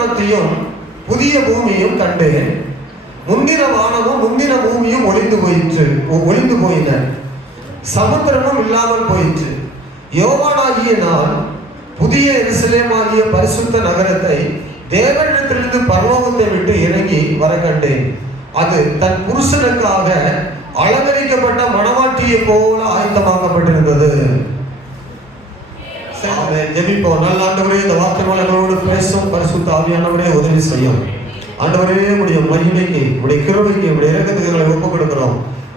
வானத்தையும் புதிய பூமியும் கண்டேன். முந்தின வானமும் முந்தின பூமியும் ஒளிந்து போயின, சமுத்திரமும் இல்லாமல் போயிற்று. யோவானாகிய நான் புதிய எருசலேமாகிய பரிசுத்த நகரத்தை தேவனிடத்திலிருந்து பரலோகத்தை விட்டு இறங்கி வர கண்டேன். அது தன் புருஷனுக்காக அலங்கரிக்கப்பட்ட மணவாட்டியை போல ஆயத்தமாக்கப்பட்டிருந்தது. ஜெபிப்போம். நல்ல ஆண்டவரே, இந்த வார்த்தைகள் எங்களோடு பேசும். பரிசுத்த ஆவியானவரே உதவி செய்யும். ஆண்டவரே, உடைய மகிமைக்கு, உடைய கிருபைக்கு, உடைய இரக்கத்துக்கு எங்களை ஒப்புக் கொடுக்கிறோம்.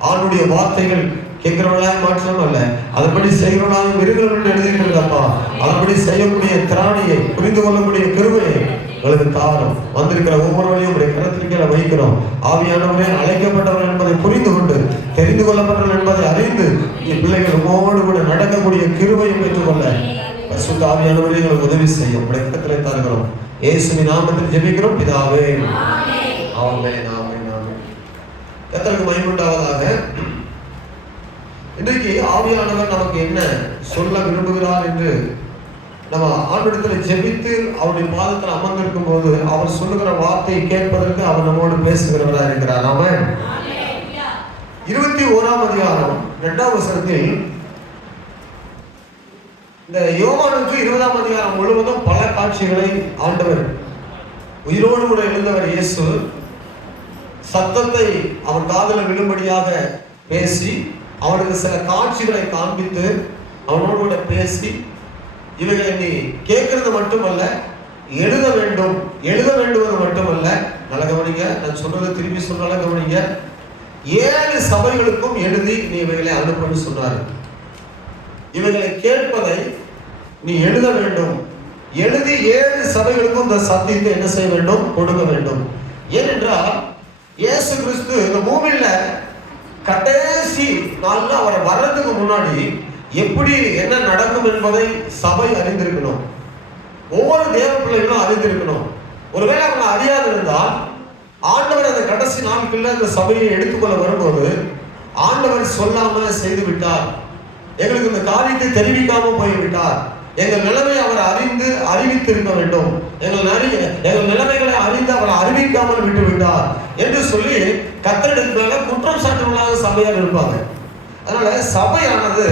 ஆண்டுடைய வார்த்தைகள் கேட்கிறவர்களாய் மாற்றம் அல்ல, அதன்படி செய்கிறவர்களாக மிருகங்கள் எழுதியிருக்கிறதப்பா. அதன்படி செய்யக்கூடிய திராணியை, புரிந்து கொள்ளக்கூடிய கிருபையை எங்களுக்கு தாரும். வந்திருக்கிற ஒவ்வொருவரையும் உடைய கருத்திற்கே வைக்கிறோம். ஆவியானவரே, அழைக்கப்பட்டவர்கள் என்பதை புரிந்து கொண்டு, தெரிந்து கொள்ளப்பட்டவர்கள் என்பதை அறிந்து, பிள்ளைகள் உமோடு கூட நடக்கக்கூடிய கிருபையை பெற்றுக்கொள்ள பரிசுத்த ஆவியானவரே எங்களுக்கு உதவி செய்யும். உடைய கருத்திலே தாருகிறோம். இயேசுவின் நாமத்தில் ஜெபிக்கிறோம் பிதாவே. ஆமென். ஆமென். ஆமென். கர்த்தருக்கு மகிமை உண்டாவதாக. இன்றைக்கு ஆவியானவர் நமக்கு என்ன சொல்ல விரும்புகிறார் என்று நம்ம ஆண்டவரிடத்தில் ஜெபித்து அவருடைய பாதத்தில் அமர்ந்திருக்கும் போது அவர் சொல்லுகிற வார்த்தையை கேட்பதற்கு அவர் நம்மோடு பேசுகிறவராக இருக்கிறார். ஆமென். 21ஆம் அதிகாரம் 2ஆம் வசனத்தில் இந்த யோவானுக்கு 20ஆம் அதிகாரம் முழுவதும் பல காட்சிகளை ஆண்டவர், உயிரோடு கூட எழுந்தவர் இயேசு சத்தத்தை அவன் காதில் விழும்படியாக பேசி அவனுக்கு சில காட்சிகளை காண்பித்து அவனோடு கூட பேசி, இவைகளை நீ கேட்கறது மட்டுமல்ல, எழுத வேண்டுவது மட்டுமல்ல. நல்ல கவனிங்க, நான் சொல்றதை திரும்பி சொல்றால கவனிங்க. 7 சபைகளுக்கும் எழுதி நீ இவைகளை அனுப்பி சொன்னார். இவைகளை கேட்பதை நீ எழுத வேண்டும். எழுதி 7 சபைகளுக்கும் இந்த சத்தியத்தை என்ன செய்ய வேண்டும்? கொடுக்க வேண்டும். ஏனென்றால் இயேசு கிறிஸ்து இந்த பூமியில கடைசி நாள்ல அவரை வர்றதுக்கு முன்னாடி எப்படி என்ன நடக்கும் என்பதை சபை அறிந்திருக்கணும். ஒவ்வொரு தேவ பிள்ளைகளும் அறிந்திருக்கணும். ஒருவேளை அவங்க அறியாது இருந்தால் ஆண்டவர் அந்த கடைசி நாட்கள்ல இந்த சபையை எடுத்துக்கொள்ள வரும்போது ஆண்டவர் சொல்லாம செய்து விட்டார், எங்களுக்கு இந்த காரியத்தை தெரிவிக்காம போய்விட்டார், எங்கள் நிலைமை அவர் அறிவித்திருக்க வேண்டும், எங்கள் நிலைமைகளை அறிந்து அவர் அறிவிக்காமல் விட்டு விட்டார் என்று சொல்லி கர்த்தரிடத்து மேல குற்றம் சாட்டுவதாக சபையார் இருப்பாங்க. அதனால சபையானது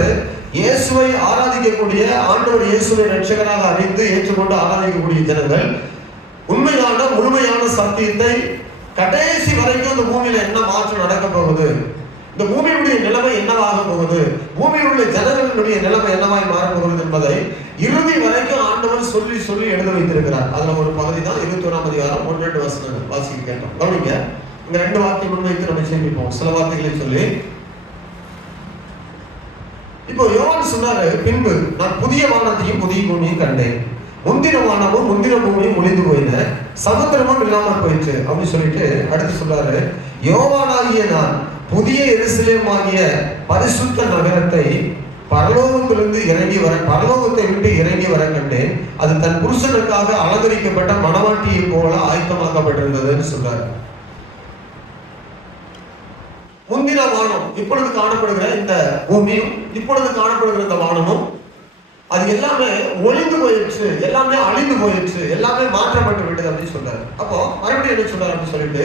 இயேசுவை ஆராதிக்கக்கூடிய, ஆண்டவர் இயேசுவை ரட்சகராக அறிந்து ஏற்றுக்கொண்டு ஆராதிக்கக்கூடிய ஜனங்கள் உண்மையான முழுமையான சத்தியத்தை கடைசி வரைக்கும் இந்த பூமியில என்ன மாற்றம் நடக்க போகுது, இந்த பூமியினுடைய நிலைமை என்னவாக போகுது, பூமியில் உள்ள ஜனங்களுடைய நிலைமை என்னவாய் மாறப்போகிறது என்பதை இறுதி வரைக்கும் ஆண்டவர் சொல்லி சொல்லி எழுத வைத்திருக்கிறார். அதுல ஒரு பகுதி தான் 21ஆம் அதிகாரம் 1-2 வசனங்கள் வாசிக்க கேட்டோம். கவனிங்க, இந்த 2 வார்த்தை முன்வைத்து நம்ம சேமிப்போம். சில வார்த்தைகளை சொல்லி இப்போ யோவான் சொன்னாரு, பின்பு நான் புதிய வானத்தையும் புதிய பூமியும் கண்டேன், முந்தின வானமும் முந்தின பூமியும் ஒளிந்து போயின, சமுத்திரமும் இல்லாமல் போயிடுச்சு அப்படின்னு சொல்லிட்டு அடுத்து சொல்றாரு, யோவானாகிய நான் புதிய எருசலேமாகிய பரிசுத்த நகரத்தை பரலோகத்தை விட்டு இறங்கி வர கண்டேன். அது தன் புருஷனுக்காக அலங்கரிக்கப்பட்ட மணவாட்டியை போல ஆயத்தமாக்கப்பட்டிருந்ததுன்னு சொல்றாரு. முந்தின வானம், இப்பொழுது காணப்படுகிற இந்த பூமியும் இப்பொழுது காணப்படுகிற இந்த வானமும் அது எல்லாமே ஒளிந்து போயிடுச்சு, எல்லாமே அழிந்து போயிடுச்சு, எல்லாமே மாற்றப்பட்டு விட்டது அப்படின்னு சொல்றாரு. அப்போ மறுபடியும் என்ன சொல்றாரு அப்படின்னு சொல்லிட்டு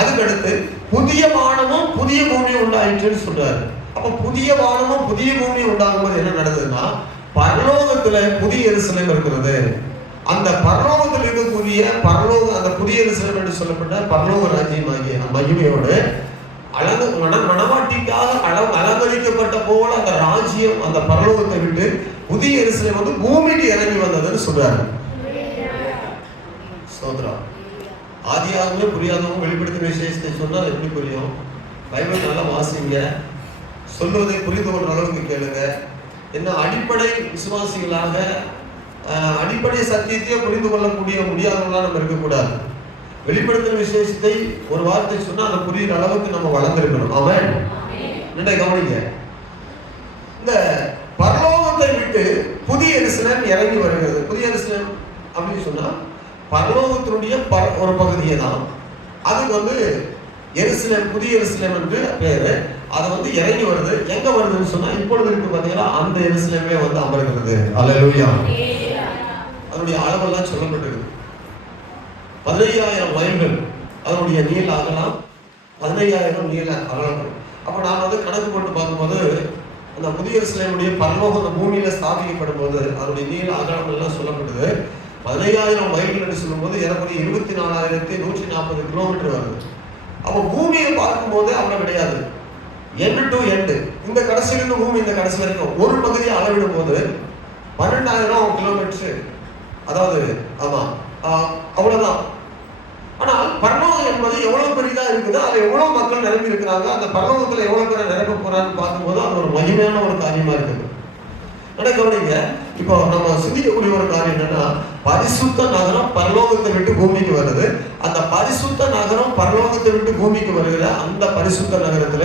அதுக்கடுத்து புதிய வானமும் புதிய பூமியும் உண்டாயிற்றுன்னு சொல்றாரு. அப்ப புதிய வானமும் புதிய பூமியும் உண்டாகும் போது என்ன நடந்ததுன்னா, பரலோகத்துல புதிய எருசலேம் இருக்கிறது. அந்த பரலோகத்தில் இருக்கக்கூடிய அந்த புதிய எருசலேம் என்று சொல்லப்பட்ட பரலோக ராஜ்யமாகிய மகிமையோடு மணவாட்டிக்காக அலங்கரிக்கப்பட்ட போல அந்த ராஜ்யம் அந்த பரலோகத்தை விட்டு புதிய எருசலேம் வந்து பூமிக்கு இறங்கி வந்ததுன்னு சொல்றாரு. சோதரா, ஆதியாகவே புரியாதவங்க வெளிப்படுத்தின விசேஷத்தை சொன்னால் எப்படி புரியும்? பைபிள் நல்லா வாசிங்க, சொல்வதை புரிந்து கொள்ற அளவுக்கு கேளுங்க. என்ன அடிப்படை விசுவாசிகளாக அடிப்படை சத்தியத்தையே புரிந்து கொள்ளக்கூடிய முடியாதவர்களாக நம்ம இருக்கக்கூடாது. வெளிப்படுத்தின விசேஷத்தை ஒரு வார்த்தை சொன்னா அதை புரியுற அளவுக்கு நம்ம வளர்ந்துருக்கணும். ஆமென். என்னை கவனிங்க, இந்த பரலோகத்தை விட்டு புதிய எருசலேம் இறங்கி வருகிறது. புதிய எருசலேம் அப்படின்னு சொன்னா பரலோகத்தினுடைய ஒரு பகுதியை தான். அதுக்கு வந்து எருசலேம், புதிய எருசலேம் என்று பேரு. அது வந்து இறங்கி வருது. எங்க வருதுன்னு சொன்னா இப்பொழுது இருக்கு பாத்தீங்கன்னா அந்த எருசலேமே வந்து அமர்கிறது. அல்லேலூயா. அதனுடைய அளவெல்லாம் சொல்லப்பட்டிருக்கு. 15,000 மைல்கள் அதனுடைய நீள அகலம், 15,000 நீள அகலங்கள். அப்போ நான் கணக்கு போட்டு பார்க்கும்போது அந்த புதிய எருசலேமுடைய பரலோகம் அந்த பூமியில ஸ்தாபிக்கப்படும் போது அதனுடைய நீள அகலம் எல்லாம் சொல்லப்படுது. 15,000 மைல்கள் என்று சொல்லும்போது ஏறக்குறைய 24,140 கிலோமீட்டர் வருது. அப்போ பூமியை பார்க்கும்போது அவ்வளோ கிடையாது. எண்டு டு எண்டு, இந்த கடைசியிலிருந்து பூமி இந்த கடைசி வரைக்கும் ஒரு பகுதியை அளவிடும் போது 12,000 கிலோமீட்டர், அதாவது ஆமா அவ்வளவுதான். ஆனால் பரலோகம் என்பது எவ்வளவு பெரிதா இருக்குது, அதுல எவ்வளவு மக்கள் நிரம்பி இருக்கிறாங்க, அந்த பரலோகத்துல எவ்வளவு பேரை நிரப்ப போறான்னு பார்க்கும்போது அது ஒரு மகிமையான ஒரு காரியமா இருக்குது. கவனிங்க, இப்போ நம்ம சிந்திக்கக்கூடிய ஒரு காரியம் என்னன்னா, பரிசுத்த நகரம் பரலோகத்தை விட்டு பூமிக்கு வருது. அந்த பரிசுத்த நகரம் பரலோகத்தை விட்டு பூமிக்கு வருகிற அந்த பரிசுத்த நகரத்துல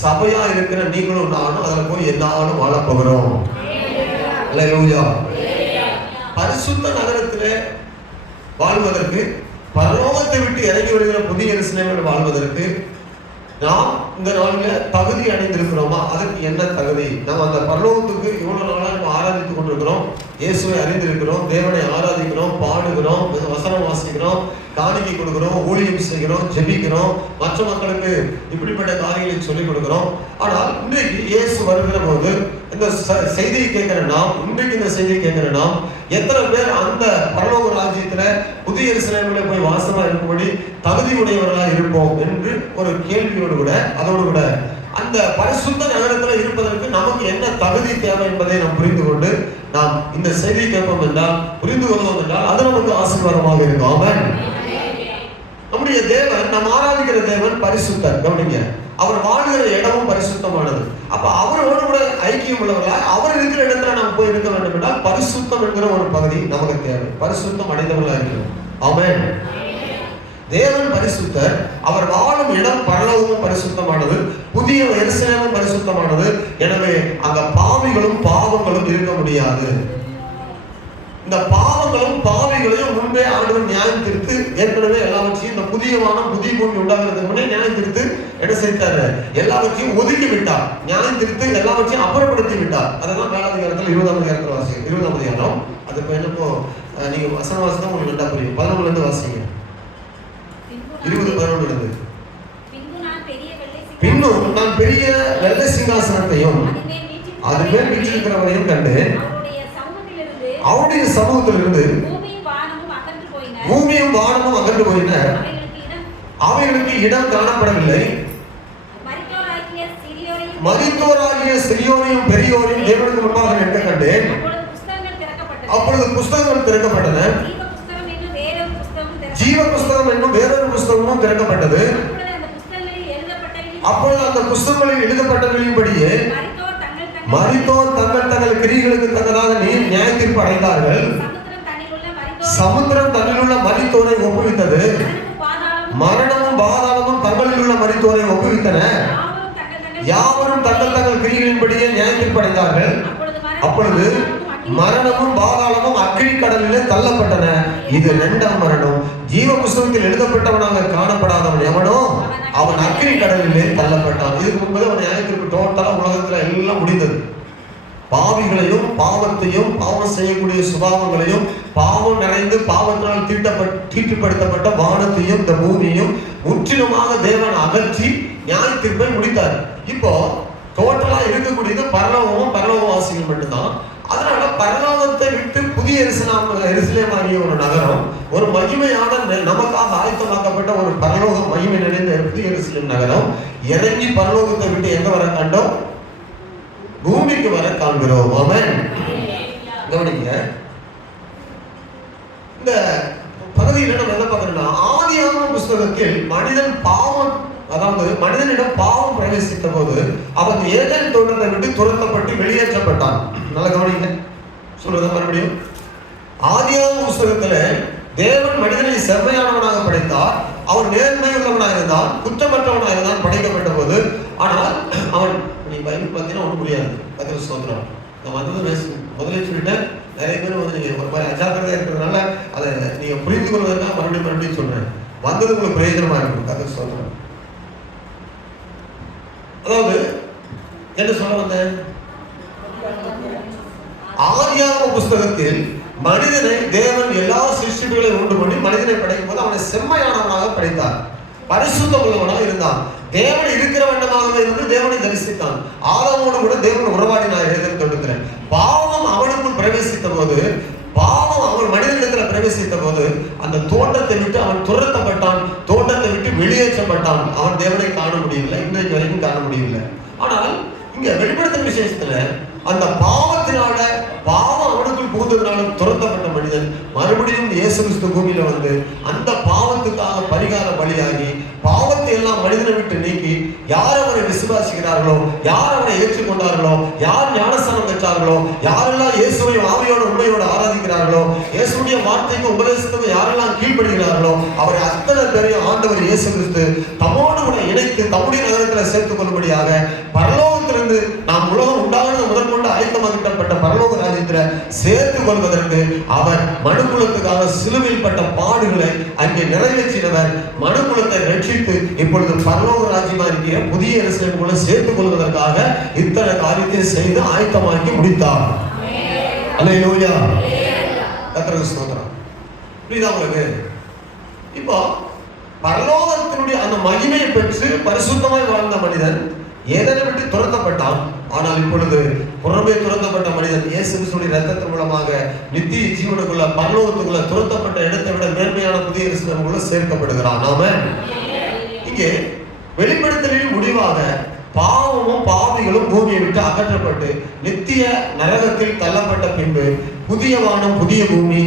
சபையா இருக்கிற நீங்களும் நானும் அதுல போய் எல்லாரும் வாழ போகிறோம். அல்லேலூயா. பரிசுத்த நகரத்திலே வாழ்வதற்கு, பரலோகத்தை விட்டு இறங்கி வருகிற புதிய எருசலேமில் வாழ்வதற்கு நாம் இந்த நாளில் தகுதி அடைந்திருக்கிறோமா? அதுக்கு என்ன தகுதி? நம்ம அந்த பரலோகத்துக்கு இவ்வளவு நாளாக நம்ம ஆராதித்துக் கொண்டிருக்கிறோம், இயேசுவை அறிந்திருக்கிறோம், தேவனை ஆராதிக்கிறோம், பாடுகிறோம், வசனம் வாசிக்கிறோம், காணிக்கை கொடுக்கிறோம், ஊழியம் செய்கிறோம், ஜெபிக்கிறோம், மற்ற மக்களுக்கு இப்படிப்பட்ட காரியங்களை சொல்லிக் கொடுக்கிறோம். ஆனால் இன்றைக்கு இயேசு வருகிற போது இந்த செய்தியை கேட்கிற நாம், இன்றைக்கு இந்த செய்தியை கேட்கிற நாம் எத்தனை பேர் அந்த பரலோக ராஜ்யத்துல புதிய எருசலேமிலே போய் வாசமா இருக்கும்படி தகுதி உடையவர்களாக இருப்போம் என்று ஒரு கேள்வியோடு கூட, அதோடு கூட அந்த பரிசுத்த நகரத்துல இருப்பதற்கு நமக்கு என்ன தகுதி தேவை என்பதை நாம் புரிந்து கொண்டு நாம் இந்த செய்தியை கேட்போம் என்றால், புரிந்து கொள்வோம் என்றால் அது நமக்கு ஆசீர்வாதமாக இருக்கும். ஆமென். நம்முடைய தேவன், நாம் ஆராதிக்கிற தேவன் பரிசுத்தர். கவனிங்க, அவர் வாழ்கிற இடமும் பரிசுத்தமானது. அப்ப அவரோடு கூட ஐக்கியம் உள்ளவர்களா அவர் இருக்கிற இடத்துல நாம் போய் இருக்க வேண்டும் என்றால் பரிசுத்தம் என்கிற ஒரு பகுதி நமக்கு தேவை. பரிசுத்தம் அடைந்தவர்களா இருக்கிறோம். ஆமென். தேவன் பரிசுத்தர், அவர் வாழும் இடம் பரலோகமும் பரிசுத்தமானது, புதிய எருசலேமும் பரிசுத்தமானது. எனவே அங்க பாவிகளும் பாவங்களும் இருக்க முடியாது. இந்த பாவங்களும் பாவிகளையும் முன்பே ஆண்டவர் நியாயம் தீர்த்து, ஏற்கனவே எல்லாவற்றையும் இந்த புதிய வானம் புதிய பூமி உண்டாகிறதுக்கு முன்னே நியாயம் தீர்த்து என்ன செய்தாரு? எல்லாவற்றையும் ஒதுக்கி விட்டார். நியாயம் தீர்த்து எல்லாவற்றையும் அப்புறப்படுத்தி விட்டார். அதெல்லாம் மேலாதிகாரத்தில் 20ஆம் அதிகாரத்தில் வாசிங்க. 20ஆம் அதிகாரம் அது என்னப்போ நீங்க வசன வாசனம் உங்களுக்கு நல்லா புரியும். 11ல இருந்து வாசிங்க. 20:11 இருந்து. பின்னும் நான் பெரிய வெள்ளை சிங்காசனத்தையும் அதுமேல் வீற்றிருக்கிறவரையும் கண்டு அவருடைய சமூகத்திலிருந்து பூமியும் வானமும் அகன்று போயின, அவைகளுக்கு இடம் காணப்படவில்லை. மரித்தோராகிய சிறியோரையும் பெரியோரையும் தேவனுக்கு முன்பாக நிற்க கண்டேன். அப்பொழுது புஸ்தகங்கள் திறக்கப்பட்டன. ஜீவ புஸ்தகம் என்னும் வேறொரு புஸ்தகமும் திறக்கப்பட்டது. அப்பொழுது அந்த புஸ்தகங்களில் எழுதப்பட்டவர்களின்படியே மரித்தோர் தங்கள் தங்கள் கிரியைகளுக்கு தக்கதாக நியாய தீர்ப்பு அடைந்தார்கள். சமுத்திரம் தன்னில் உள்ள மரித்தோரை ஒப்புவித்தது. மரணமும் பாதாளமும் தங்களில் உள்ள மரித்தோரை ஒப்புவித்தன. யாவரும் தங்கள் தங்கள் கிரியைகளின்படியே நியாய தீர்ப்பு அடைந்தார்கள். அப்பொழுது மரணமும் பாதாளமும் அக்கினி கடலிலே தள்ளப்பட்டன. இது 2ஆம் மரணம். ஜீவ புஸ்தகத்தில் எழுதப்பட்டவனாக காணப்படாதவன் எவனோ அவன் அக்கினி கடலிலே தள்ளப்பட்டான். இதுக்கு முன்பு அவன் நியாயத்திற்கு டோட்டலா உலகத்துல எல்லாம் முடிந்தது. பாவிகளையும் பாவத்தையும் பாவம் செய்யக்கூடிய சுபாவங்களையும் பாவம் நிறைந்து பாவத்தினால் தீட்டுப்படுத்தப்பட்ட வானத்தையும் இந்த பூமியையும் முற்றிலுமாக தேவன் அகற்றி நியாய தீர்ப்பை முடித்தார். இப்போ டோட்டலா இருக்கக்கூடியது பரலோகமும் பரலோகவாசிகள் மட்டும்தான். அதனால பரலோகத்தை விட்டு புதிய எருசலேமாகிய ஒரு நகரம், ஒரு மகிமையான நமக்காக ஆயத்தமாக்கப்பட்ட ஒரு பரலோக மகிமை நிறைந்த புதிய எருசலேம் நகரம் இறங்கி பரலோகத்தை விட்டு எங்க வர கண்டோம்? பூமிக்கு வர காண்கிறோம். ஆமென். கவனிங்க, இந்த பகுதியில் நம்ம என்ன பார்க்கணும்னா, ஆதியாகம புஸ்தகத்தில் மனிதன் பாவம், அதாவது மனிதனிடம் பாவம் பிரவேசித்த போது அவன் ஏதேன் தோட்டத்தை விட்டு துரத்தப்பட்டு வெளியேற்றப்பட்டான். நல்லா கவனிங்க, சொல்றத மறுபடியும். ஆதியாகம புஸ்தகத்துல தேவன் மனிதனை செம்மையானவனாக படைத்தார். அவன் நேர்மை உள்ளவனாக இருந்தான், குற்றமற்றவனாக இருந்தான் படைக்கப்பட்ட போது. ஆனால் அவன் பைபிள் பார்த்தீங்கன்னா ஒன்றும் புரியாது. கர்த்தருக்கு ஸ்தோத்திரம். நான் வந்தது முதலே சொல்லிட்டேன். நிறைய பேர் வந்து நீங்க ஒரு மாதிரி அஜாக்கிரதையா இருக்கிறதுனால அதை நீங்க புரிந்து கொள்வதற்காக மறுபடியும் சொல்றேன். வந்தது உங்களுக்கு பிரயோஜனமா இருக்கும். கர்த்தருக்கு ஸ்தோத்திரம். அதாவது என்ன சொல்ல வந்தேன்? ஆதியாகம புஸ்தகத்தில் மனிதனை தேவன் எல்லா சிருஷ்டிகளையும் உண்டு பண்ணி மனிதனை படைக்கும் போது அவனை செம்மையானவனாக படைத்தார், பரிசுத்தம் உள்ளவனாக இருந்தான். தேவன் இருக்கிற வண்ணமாகவே இருந்து தேவனை தரிசித்தான். ஆதாமோடு கூட தேவன் உறவாடினார். ஏதேன் தோட்டத்தில் பாவம் அவனுக்குள் பிரவேசித்த போது, பாவம் அவன் மனிதனிடத்தில் பிரவேசித்த போது அந்த தோட்டத்தை விட்டு அவன் துரத்தப்பட்டான், தோட்டத்தை விட்டு வெளியேற்றப்பட்டான். அவன் தேவனை காண முடியவில்லை, இன்றைக்கு வரைக்கும் காண முடியவில்லை. ஆனால் இங்க வெளிப்படுத்தும் விசேஷத்துல அந்த பாவத்தினால, பாவம் அவனுக்குள் புகுந்ததுனால துரத்தப்பட்ட மனிதன் மறுபடியும் இயேசு கிறிஸ்து பூமியில வந்து அந்த பாவத்துக்காக பரிகார பலியாகி பாவத்தை எல்லாம் மனிதனை விட்டு நீக்கி, யார் அவரை விசுவாசிக்கிறார்களோ, யார் அவரை ஏற்றுக்கொண்டார்களோ, யார் ஞானஸ்நானம் பெற்றார்களோ, யாரெல்லாம் இயேசுவை ஆவியோட உண்மையோடு ஆராதிக்கிறார்களோ, இயேசுடைய வார்த்தைக்கு உபதேசத்துக்கு யாரெல்லாம் கீழ்ப்படுகிறார்களோ, அவரை அத்தனை பேரையும் ஆண்டவர் இயேசு கிறிஸ்து தம்மோடு கூட இணைத்து தம்முடைய நகரத்தில் சேர்த்துக் கொள்ளும்படியாக பரலோகத்திலிருந்து நாம் உலகம் உண்டானது முதல் கொண்டு ஆயத்தமாக்கப்பட்ட பரலோக ராஜ்யத்தில் சேர்த்துக் கொள்வதற்கு அவர் மனுக்குலத்துக்காக சிலுவையில் பட்ட பாடுகளை அங்கே நிறைவேற்றினவர். மனுக்குலத்தை ரட்சித்து இப்பொழுது பரலோக ராஜ்யமா இருக்கிற புதிய எருசலேமுக்குள்ள சேர்த்துக் கொள்வதற்காக இத்தனை காரியத்தை செய்து ஆயத்தமாக்கி முடித்தார். அல்லேலூயா, கர்த்தருக்கு ஸ்தோத்திரம். புரியுதா உங்களுக்கு? இப்போ பரலோகத்தினுடைய அந்த மகிமையை பெற்று பரிசுத்தமாய் வாழ்ந்த மனிதன் ஏதனை விட்டு துரத்தப்பட்டான். ஆனால் இப்பொழுது புறமே துரத்தப்பட்ட மனிதன் இயேசு கிறிஸ்துவின் இரத்தத்தின் மூலமாக நித்திய ஜீவனுக்குள்ள பரலோகத்துக்குள்ள துரத்தப்பட்ட இடத்தை விட மேன்மையான புதிய எருசலேமுக்குள்ள சேர்க்கப்படுகிறான். ஆமென். இங்கே வெளிப்படுத்தலின் முடிவாக பாவமும் பாவிகளும் பூமியை விட்டு அகற்றப்பட்டு நித்திய நரகத்தில் தள்ளப்பட்ட பின்பு புதிய வானம் புதிய பூமி,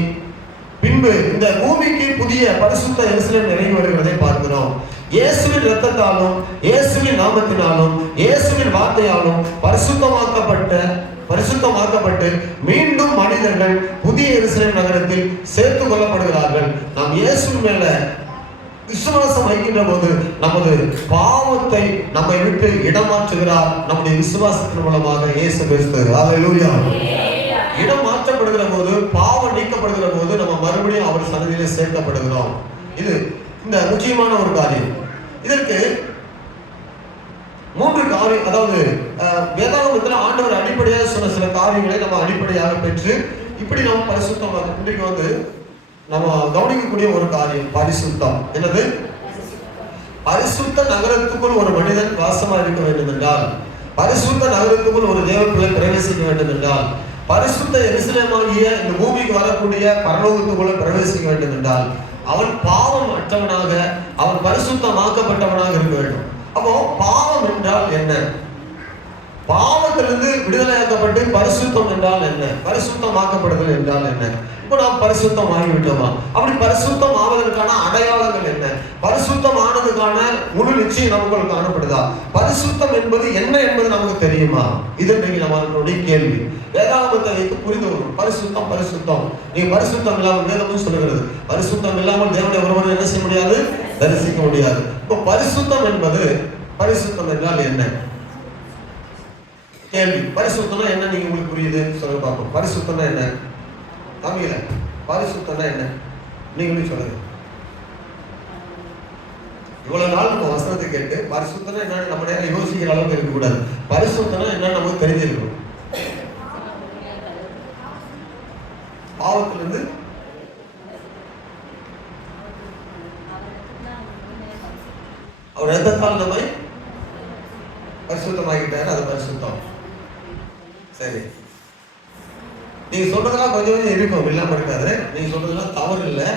பின்பு இந்த பூமிக்கு புதிய பரிசுத்த எருசலேம் நிறைவு வருகிறதை பார்க்கிறோம். இயேசுவின் இரத்தத்தாலும் இயேசுவின் நாமத்தினாலும் இயேசுவின் வார்த்தையாலும் பரிசுத்தமாக்கப்பட்டு மீண்டும் மனிதர்கள் புதிய எருசலேம் நகரத்தில் சேர்த்துக் கொள்ளப்படுகிறார்கள். நாம் இயேசுவின் மேல விசுவாசம் வைக்கின்ற போது நமது பாவத்தை நம்மை விட்டு இடமாற்றுகிறார். நம்முடைய விசுவாசத்தின் மூலமாக இயேசு கிறிஸ்து. அல்லேலூயா. இடம் மாற்றப்படுகிற போது, பாவம் நீக்கப்படுகிற போது நம்ம மறுபடியும் அவர் சன்னதியிலே சேர்க்கப்படுகிறோம். இது இந்த முக்கியமான ஒரு காரியம். இதற்கு 3 காரியம், அதாவது வேதாகமத்தில் ஆண்டவர் அடிப்படையாக சொன்ன சில காரியங்களை நம்ம அடிப்படையாக பெற்று இப்படி நம்ம பரிசுத்தமாக இன்றைக்கு வந்து நம்ம கவனிக்கக்கூடிய ஒரு காரியம் பரிசுத்தம். என்னது? பரிசுத்த நகரத்துக்குள் ஒரு மனிதன் வாசமா இருக்க வேண்டும் என்றால், பரிசுத்த நகரத்துக்குள் ஒரு தேவ பிள்ளை பிரவேசிக்க வேண்டும் என்றால், பரிசுத்த எருசலேமாகிய இந்த பூமிக்கு வரக்கூடிய பரலோகத்துக்குள்ள பிரவேசிக்க வேண்டும் என்றால் அவன் பாவம் அற்றவனாக, அவன் பரிசுத்தமாக்கப்பட்டவனாக இருக்க வேண்டும். அப்போ பாவம் என்றால் என்ன? பாவத்திலிருந்து விடுதலையாக்கப்பட்டு பரிசுத்தம் என்றால் என்ன? பரிசுத்தமாக்கப்படுதல் என்றால் என்ன? இப்போ நாம் பரிசுத்தம் ஆகிவிட்டோமா? அப்படி பரிசுத்தம் ஆவதற்கான அடையாளங்கள் என்ன? பரிசுத்தம் ஆனதுக்கான முழு நிச்சயம் நமக்குள் காணப்படுதா? பரிசுத்தம் என்பது என்ன என்பது நமக்கு தெரியுமா? இது இன்னைக்கு நம்மளுடைய கேள்வி. வேதாகமத்தை வைத்து புரிந்து கொள்ளும். பரிசுத்தம் பரிசுத்தம். நீ பரிசுத்தம் இல்லாமல் வேதமும் சொல்லுகிறது, பரிசுத்தம் இல்லாமல் தேவனுடைய ஒருவரை என்ன செய்ய முடியாது? தரிசிக்க முடியாது. இப்போ பரிசுத்தம் என்பது, பரிசுத்தம் என்றால் என்ன? கேள்வி. பரிசுத்தம்னா என்ன? நீங்க உங்களுக்கு புரியுது சொல்ல பார்ப்போம். பரிசுத்தம்னா என்ன? தமிழ்ல பரிசுத்தம்னா என்ன? நீங்களே சொல்லுங்க. இவ்வளவு நாள் நம்ம வசனத்தை கேட்டு பரிசுத்தம்னா என்னன்னு நம்ம நேரம் யோசிக்கிற அளவுக்கு இருக்கக்கூடாது. பரிசுத்தம்னா என்னன்னு நமக்கு தெரிஞ்சிருக்கணும். பாவத்திலிருந்து அவர் ரத்தத்தால் நம்மை பரிசுத்தமாகிட்டாரு. அது பரிசுத்தம். சரி, நீங்க சொல்றதெல்லாம் கொஞ்சம் கொஞ்சம் இருக்கும், இல்லாம இருக்காது. நீங்க சொல்றதெல்லாம் தவறு இல்லை.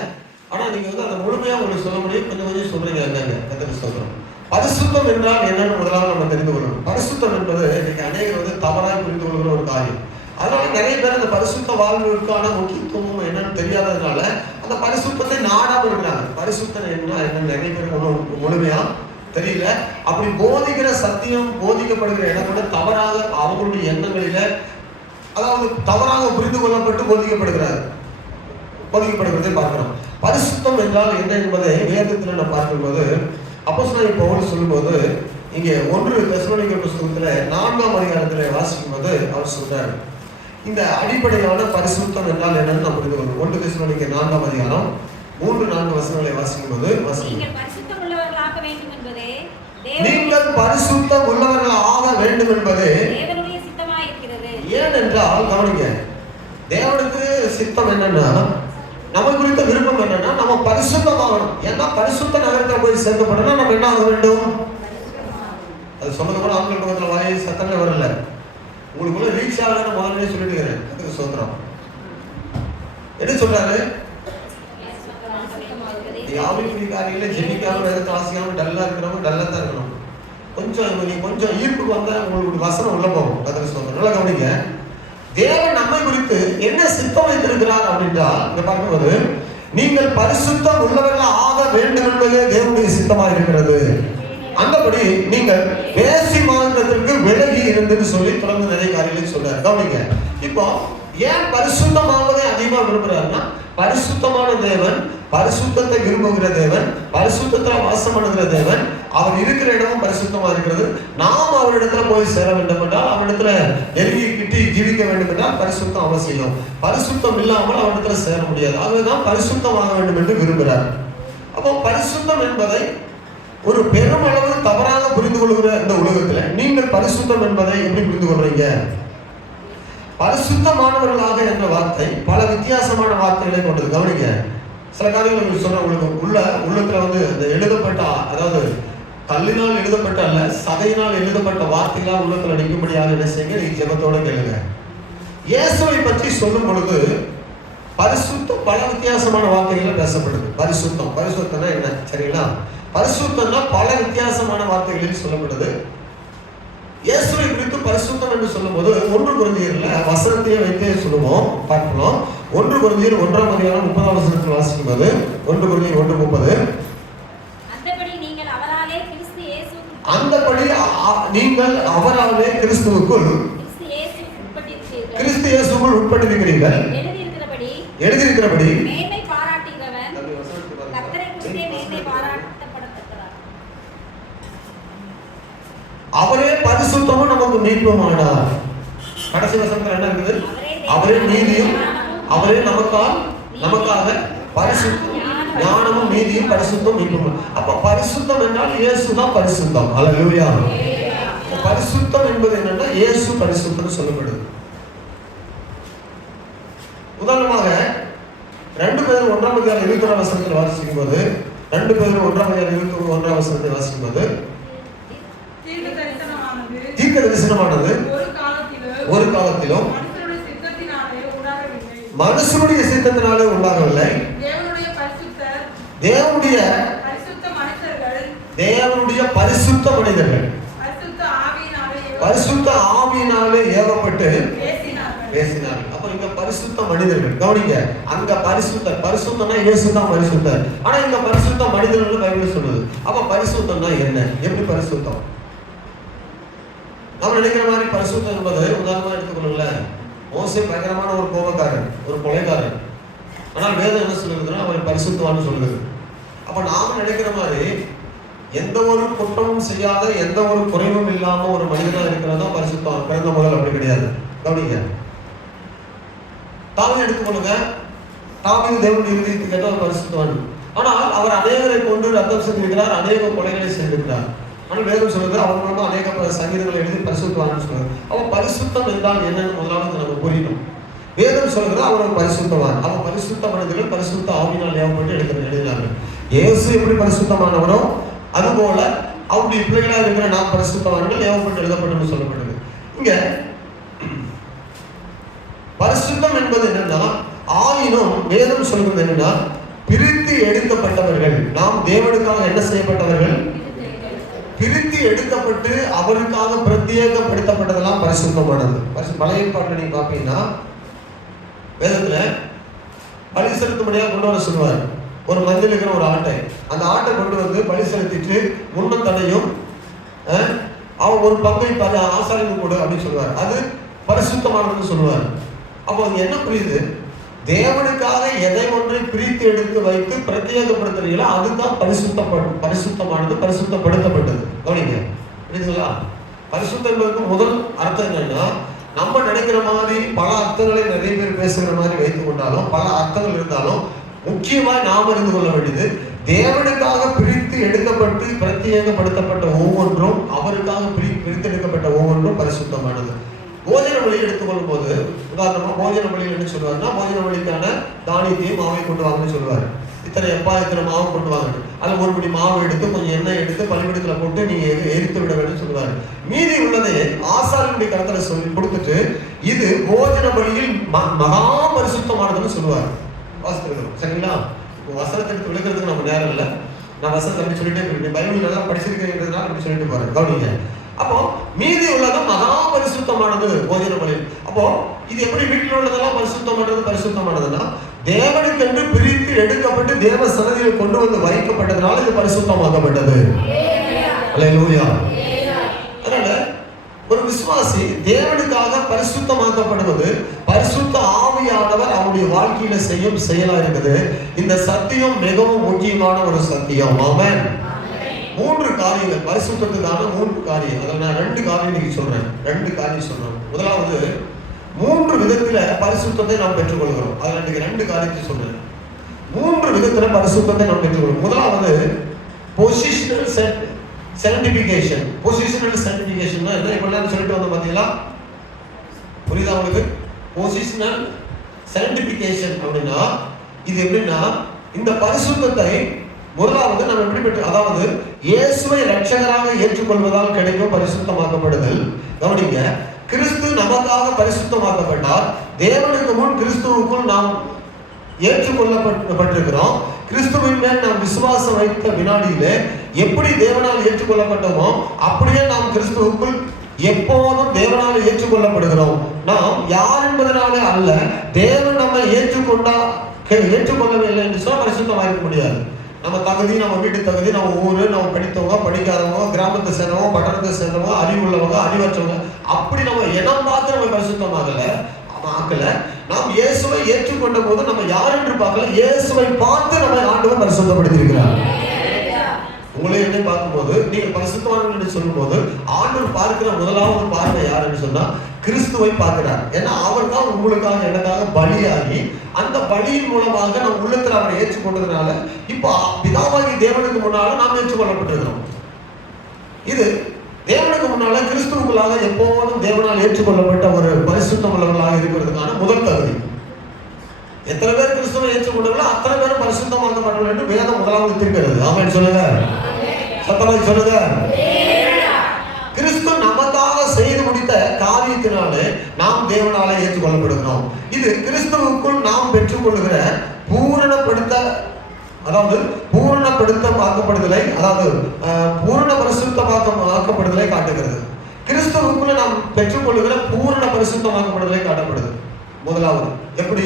ஆனா நீங்க வந்து அதை முழுமையா உங்களுக்கு சொல்ல முடியும், கொஞ்சம் கொஞ்சம் சொல்றீங்க. என்னங்க கத்தருக்கு சொல்றோம். பரிசுத்தம் என்றால் என்னன்னு முதலாவது நம்ம தெரிந்து கொள்ளணும். பரிசுத்தம் என்பது இன்னைக்கு அநேகர் வந்து தவறாக புரிந்து கொள்கிற ஒரு காரியம். அதனால நிறைய பேர் அந்த பரிசுத்த வாழ்வுக்கான முக்கியத்துவம் என்னன்னு தெரியாததுனால அந்த பரிசுத்தத்தை நாடாம இருக்கிறாங்க. பரிசுத்தம் என்ன நிறைய பேருக்கு முழுமையா தெரியல. அப்படி போதிக்கிற சத்தியம் போதிக்கப்படுகிற இடம் கூட தவறாக அவங்களுடைய எண்ணங்களில, அதாவது தவறாக புரிந்து கொள்ளப்பட்டு போதிக்கப்படுகிறதை பார்க்கிறோம். பரிசுத்தம் என்றால் என்ன என்பதை வேதத்தில் நம்ம பார்க்கும்போது அப்போஸ்தலனாகிய பவுல் சொல்லும்போது, இங்கே 1 தெசலோனிக்கேயர் புத்தகத்துல 4ஆம் அதிகாரத்துல வாசிக்கும் போது அவர் சொல்றாரு, இந்த அடிப்படையான பரிசுத்தம் என்றால் என்னன்னு நம்ம புரிந்து கொள்ளும். 1 தெசலோனிக்கேயர் 4ஆம் அதிகாரம் 3-4 வசனங்களை வாசிக்கும் போது, நீங்கள் பரிசுத்தம் உள்ளவர்களாக வேண்டும் என்பதே தேவனுடைய சித்தமாய் இருக்கிறது. ஏனென்றால் கவனிங்க, தேவனுக்கு சித்தம் என்னன்னா, நம்ம குறித்த விருப்பம் என்னன்னா, நம்ம பரிசுத்தமாகணும். ஏன்னா பரிசுத்த நகரத்துல போய் சேர்க்கப்படணும். நம்ம என்ன ஆக வேண்டும்? அது சொன்னது கூட ஆண்கள் பக்கத்துல வாயை சத்தமே வரல. உங்களுக்குள்ள ரீச் ஆகலன்னு முதல்ல சொல்லிட்டு அதுக்கு சோத்திரம். என்ன சொல்றாரு? ஆவிக்குரிய காரியங்கள ஜெபிக்காம வேதத்தை வாசிக்காம டல்லா இருக்கிறவங்க டல்லா தான் இருக்கணும். கொஞ்சம் ஈர்ப்புக்கு வந்தா உங்களுக்கு வசனம் உள்ள போகும். அதுக்கு சோத்திரம். நல்லா கவனிங்க. தேவன் நம்மை குறித்து என்ன சித்தம் வைத்திருக்கிறார் அப்படின்றா இங்க பார்க்கும்போது, நீங்கள் பரிசுத்தம் உள்ளவர்கள் ஆக வேண்டும் என்பதே தேவனுடைய சித்தமாக இருக்கிறது. அந்தபடி நீங்கள் பேசி மாநிலத்திற்கு விலகி இருந்துன்னு சொல்லி தொடர்ந்து நிறைய காரியங்களை சொல்றாரு. கவனிங்க. இப்போ ஏன் பரிசுத்தமாவதை அதிகமா விரும்புறாருன்னா, பரிசுத்தமான தேவன், பரிசுத்தத்தை விரும்புகிற தேவன், பரிசுத்தத்தில் வாசம் பண்ணுகிற தேவன், அவர் இருக்கிற இடமும் பரிசுத்தமா இருக்கிறது. நாம் அவரிடத்துல போய் சேர வேண்டும் என்றால், அவரிடத்துல நெருங்கி கிட்டி ஜீவிக்க வேண்டும் என்றால் பரிசுத்தம் அவசியம். பரிசுத்தம் இல்லாமல் அவரிடத்துல சேர முடியாது. ஆகவேதான் பரிசுத்தமாக வேண்டும் என்று விரும்புகிறார். அப்போ பரிசுத்தம் என்பதை ஒரு பெருமளவு தவறாக புரிந்து கொள்கிற இந்த உலகத்துல நீங்கள் பரிசுத்தம் என்பதை எப்படி புரிந்து கொள்றீங்க? பரிசுத்தமானவர்களாக என்ற வார்த்தை பல வித்தியாசமான வார்த்தைகளை கொண்டது. கவனிங்க. சில காரியங்கள் சொல்ற உங்களுக்கு உள்ளத்துல அந்த எழுதப்பட்ட, அதாவது கல்லினால் எழுதப்பட்ட அல்ல, சதையினால் எழுதப்பட்ட வார்த்தைகளா உள்ளத்துல நிற்கும்படியாக என்ன செய்யுங்க? நீங்க ஜெபத்தோட கேளுங்க. இயேசுவை பற்றி சொல்லும் பொழுது பரிசுத்தம் பல வித்தியாசமான வார்த்தைகள் பேசப்படுது. பரிசுத்தம்னா என்ன? சரிங்களா? பரிசுத்தம்னா பல வித்தியாசமான வார்த்தைகளில் சொல்லப்படுது. இயேசுவை குறித்து பரிசுத்தம் என்று சொல்லும் போது 1 கொரிந்தியர்ல வசனத்தையே வைத்தே சொல்லுவோம், பார்க்கலாம். 1 கொரிந்தியர் 1ஆம் அதிகாரம் 30ஆம் வசனத்தில் வாசிக்கும் போது 1 கொரிந்தியர் 1:30, அந்தபடி நீங்கள் அவராலே கிறிஸ்துவுக்குள் கிறிஸ்து இயேசுவுக்குள் உட்பட்டிருக்கிறீர்கள். எழுதியிருக்கிறபடி அவரே பரிசுத்தமும் நமக்கு மீட்புமானார். கடைசி வசனத்துல என்ன இருக்குது? அவரே நீதியும், அவரே நமக்காக பரிசுத்தம், ஞானமும் நீதியும் பரிசுத்தம் மீட்பும். அப்ப பரிசுத்தம் என்றால் இயேசுதான் பரிசுத்தம். அல்லேலூயா. பரிசுத்தம் என்பது என்னன்னா இயேசு பரிசுத்தம் சொல்லப்படுது. உதாரணமாக 2 பேர் 1ஆம் அதிகாரம் 21ஆம் வசனத்தில் வாசிக்கும் போது, 2 பேர் 1ஆம் அதிகாரம் 21ஆம் வசனத்தை வாசிக்கும் போது, தீர்க்க தரிசனமானது ஒரு காலத்திலும் மனுஷனுடைய சித்தத்தினாலே உண்டாகவில்லை. தேவனுடைய பரிசுத்த மனிதர்கள் பரிசுத்த ஆவியினாலே ஏவப்பட்டு பேசினார்கள். அப்ப இங்க பரிசுத்த மனிதர்கள். கவனிங்க. அங்க பரிசுத்தம்னா இயேசுதான் பரிசுத்தர். ஆனா இங்க பரிசுத்த மனிதர்கள் பைபிள் சொல்லுது. அப்ப பரிசுத்தம்னா என்ன? எப்படி பரிசுத்தம்? நம்ம நினைக்கிற மாதிரி பரிசுத்தம் என்பது, உதாரணமா எடுத்துக்கொள்ள, மோசே பயங்கரமான ஒரு கோபக்காரன், ஒரு கொலைக்காரன். ஆனால் வேதம் என்ன சொல்லுதுன்னா அவன் பரிசுத்தவான்னு சொல்லுது. அப்ப நாம நினைக்கிற மாதிரி எந்த ஒரு குற்றமும் செய்யாத, எந்த ஒரு குறைவும் இல்லாம ஒரு மனிதனா இருக்கிறதா பரிசுத்தம். பிறந்த முதல் அப்படி கிடையாது. கவனிங்க. தாவீது எடுத்துக்கொள்ளுங்க. தாவீது தேவனுடைய இருதயத்தை கேட்டால் பரிசுத்தவான். ஆனால் அவர் அநேகரை கொண்டு ரத்தம் செஞ்சிருக்கிறார், அநேக கொலைகளை செய்திருக்கிறார். ஆனால் வேதம் சொல்லுது அவர் மூலமா அநேக சங்கீதங்களை எழுதி பரிசுத்தவான்னு சொல்லுது. அவன் பரிசுத்தம் என்றால் என்னன்னு முதலாவது நம்ம புரியணும். வேதம் சொல்லுறது அவர் ஒரு பரிசுத்தவான். அவன் பரிசுத்த மனிதர்கள் பரிசுத்த ஆவியினால் ஏவப்பட்டு எழுதினார்கள். இயேசு எப்படி பரிசுத்தமானவரோ அதுபோல அவருடைய பிள்ளைகளாக இருக்கிற நாம் பரிசுத்தவான்கள் ஏவப்பட்டு எழுதப்பட்டு சொல்லப்படுது. இங்க பரிசுத்தம் என்பது என்னன்னா, ஆயினும் வேதம் சொல்கிறது என்னன்னா, பிரித்து எடுக்கப்பட்டவர்கள். நாம் தேவனுக்காக என்ன செய்யப்பட்டவர்கள்? பிரித்து எடுக்கப்பட்டு அவருக்காக பிரத்யேகப்படுத்தப்பட்டதெல்லாம் பரிசுத்தமானது. பழைய ஏற்பாட்டில் நீங்க பாப்பீங்கன்னா வேதத்துல பலி செலுத்தும்படியாக கொண்டு வர சொல்லுவார். ஒரு மந்தியில் இருக்கிற ஒரு ஆட்டை, அந்த ஆட்டை கொண்டு வந்து பலி செலுத்திட்டு முன்னும் தடையும் அவன் ஒரு பங்கை ஆசாரிக்கு கொடு அப்படின்னு சொல்லுவார். அது பரிசுத்தமானதுன்னு சொல்லுவார். அப்போ அது என்ன புரியுது? தேவனுக்காக எதை ஒன்றை பிரித்து எடுத்து வைத்து பிரத்யேகப்படுத்துறீங்களோ அதுதான் பரிசுத்தமானது, பரிசுத்தப்படுத்தப்பட்டது. கவனிங்க. புரியுதுங்களா? பரிசுத்தம் என்பதற்கு முதல் அர்த்தம் என்னன்னா, நம்ம நினைக்கிற மாதிரி பல அர்த்தங்களை நிறைய பேர் பேசுகிற மாதிரி வைத்துக் கொண்டாலும், பல அர்த்தங்கள் இருந்தாலும், முக்கியமாக நாம் அறிந்து கொள்ள வேண்டியது, தேவனுக்காக பிரித்து எடுக்கப்பட்டு பிரத்யேகப்படுத்தப்பட்ட ஒவ்வொன்றும், அவருக்காக பிரித்து எடுக்கப்பட்ட ஒவ்வொன்றும் பரிசுத்தமானது. போஜன வழி எடுத்துக்கொள்ளும் போது உதாரணமா போஜன வழியில் என்ன சொல்லுவாருன்னா, போஜன வழிக்கான தானியத்தையும் மாவை கொண்டு வாங்கன்னு சொல்லுவாரு. இத்தனை மாவு கொண்டு வாங்க, அதில் ஒரு படி மாவு எடுத்து கொஞ்சம் எண்ணெய் எடுத்து பள்ளிவிடத்துல போட்டு நீங்க எரித்து விட வேண்டும் சொல்லுவாரு. மீதி உள்ளதை ஆசாரியனுடைய கருத்துல சொல்லி கொடுத்துட்டு இது போஜன வழியில் மகா பரிசுத்தமானதுன்னு சொல்லுவாரு. வாசிக்கிறோம் சரிங்களா? வசனத்தை எடுத்து விளக்கிறதுக்கு நம்ம நேரம் இல்லை. நான் வசனத்தை அப்படி சொல்லிட்டே இருக்கேன். பைபிள் நல்லா படிச்சிருக்கிறதுனால அப்படி சொல்லிட்டு பாருங்க, கவனிங்க. அப்போ மீதி உள்ளதும் மகா பரிசுத்தமானது போஜன பலி. அப்போ இது எப்படி வீட்டில் உள்ளதெல்லாம் பரிசுத்தமானதுன்னா தேவனுக்கு என்று பிரித்து எடுக்கப்பட்டு தேவ சன்னதியில் கொண்டு வந்து வைக்கப்பட்டதுனால இது பரிசுத்தமாக்கப்பட்டது. அல்லேலூயா. அதனால ஒரு விசுவாசி தேவனுக்காக பரிசுத்தமாக்கப்படுவது பரிசுத்த ஆவியானவர் அவருடைய வாழ்க்கையில செய்யும் செயலா இருக்குது. இந்த சத்தியம் மிகவும் முக்கியமான ஒரு சத்தியம். ஆமென். 3 காரியங்கள் பரிசுத்தத்துக்கான 3 காரியம். அதில் நான் 2 காரியம் இன்னைக்கு சொல்றேன். 2 காரியம் சொல்றேன். முதலாவது 3 விதத்துல பரிசுத்தத்தை நாம் பெற்றுக்கொள்கிறோம். அதில் இன்னைக்கு 2 காரியத்தை சொல்றேன். 3 விதத்துல பரிசுத்தத்தை நாம் பெற்றுக்கொள்கிறோம். முதலாவது பொசிஷனல் sanctification. பொசிஷனல் sanctification என்ன இப்பெல்லாம் சொல்லிட்டு வந்தோம் பாத்தீங்களா? புரியுதா உங்களுக்கு? பொசிஷனல் sanctification அப்படின்னா இது எப்படின்னா, இந்த பரிசுத்தத்தை முதலாவது நம்ம எப்படி பெற்று, அதாவது இயேசுவை இரட்சகராக ஏற்றுக்கொள்வதால் கிடைக்கும் பரிசுத்தமாக்கப்படுதல். கவனிங்க, கிறிஸ்து நமக்காக பரிசுத்தமாக்கப்பட்டார். தேவனுக்கு முன் கிறிஸ்துவுக்குள் நாம் ஏற்றுக்கொள்ளப்பட்டிருக்கிறோம். கிறிஸ்துவின் மேல் நாம் விசுவாசம் வைத்த வினாடியிலே எப்படி தேவனால் ஏற்றுக்கொள்ளப்பட்டோமோ அப்படியே நாம் கிறிஸ்துவுக்குள் எப்போதும் தேவனால் ஏற்றுக்கொள்ளப்படுகிறோம். நாம் யார் என்பதனாலே அல்ல, தேவன் நம்மை ஏற்றுக்கொள்ளவில்லை என்று சொன்னால் பரிசுத்தமாக இருக்க முடியாது. நம்ம தகுதி, நம்ம வீட்டு தகுதி, நம்ம ஊரு, நம்ம படித்தவங்க, படிக்காதவங்க, கிராமத்தை சேர்ந்தவங்க, பட்டணத்தை சேர்ந்தவங்க, அறிவுள்ளவங்க, அறிவற்றவங்க, அப்படி நம்ம இனம் பார்த்து நம்ம பரிசுத்தமாகல ஆக்கல. நாம் இயேசுவை ஏற்றுக்கொண்ட போது நம்ம யார் என்று பார்க்கல, இயேசுவை பார்த்து நம்ம ஆண்டவர் பரிசுத்தப்படுத்தியிருக்கிறார். உங்களை என்ன பார்க்கும்போது நீங்கள் பரிசுத்தவான்கள் என்று சொல்லும் போது ஆண்டவர் பார்க்கிற முதலாவது பார்வை யார் என்று சொன்னா கிறிஸ்துவை பார்க்கிறார். ஏன்னா அவர் தான் உங்களுக்காக எனக்காக பலியாகி அந்த பலியின் மூலமாக நம்ம உள்ளத்தில் அவரை ஏற்றுக்கொண்டதுனால இப்போ பிதாவாகி தேவனுக்கு முன்னால நாம் ஏற்றுக்கொள்ளப்பட்டிருக்கிறோம். இது தேவனுக்கு முன்னால கிறிஸ்துவுக்குள்ளாக எப்போதும் தேவனால் ஏற்றுக்கொள்ளப்பட்ட ஒரு பரிசுத்தம் உள்ளவர்களாக இருக்கிறதுக்கான முதல் தகுதி. எத்தனை பேர் கிறிஸ்துவை ஏற்றுக்கொண்டாங்களோ அத்தனை பேரும் பரிசுத்தமாக்கப்பட்டவர்கள் என்று வேதம் முதலாவது திருக்கிறது. ஆமென் சொல்லுங்க, சத்தமாய் சொல்லுங்க. கிறிஸ்து நமக்காக செய்து முடித்த காரியத்தினாலே நாம் தேவனாலே ஏற்றுக்கொள்ளப்படுகிறோம். இது கிறிஸ்துவுக்குள் நாம் பெற்றுக்கொள்கிற பூரணப்படுத்தலை, அதாவது பூரண பரிசுத்தமாக்கப்படுதலை காட்டுகிறது. கிறிஸ்துவுக்குள்ள நாம் பெற்றுக்கொள்கிற பூரண பரிசுத்தமாக்கப்படுதலை காட்டப்படுது. முதலாவது எப்படி?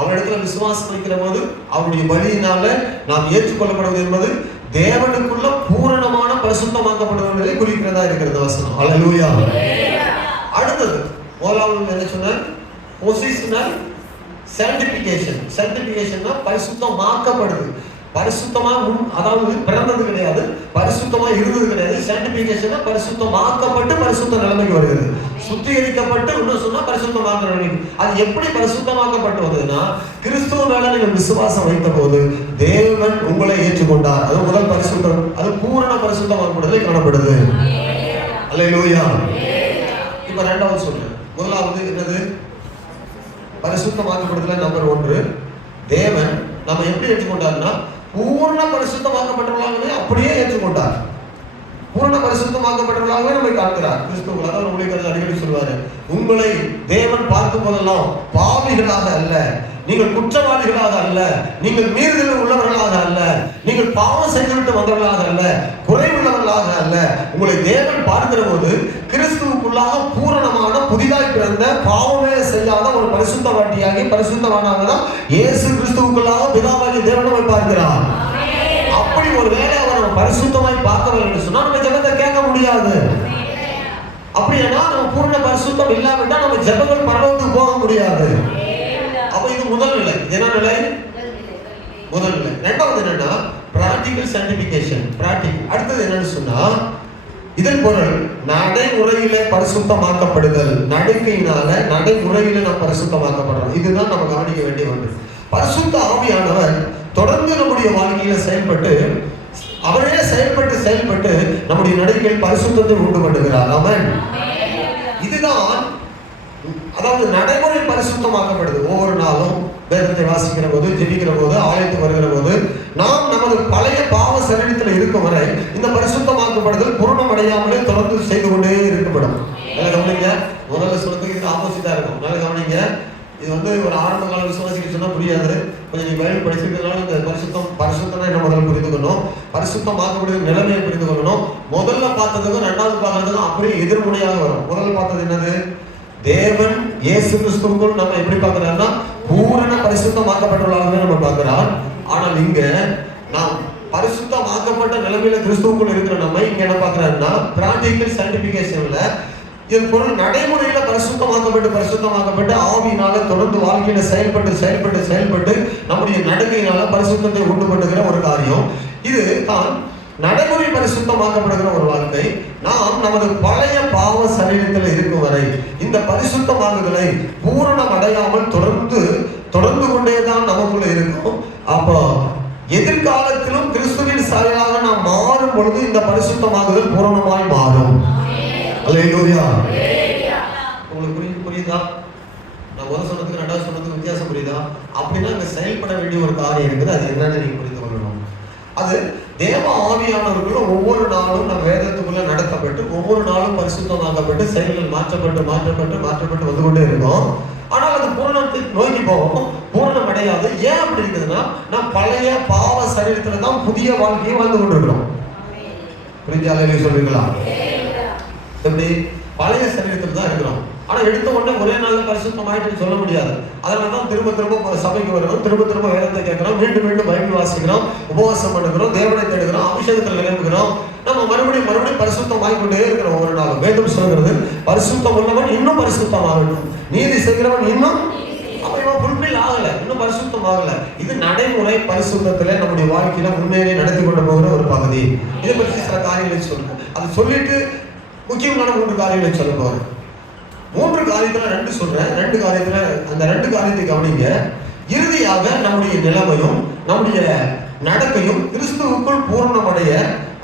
அவரிடத்துல விசுவாசம் வைக்கிற போது அவருடைய பலியினால நாம் ஏற்றுக்கொள்ளப்படுவது என்பது தேவனுக்குள்ள பூரணமான பரிசுத்தமாக்கப்படுவதை குறிக்கிறதா இருக்கிறது வசனம். அல்லேலூயா. அடுத்தது முதலாவது என்ன சொன்ன? Positional sanctification. sanctificationனா பரிசுத்தமாக்கப்படுது. பரிசுத்தமா அதாவது பிறந்தது கிடையாது, பரிசுத்தமா இருந்தது கிடையாது. sanctificationனா பரிசுத்தமாக்கப்பட்டு பரிசுத்த நிலைமைக்கு வருகிறது. சுத்திகரிக்கப்பட்டு இன்னும் சொன்னா பரிசுத்தமாக்க நிலைமைக்கு. அது எப்படி பரிசுத்தமாக்கப்பட்டு வந்ததுன்னா கிறிஸ்துவ மேல நீங்கள் விசுவாசம் வைத்த போது தேவன் உங்களை ஏற்றுக்கொண்டார். அது முதல் பரிசுத்தம். அது பூரண பரிசுத்தமாக்கப்படுதலை காணப்படுது. அல்லேலூயா. இப்ப இரண்டாவது சொல்றேன். முதலாவது என்னது? பரிசுத்தமாக்கப்படுதல நம்பர் 1. தேவன் நம்ம எப்படி ஏற்றுக்கொண்டார்னா பூர்ண பரிசுத்தமாக்கப்பட்டவர்களாகவே அப்படியே ஏற்றுக்கொண்டார். பூர்ண பரிசுத்தமாக்கப்பட்டவர்களாகவே நம்மை காண்கிறார். கிறிஸ்துவுக்குள் அதான் உங்களுக்கு அடிக்கடி சொல்வாரு, உங்களை தேவன் பார்க்கும் போதெல்லாம் பாவிகளாக அல்ல, நீங்கள் குற்றவாளிகளாக அல்ல, நீங்கள் மீறுதல் உள்ளவர்களாக அல்ல, நீங்கள் பாவம் செய்துவிட்டு வந்தவர்களாக அல்ல, குறைவுள்ளவர்களாக அல்ல, உங்களை தேவன் பார்க்கிற போது கிறிஸ்துவுக்குள்ளாக பூரணமான புதிதாய் பிறந்த பாவமே செய்யாத ஒரு பரிசுத்தவாட்டியாகி பரிசுத்தவானாக தான் இயேசு கிறிஸ்துவுக்குள்ளாக பிதாவாகி தேவனை பார்க்கிறார். அப்படி ஒரு வேளை அவர் பரிசுத்தமாய் பார்க்கவில்லை என்று சொன்னா நம்ம ஜெபத்தை கேட்க முடியாது. அப்படின்னா நம்ம பூர்ண பரிசுத்தம் இல்லாவிட்டா நம்ம ஜெபங்கள் பரலோகத்துக்கு போக முடியாது. அப்ப இது முதல் நிலை. என்ன நிலை? முதல் நிலை. இரண்டாவது என்னன்னா பிராக்டிகல் sanctification. அடுத்தது என்னன்னு சொன்னா இதன் பொருள் நடைமுறையில பரிசுத்தமாக்கப்படுதல். நடைமுறையில நாம் பரிசுத்தமாக்கப்படுறோம். இதுதான் நம்ம கவனிக்க வேண்டிய ஒன்று. பரிசுத்த ஆவியானவர் தொடர்ந்து நம்முடைய வாழ்க்கையில செயல்பட்டு அவரே செயல்பட்டு நம்முடைய நடைகளில் பரிசுத்தத்தை உண்டு பண்ணுகிறார். ஆமென். இதுதான் அதாவது நடைமுறை பரிசுத்தமாக்கப்படுது. ஒவ்வொரு நாளும் வேதத்தை வாசிக்கிற போது, ஜெபிக்கிற போது, ஆலயத்துக்கு வருகிற போது, நாம் நமது பழைய பாவ சரீரத்தில் இருக்கும் வரை இந்த பரிசுத்தமாக்கப்படுதல் பூரணம் அடையாமலே தொடர்ந்து செய்து கொண்டே இருக்கப்படும். கவனிங்க, முதல்ல சொல்றதுக்கு இது ஆப்போசிட்டா இருக்கும். நல்ல கவனிங்க, இது ஒரு ஆரம்ப கால விசுவாசிக்கு சொன்னா புரியாது. கொஞ்சம் நீ பைபிள் படிச்சிருக்கிறதுனால இந்த பரிசுத்தம் என்ன முதல்ல புரிந்து கொள்ளணும், பரிசுத்தமாக்கக்கூடிய நிலைமையை புரிந்து கொள்ளணும். முதல்ல பார்த்ததுக்கும் ரெண்டாவது பார்க்கறதுக்கும் அப்படியே எதிர்முனையாக வரும். முதல்ல பார்த்தது என்னது? தேவன் இயேசு கிறிஸ்துவுக்குள் நம்ம எப்படி பார்க்கிறாருன்னா பூரண பரிசுத்தமாக்கப்பட்டுள்ளார்கள் நம்ம பார்க்கிறோம். ஆனால் இங்க நாம் பரிசுத்தமாக்கப்பட்ட நிலைமையில கிறிஸ்துவுக்குள் இருக்கிற நம்ம இங்க என்ன பார்க்கிறாருன்னா பிராக்டிகல் சயின்டிபிகேஷன்ல இதன் பொருள் நடைமுறையில பரிசுத்தமாக்கப்பட்டு ஆவியினால தொடர்ந்து வாழ்க்கையில செயல்பட்டு நம்முடைய நடக்கையினால பரிசுத்தத்தை உண்டு பண்ணுகிற ஒரு காரியம். இது தான் நடைமுறை பரிசுத்தமாக்கப்படுகிற ஒரு வாழ்க்கை. நாம் நமது பழைய பாவ சரீரத்தில் இருக்கும் வரை இந்த பரிசுத்தமாகுதலை பூரணம் அடையாமல் தொடர்ந்து கொண்டேதான் நமக்குள்ள இருக்கும். அப்போ எதிர்காலத்திலும் கிறிஸ்துவின் சாயலாக நாம் மாறும் பொழுது இந்த பரிசுத்தமாகுதல் பூரணமாய் மாறும். அல்லேலூயா. உங்களுக்கு புரியுதா? நான் முதல் சொன்னதுக்கு ரெண்டாவது சொன்னதுக்கு வித்தியாசம் புரியுதா? அப்படின்னா அங்க செயல்பட வேண்டிய ஒரு காரியம் இருக்குது. அது என்னன்னு நீங்க புரிந்து கொள்ளணும். அது தேவ ஆவியானவர்களும் ஒவ்வொரு நாளும் நம் வேதத்துக்குள்ள நடத்தப்பட்டு ஒவ்வொரு நாளும் பரிசுத்தமாக்கப்பட்டு செயல்கள் மாற்றப்பட்டு வந்து கொண்டே இருக்கும். ஆனால் அது பூரணத்தை நோக்கி போகும், பூரணம் அடையாது. ஏன் அப்படி இருக்குதுன்னா நாம் பழைய பாவ சரீரத்துல தான் புதிய வாழ்க்கையை வாழ்ந்து கொண்டிருக்கிறோம். புரிஞ்சாலே சொல்றீங்களா? எப்படி? பழைய சரீரத்தில் தான் இருக்கிறோம். ஆனா எடுத்த உடனே ஒரே நாள்ல பரிசுத்தம் ஆயிட்டு சொல்ல முடியாது. அதனாலதான் திரும்ப சபைக்கு வருகிறோம், திரும்ப வேதத்தை கேட்கிறோம், மீண்டும் பைபிள் வாசிக்கிறோம், உபவாசம் பண்ணுகிறோம், தேவனை தேடுகிறோம், அபிஷேகத்தில் நிரம்புகிறோம். நம்ம மறுபடியும் பரிசுத்தம் ஆகிக்கொண்டே இருக்கிறோம். ஒவ்வொரு நாளும் வேதம் சொல்கிறது பரிசுத்தம் உள்ளவன் இன்னும் பரிசுத்தம் ஆகட்டும், நீதி செய்கிறவன் இன்னும் அவன் ஃபுல்ஃபில் ஆகல, இன்னும் பரிசுத்தம் ஆகல. இது நடைமுறை பரிசுத்தத்துல நம்முடைய வாழ்க்கையில முன்னேறி நடத்தி கொண்டு போகிற ஒரு பகுதி. இதை பற்றி சில காரியங்களை சொல்லுங்க. அதை சொல்லிட்டு முக்கியமான 3 காரியங்களை சொல்ல போறேன். 3 காரியத்துல 2 சொல்றேன். 2 காரியத்துல அந்த 2 காரியத்தை கவனிங்க. இறுதியாக நம்முடைய நிலைமையும் நம்முடைய நடக்கையும் கிறிஸ்துவுக்குள் பூரணமடைய,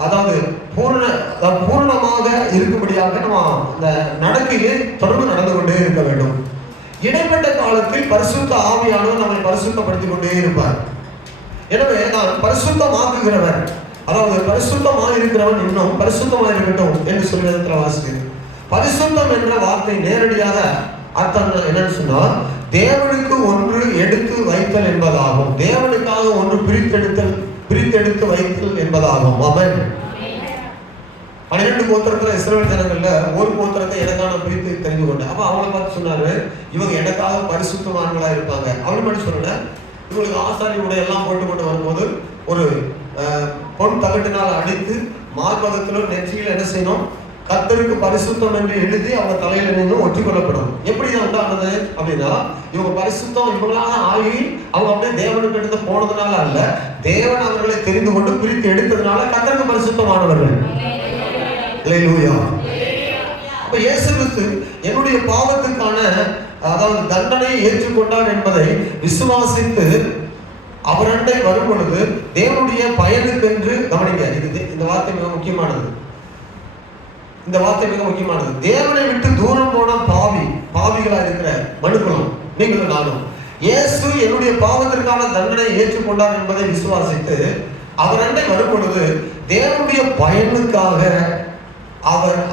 அதாவது பூரணமாக இருக்கும்படியாக நம்ம அந்த நடக்கையை தொடர்ந்து நடந்து கொண்டே இருக்க வேண்டும். இடைப்பட்ட காலத்தில் பரிசுத்த ஆவியானவர் நம்மை பரிசுத்தப்படுத்திக் கொண்டே இருப்பார். எனவே நான் பரிசுத்தமாக்குகிறவர், அதாவது பரிசுத்தமாக இருக்கிறவன் இன்னும் பரிசுத்தமாக இருக்கட்டும் என்று சொல்லி விதத்தில் வாசிக்கிறேன். பரிசுத்தம் என்ற வார்த்தை நேரடியாக அர்த்தம் என்னன்னு சொன்னா தேவனுக்கு ஒன்று எடுத்து வைத்தல் என்பதாகும். தேவனுக்காக ஒன்று பிரித்தெடுத்து வைத்தல் என்பதாகும். ஆமென். 12 கோத்திரத்துல இஸ்ரவேல் ஜனங்கள்ல ஒரு கோத்திரத்தை எனக்கான பிரித்து தெரிந்து கொண்டேன். அப்ப அவங்கள பார்த்து சொன்னாரு, இவங்க எனக்காக பரிசுத்தமானவங்களா இருப்பாங்க. அவளை மட்டும் சொல்லல, இவங்களுக்கு ஆசாரி உடை எல்லாம் போட்டு வரும்போது ஒரு பொன் தகட்டினால் அடித்து மார்பகத்திலும் நெற்றியில் என்ன செய்யணும், கர்த்தருக்கு பரிசுத்தம் என்று எழுதி அவங்க தலையில நின்று ஒற்றி கொள்ளப்படும். எப்படி உண்டானது அப்படின்னா இவங்க பரிசுத்தம் இவங்களாக ஆகி அவங்க அப்படியே தேவனுக்கு எடுத்து போனதுனால அல்ல, தேவன் அவர்களை தெரிந்து கொண்டு பிரித்து எடுத்ததுனால கர்த்தருக்கு பரிசுத்தமானவர்கள். அல்லேலூயா. அப்ப இயேசு கிறிஸ்து என்னுடைய பாவத்துக்கான அதாவது தண்டனையை ஏற்றுக்கொண்டார் என்பதை விசுவாசித்து அவரண்டை வரும் பொழுது தேவனுடைய பயனுக்கென்று கவனிங்க. இந்த வார்த்தை மிக முக்கியமானது. இந்த வார்த்தை மிக முக்கியமானது. தேவனை விட்டு தூரம் போன பாவிகளா இருக்கிற மனுக்குலம் நீங்களும் நானும் இயேசு என்னுடைய பாவத்திற்கான தண்டனையை ஏற்றுக்கொண்டார் என்பதை விசுவாசித்து அவரண்டை வரும் பொழுது தேவனுடைய பயனுக்காக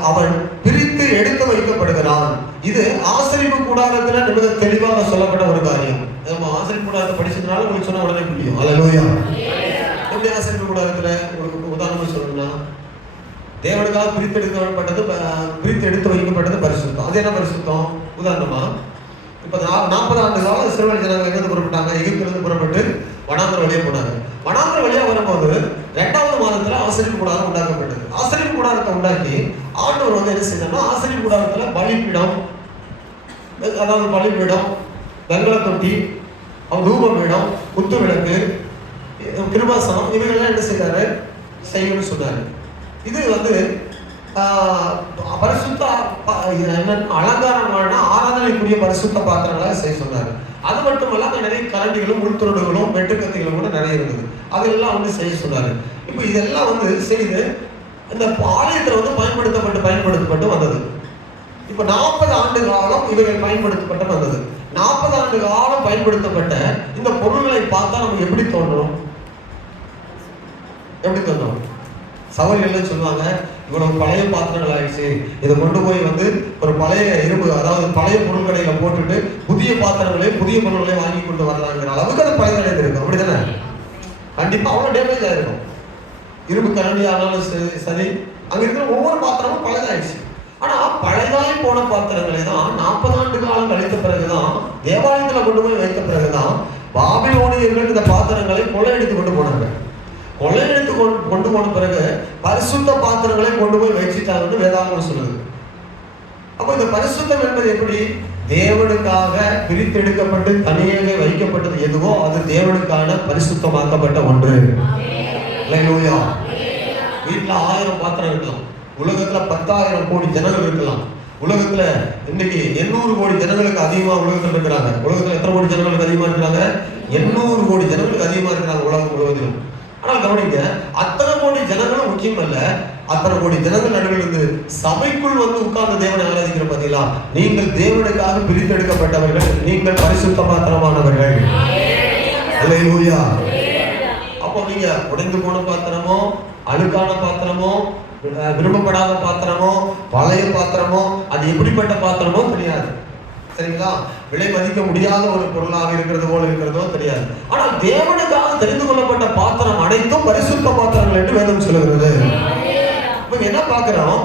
அவன் பிரித்து எடுத்து வைக்கப்படுகிறான். இது ஆசரிப்பு கூடாரத்துல மிக தெளிவாக சொல்லப்பட்ட ஒரு காரியம். நம்ம ஆசரிப்பு கூடாரத்தை படிச்சதுனால உங்களுக்கு சொன்ன உடனே புரியும். அல்லேலூயா. எப்படி ஆசரிப்பு கூடாரத்துல உங்களுக்கு உதாரணம் சொல்லணும்னா தேவனுக்காக பிரித்து எடுத்து வைக்கப்பட்டது பரிசுத்தம். அது என்ன பரிசுத்தம்? உதாரணமா இப்ப 40 ஆண்டு காலம் இஸ்ரவேல் ஜனங்கள் எங்கிருந்து புறப்பட்டாங்க? எகிப்திலிருந்து புறப்பட்டு வனாந்தர வழியா போனாங்க. வனாந்தர வழியா வரும்போது 2வது மாதத்துல ஆசரிப்பு கூடாரம் உண்டாக்கப்பட்டது. ஆசரிப்பு கூடாரத்தை உண்டாக்கி ஆண்டவர் என்ன செய்யணும்னா ஆசரிப்பு கூடாரத்துல பலிபீடம், அதாவது பலிபீடம், வெங்கல தொட்டி, தூபபீடம், குத்து விளக்கு, கிருபாசனம் இவைகள்லாம் என்ன செய்யறாரு செய்யணும்னு சொன்னாரு. இது பரிசுத்த அலங்காரமான ஆராதனைக்குரிய பரிசுத்த பாத்திரங்களாக செய்ய சொன்னாரு. அது மட்டுமல்ல நிறைய கரண்டிகளும் உள்துறடுகளும் வெட்டுக்கத்திகளும் கூட நிறைய இருந்தது. அதெல்லாம் செய்ய சொன்னாரு. இப்போ இதெல்லாம் செய்து இந்த ஆலயத்துல பயன்படுத்தப்பட்டு வந்தது. இப்ப 40 ஆண்டு காலம் இவைகள் பயன்படுத்தப்பட்ட வந்தது. 40 ஆண்டு காலம் பயன்படுத்தப்பட்ட இந்த பொருள்களை பார்த்தா நமக்கு எப்படி தோன்றும்? எப்படி தோன்றும்? சவரிகள் சொல்லுவாங்க, இவ்வளவு பழைய பாத்திரங்கள் ஆயிடுச்சு, இதை கொண்டு போய் ஒரு பழைய இரும்பு, அதாவது பழைய பொருள் கடையில போட்டுட்டு புதிய பாத்திரங்களையும் புதிய பொருள்களையும் வாங்கி கொண்டு வரலாங்கிற அளவுக்கு அது பழைய இருக்கும். அப்படித்தானே? கண்டிப்பா அவ்வளவு டேமேஜ் ஆயிருக்கும். இரும்பு கரண்டி ஆனாலும் சரி, அங்க இருக்கிற ஒவ்வொரு பாத்திரமும் பழையதாயிடுச்சு. ஆனா பழையதாய் போன பாத்திரங்களை தான் 40 ஆண்டு காலம் கழித்த பிறகுதான், தேவாலயத்துல கொண்டு போய் வைத்த பிறகுதான் பாபிலோனியர்கள் இந்த பாத்திரங்களை கொள்ளையடித்து கொண்டு போனாங்க. கொள்ளையடித்து கொண்டு போன பிறகு பரிசுத்த பாத்திரங்களை கொண்டு போய் வச்சுட்டாங்கன்னு வேதாகமம் சொல்லுது. அப்ப இந்த பரிசுத்தம் என்பது எப்படி? தேவனுக்காக பிரித்தெடுக்கப்பட்டு தனியாக வைக்கப்பட்டது எதுவோ அது தேவனுக்கான பரிசுத்தமாக்கப்பட்ட ஒன்று. அல்லேலூயா. வீட்டுல 1000 பாத்திரம் இருக்கலாம், உலகத்துல 10,000 கோடி ஜனங்கள் இருக்கலாம், உலகத்துல இன்னைக்கு 800 கோடி ஜனங்களுக்கு அதிகமா உலகத்தில் இருக்கிறாங்க. உலகத்துல எத்தனை கோடி ஜனங்களுக்கு அதிகமா இருக்கிறாங்க? 800 கோடி ஜனங்களுக்கு அதிகமா இருக்கிறாங்க உலகம் முழுவதிலும். ஆனால் கவனிங்க, அத்தனை கோடி ஜனங்களும் முக்கியம் அல்ல. அத்தனை கோடி ஜனங்கள் நடுவில் இருந்து சபைக்குள் உட்கார்ந்து தேவனை ஆராதிக்கிற பதிலா, நீங்கள் தேவனுக்காக பிரித்தெடுக்கப்பட்டவர்கள், நீங்கள் பரிசுத்த பாத்திரமானவர்கள். அல்லேலூயா. அப்போ நீங்க உடைந்து போன பாத்திரமோ, அழுக்கான பாத்திரமோ, விரும்பப்படாத பாத்திரமோ, பழைய பாத்திரமோ, அது எப்படிப்பட்ட பாத்திரமோ தெரியாது. சரிங்களா? விலை மதிக்க முடியாத ஒரு பொருளாக இருக்கிறது போல இருக்கிறதோ தெரியாது. ஆனால் தேவனுக்காக தெரிந்து கொள்ளப்பட்ட பாத்திரம் அனைத்தும் பரிசுத்த பாத்திரங்கள் என்று வேதம் சொல்லுகிறது. என்ன பார்க்கிறோம்?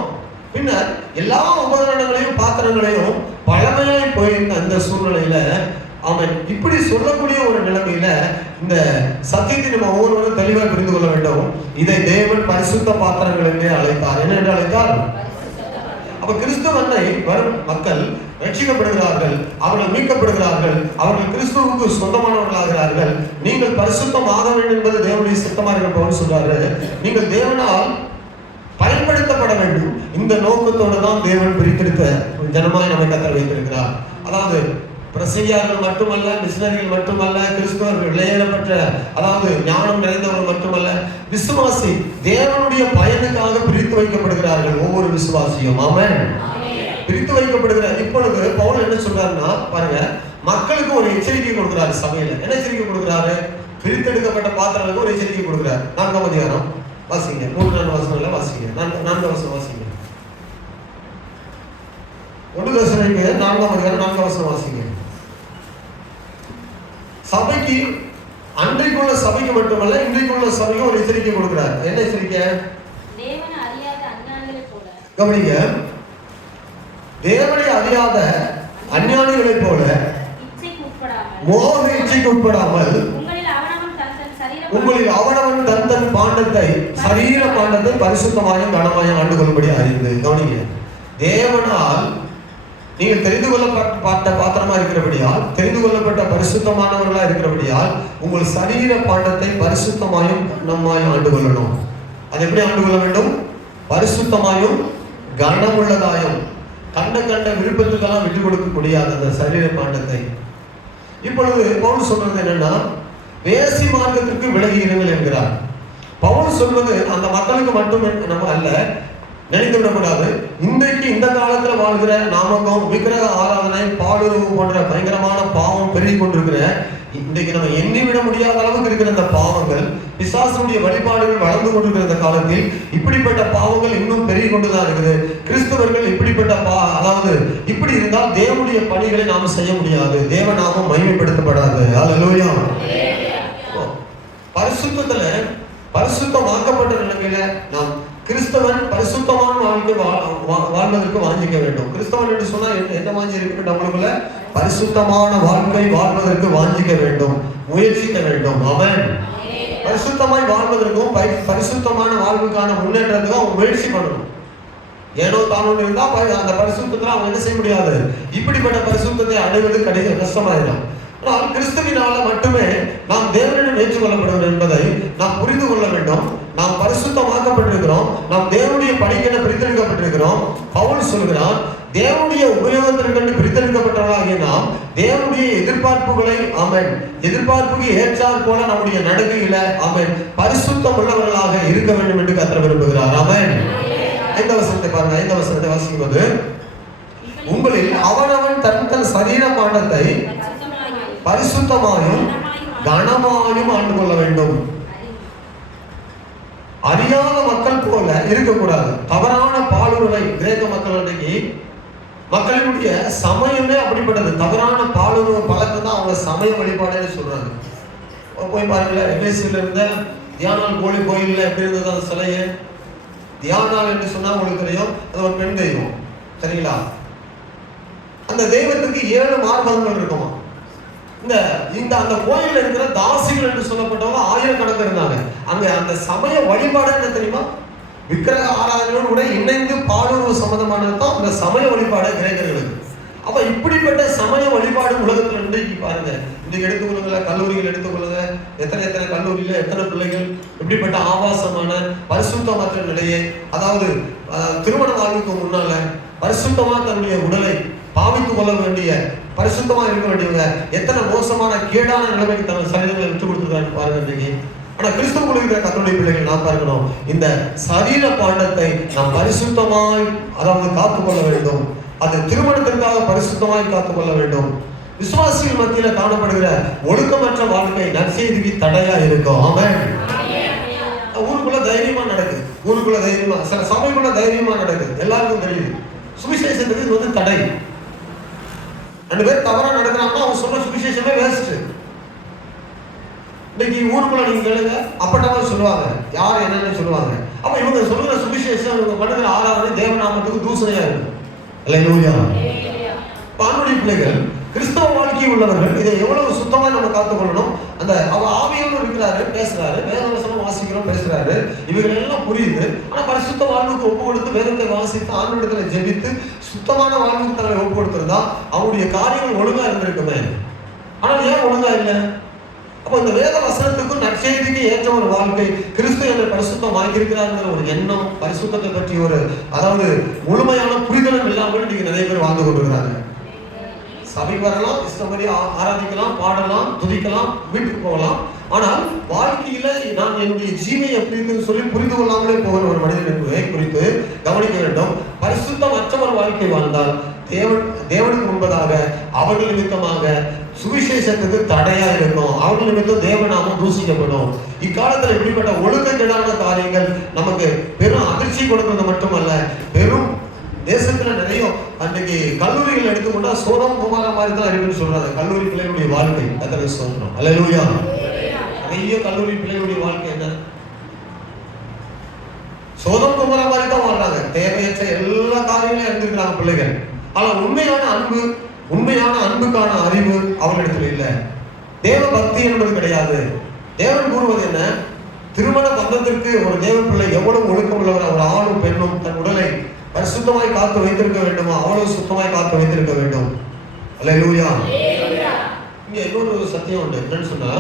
பின்னர் எல்லா உபகரணங்களையும் பாத்திரங்களையும் பழமையாய் போயிருந்த அந்த சூழ்நிலையில அவன் இப்படி சொல்லக்கூடிய ஒரு நிலைமையில இந்த சத்தியத்தை நம்ம ஒவ்வொருவரும் தெளிவாக புரிந்து கொள்ள வேண்டும். இதை தேவன் பரிசுத்த பாத்திரங்கள் என்றே அழைத்தார். என்ன என்று அழைத்தார்? அப்ப கிறிஸ்துவனை வரும் மக்கள் ரட்சிக்கப்படுகிறார்கள், அவர்கள் மீட்கப்படுகிறார்கள், அவர்கள் கிறிஸ்துவுக்கு சொந்தமானவர்களாகிறார்கள். நீங்கள் பரிசுத்தமாக வேண்டும் என்பது தேவனுடைய சித்தமாக இருப்பவர் சொல்றாரு. நீங்கள் தேவனால் பயன்படுத்தப்பட வேண்டும். இந்த நோக்கத்தோடு தான் தேவன் பிரித்தெடுத்த ஜனமாய் நம்மை கத்தர் வைத்திருக்கிறார். அதாவது பிரசங்கியார்கள் மட்டுமல்ல, மிஷனரிகள் மட்டுமல்ல, கிறிஸ்தவர்கள் விளையாடப்பட்ட, அதாவது ஞானம் நிறைந்தவர்கள் மட்டுமல்ல, விசுவாசி தேவனுடைய பயனுக்காக பிரித்து வைக்கப்படுகிறார்கள். ஒவ்வொரு விசுவாசியும் ஆமென் பிரித்து வைக்கப்படுகிறார். இப்பொழுது பவுல் என்ன சொல்றாருன்னா பாருங்க, மக்களுக்கு ஒரு எச்சரிக்கை கொடுக்கிறாரு. சபையில என்ன எச்சரிக்கை கொடுக்கிறாரு? பிரித்தெடுக்கப்பட்ட பாத்திரங்களுக்கு ஒரு எச்சரிக்கை கொடுக்கிறார். 4ஆம் அதிகாரம் வாசிங்க. 3-4 வசனங்களை வாசிங்க. 4 வசனம் வாசிங்க. 1 தெசலோனிக்கே 4ஆம் அதிகாரம் 4ஆம் வசனம் வாசிங்க. சபைக்கு, அன்றைக்குள்ள சபைக்கு மட்டுமல்ல, இன்றைக்குள்ள சபைக்கு ஒரு எச்சரிக்கை கொடுக்கிறார். என்ன எச்சரிக்கை? தேவனை அறியாத அஞ்ஞானிகளைப் போல, கவனிங்க, தேவனை அறியாத அஞ்ஞானிகளைப் போல மோக இச்சைக்கு உட்படாமல் உங்களில் அவனவன் தன் தன் பாண்டத்தை, சரீர பாண்டத்தை பரிசுத்தமாயும் கனமாயும் ஆண்டு கொள்ளும்படி அறிந்து. கவனிங்க, தேவனால் நீங்கள் தெரிந்து கொள்ளப்பட்ட பாத்திரமா இருக்கிறபடியால், தெரிந்து கொள்ளப்பட்ட பரிசுத்தமானவர்களா இருக்கிறபடியால், உங்கள் சரீர பாண்டத்தை பரிசுத்தமாயும் கனமாயும் ஆண்டு கொள்ளணும். அது எப்படி ஆண்டு கொள்ள வேண்டும்? பரிசுத்தமாயும் கனமுள்ளதாயும். கண்ட விருப்பத்துக்கெல்லாம் விட்டு கொடுக்க முடியாது அந்த சரீர பாண்டத்தை. இப்பொழுது பவுல் சொல்றது என்னன்னா, வேசி மார்க்கத்திற்கு விலகி இருங்கள் என்கிறார். பவுல் சொல்வது அந்த மக்களுக்கு மட்டும் நம்ம அல்ல, நினைத்து விடக்கூடாது. இன்றைக்கு இந்த காலத்துல வாழ்கிற நாமக்கும் விக்கிரக ஆராதனை, பாலுறவு போன்ற பயங்கரமான பாவம் பெருகி கொண்டிருக்கிற, இன்றைக்கு நம்ம எண்ணிவிட முடியாத அளவுக்கு இருக்கிற இந்த பாவங்கள், பிசாசுடைய வழிபாடுகள் வளர்ந்து கொண்டிருக்கிற இந்த காலத்தில் இப்படிப்பட்ட பாவங்கள் இன்னும் பெருகி கொண்டுதான் இருக்குது. கிறிஸ்தவர்கள் இப்படிப்பட்ட அதாவது இப்படி இருந்தால் தேவனுடைய பணிகளை நாம செய்ய முடியாது, தேவ நாமம் மகிமைப்படுத்தப்படாது. அல்லேலூயா. பரிசுத்தத்துல, பரிசுத்தமாக்கப்பட்ட நிலைமையில நாம் கிறிஸ்தவன் பரிசுத்தமான வாழ்க்கை வாழ்வதற்கு வாஞ்சிக்க வேண்டும். கிறிஸ்தவன் என்று சொன்னா என்ன வாஞ்சி இருக்கு? நம்மளுக்குள்ள பரிசுத்தமான வாழ்க்கை வாழ்வதற்கு வாஞ்சிக்க வேண்டும், முயற்சிக்க வேண்டும். அவன் பரிசுத்தமாய் வாழ்வதற்கும் பரிசுத்தமான வாழ்வுக்கான முன்னேற்றத்துக்கும் அவன் முயற்சி பண்ணணும். ஏனோ தானோ இருந்தா அந்த பரிசுத்தத்துல அவன் என்ன செய்ய முடியாது. இப்படிப்பட்ட பரிசுத்தத்தை அடைவது கஷ்டமாயிடும். ஆனால் கிறிஸ்துவினால மட்டுமே நாம் தேவனிடம் ஏற்றுக்கொள்ளப்படுவோம் என்பதை நாம் புரிந்து கொள்ள வேண்டும். நாம் பரிசுத்தமாக்கப்பட்டிருக்கிறோம், நாம் தேவனுடைய பணிக்கென பிரித்தெடுக்கப்பட்டிருக்கிறோம். பவுல் சொல்கிறான், தேவனுடைய உபயோகத்திற்கு பிரித்தெடுக்கப்பட்டவர்களாகிய நாம் தேவனுடைய எதிர்பார்ப்புகளை ஆமென், எதிர்பார்ப்புக்கு ஏற்றாற் போல நம்முடைய நடக்கையில ஆமென் பரிசுத்தம் உள்ளவர்களாக இருக்க வேண்டும் என்று கர்த்தர் விரும்புகிறார். ஆமென். 5 வசனத்தை பாருங்க. 5 வசனத்தை வாசிக்கும்போது, அவனவன் தன் தன் சரீர பாண்டத்தை பரிசுத்தமாயும் கனமாயும் ஆண்டு கொள்ள வேண்டும். அறியாத மக்கள் போல இருக்கக்கூடாது. தவறான பாலுறவை கிரேக்க மக்கள் அன்றைக்கு மக்களினுடைய சமயமே அப்படிப்பட்டது. தவறான பாலுறவு பழக்கம் தான் அவங்க சமய வழிபாடுன்னு சொல்றாங்க. போய் பாருங்களேன், எபேசில இருந்த தியானால் கோயில்ல எப்படி இருந்தது அந்த சிலையை. தியானால் என்று சொன்னா உங்களுக்கு தெரியும், அது ஒரு பெண் தெய்வம், சரிங்களா? அந்த தெய்வத்துக்கு 7 மார்பகங்கள் இருக்குமா. அந்த கோயில்ல இருக்கிற தாசிகள் என்று சொல்லப்பட்டவங்க ஆயிரக்கணக்கில் இருந்தாங்க. அங்க அந்த சமய வழிபாடு என்ன தெரியுமா? விக்கிரக ஆராதனையோடு கூட இணைந்து பாலுறவு சம்பந்தமானது தான் அந்த சமய வழிபாடு கிரேக்கர்களுக்கு. அப்ப இப்படிப்பட்ட சமய வழிபாடு உலகத்துல இன்றைக்கு பாருங்க, இன்றைக்கு எடுத்துக்கொள்ளுங்க, கல்லூரிகள் எடுத்துக்கொள்ளுங்க, எத்தனை கல்லூரியில எத்தனை பிள்ளைகள் இப்படிப்பட்ட ஆபாசமான பரிசுத்தமற்ற நிலையை, அதாவது திருமண வாழ்வுக்கு முன்னால பரிசுத்தமா தன்னுடைய உடலை பாவித்துக் கொள்ள வேண்டிய, பரிசுத்தமா இருக்க வேண்டியவங்க எத்தனை மோசமான கேடான நிலைமைக்கு தன் சரீரங்களை விட்டு கொடுத்துருக்காங்க பாருங்க இன்றைக்கு. ஆனா கிறிஸ்துவுக்குள்ள இருக்கிற கர்த்தருடைய பிள்ளைகள் நாம் பார்க்கணும், இந்த சரீர பாண்டத்தை நாம் பரிசுத்தமாய், அதாவது காத்துக்கொள்ள வேண்டும். அது திருமணத்திற்காக பரிசுத்தமாய் காத்துக்கொள்ள வேண்டும். விசுவாசிகள் மத்தியில காணப்படுகிற ஒழுக்கமற்ற வாழ்க்கை நற்செய்திக்கு தடையா இருக்கும். ஆமென். ஊருக்குள்ள தைரியமா நடக்குது, ஊருக்குள்ள தைரியமா, சில சபைக்குள்ள தைரியமா நடக்குது, எல்லாருக்கும் தெரியுது. சுவிசேஷத்துக்கு இது வந்து தடை. 2 பேர் தவறா நடக்கிறாங்கன்னா அவங்க சொன்ன சுவிசேஷமே வேஸ்ட். இன்னைக்கு ஊருக்குள்ள நீங்க கேளுங்க, அப்பட்டமா சொல்லுவாங்க, யார் என்னன்னு சொல்லுவாங்க. அப்ப இவங்க சொல்லுற சுவிசேஷம், இவங்க பண்ணுகிற ஆராதனை தேவநாமத்துக்கு தூசணையா இருக்கு. அல்லேலூயா. ஆண்களுடைய பிள்ளைகள், கிறிஸ்தவ வாழ்க்கை உள்ளவர்கள் இதை எவ்வளவு சுத்தமா நம்ம காத்துக்கொள்ளணும். அந்த அவர் ஆவியோடு இருக்கிறாரு, பேசுறாரு, வேதவசனம் வாசிக்கிறோம், பேசுறாரு, இவர்கள் எல்லாம் புரியுது. ஆனா பரிசுத்த வாழ்வுக்கு ஒப்பு கொடுத்து வேதத்தை வாசித்து ஆண்டவரிடத்துல ஜெபித்து சுத்தமான வாழ்வுக்கு தன்னை ஒப்பு கொடுத்திருந்தா அவருடைய காரியங்கள் ஒழுங்கா இருந்திருக்குமே. ஆனால் ஏன் ஒழுங்கா இல்லை? அப்போ இந்த வேத வசனத்துக்கும் நற்செய்திக்கு ஏற்ற ஒரு வாழ்க்கை, கிறிஸ்து என்னை பரிசுத்தம் வாங்கியிருக்கிறாருங்கிற ஒரு எண்ணம், பரிசுத்தத்தை பற்றி ஒரு, அதாவது முழுமையான புரிதலும் இல்லாமல் இன்னைக்கு நிறைய பேர் வாழ்ந்து கொண்டிருக்கிறாங்க. சபை வரலாம், இஷ்டப்படி ஆராதிக்கலாம், பாடலாம், துதிக்கலாம், வீட்டுக்கு போகலாம். ஆனால் வாழ்க்கையில நான் என்னுடைய ஜீவை எப்படி இருக்குன்னு சொல்லி புரிந்து கொள்ளாமலே போகிற ஒரு மனிதனை குறித்து கவனிக்க வேண்டும். பரிசுத்தம் அற்ற ஒரு வாழ்க்கை வாழ்ந்தால் தேவனுக்கு முன்பதாக அவர்கள் நிமித்தமாக சுவிசேஷத்துக்கு தடையா இருக்கும். அவர்கள் நிமித்தம் தேவநாமம் தூசிக்கப்படும். இக்காலத்தில் இப்படிப்பட்ட ஒழுக்கக்கேடான காரியங்கள் நமக்கு பெரும் அதிர்ச்சி கொடுக்கிறது மட்டுமல்ல, பெரும் தேசத்துல நிறைய அன்றைக்கு கல்லூரிகள் எடுத்துக்கொண்டா சோதம் குமார மாதிரி தான் இருக்குன்னு சொல்றாங்க. கல்லூரி பிள்ளைகளுடைய வாழ்க்கை கர்த்தரை ஸ்தோத்திரம். அல்லேலூயா. நிறைய கல்லூரி பிள்ளைகளுடைய வாழ்க்கை என்ன? சோதம் குமார மாதிரி தான் வாழ்றாங்க. தேவையற்ற எல்லா காரியங்களையும் இருந்திருக்கிறாங்க பிள்ளைகள். ஆனா உண்மையான அன்பு, உண்மையான அன்புக்கான அறிவு அவர்களிடத்தில் இல்லை. தேவ பக்தி என்பது கிடையாது. தேவன் கூறுவது என்ன? திருமண பந்தத்திற்கு ஒரு தேவ பிள்ளை எவ்வளவு ஒழுக்கம் உள்ளவர், ஒரு ஆணும் பெண்ணும் தன் உடலை பரிசுத்தமாய் காத்து வைத்திருக்க வேண்டுமோ அவ்வளவு சுத்தமாய் காத்து வைத்திருக்க வேண்டும். அல்லேலூயா. இங்க இன்னொரு சத்தியம் உண்டு. என்னன்னு சொன்னா,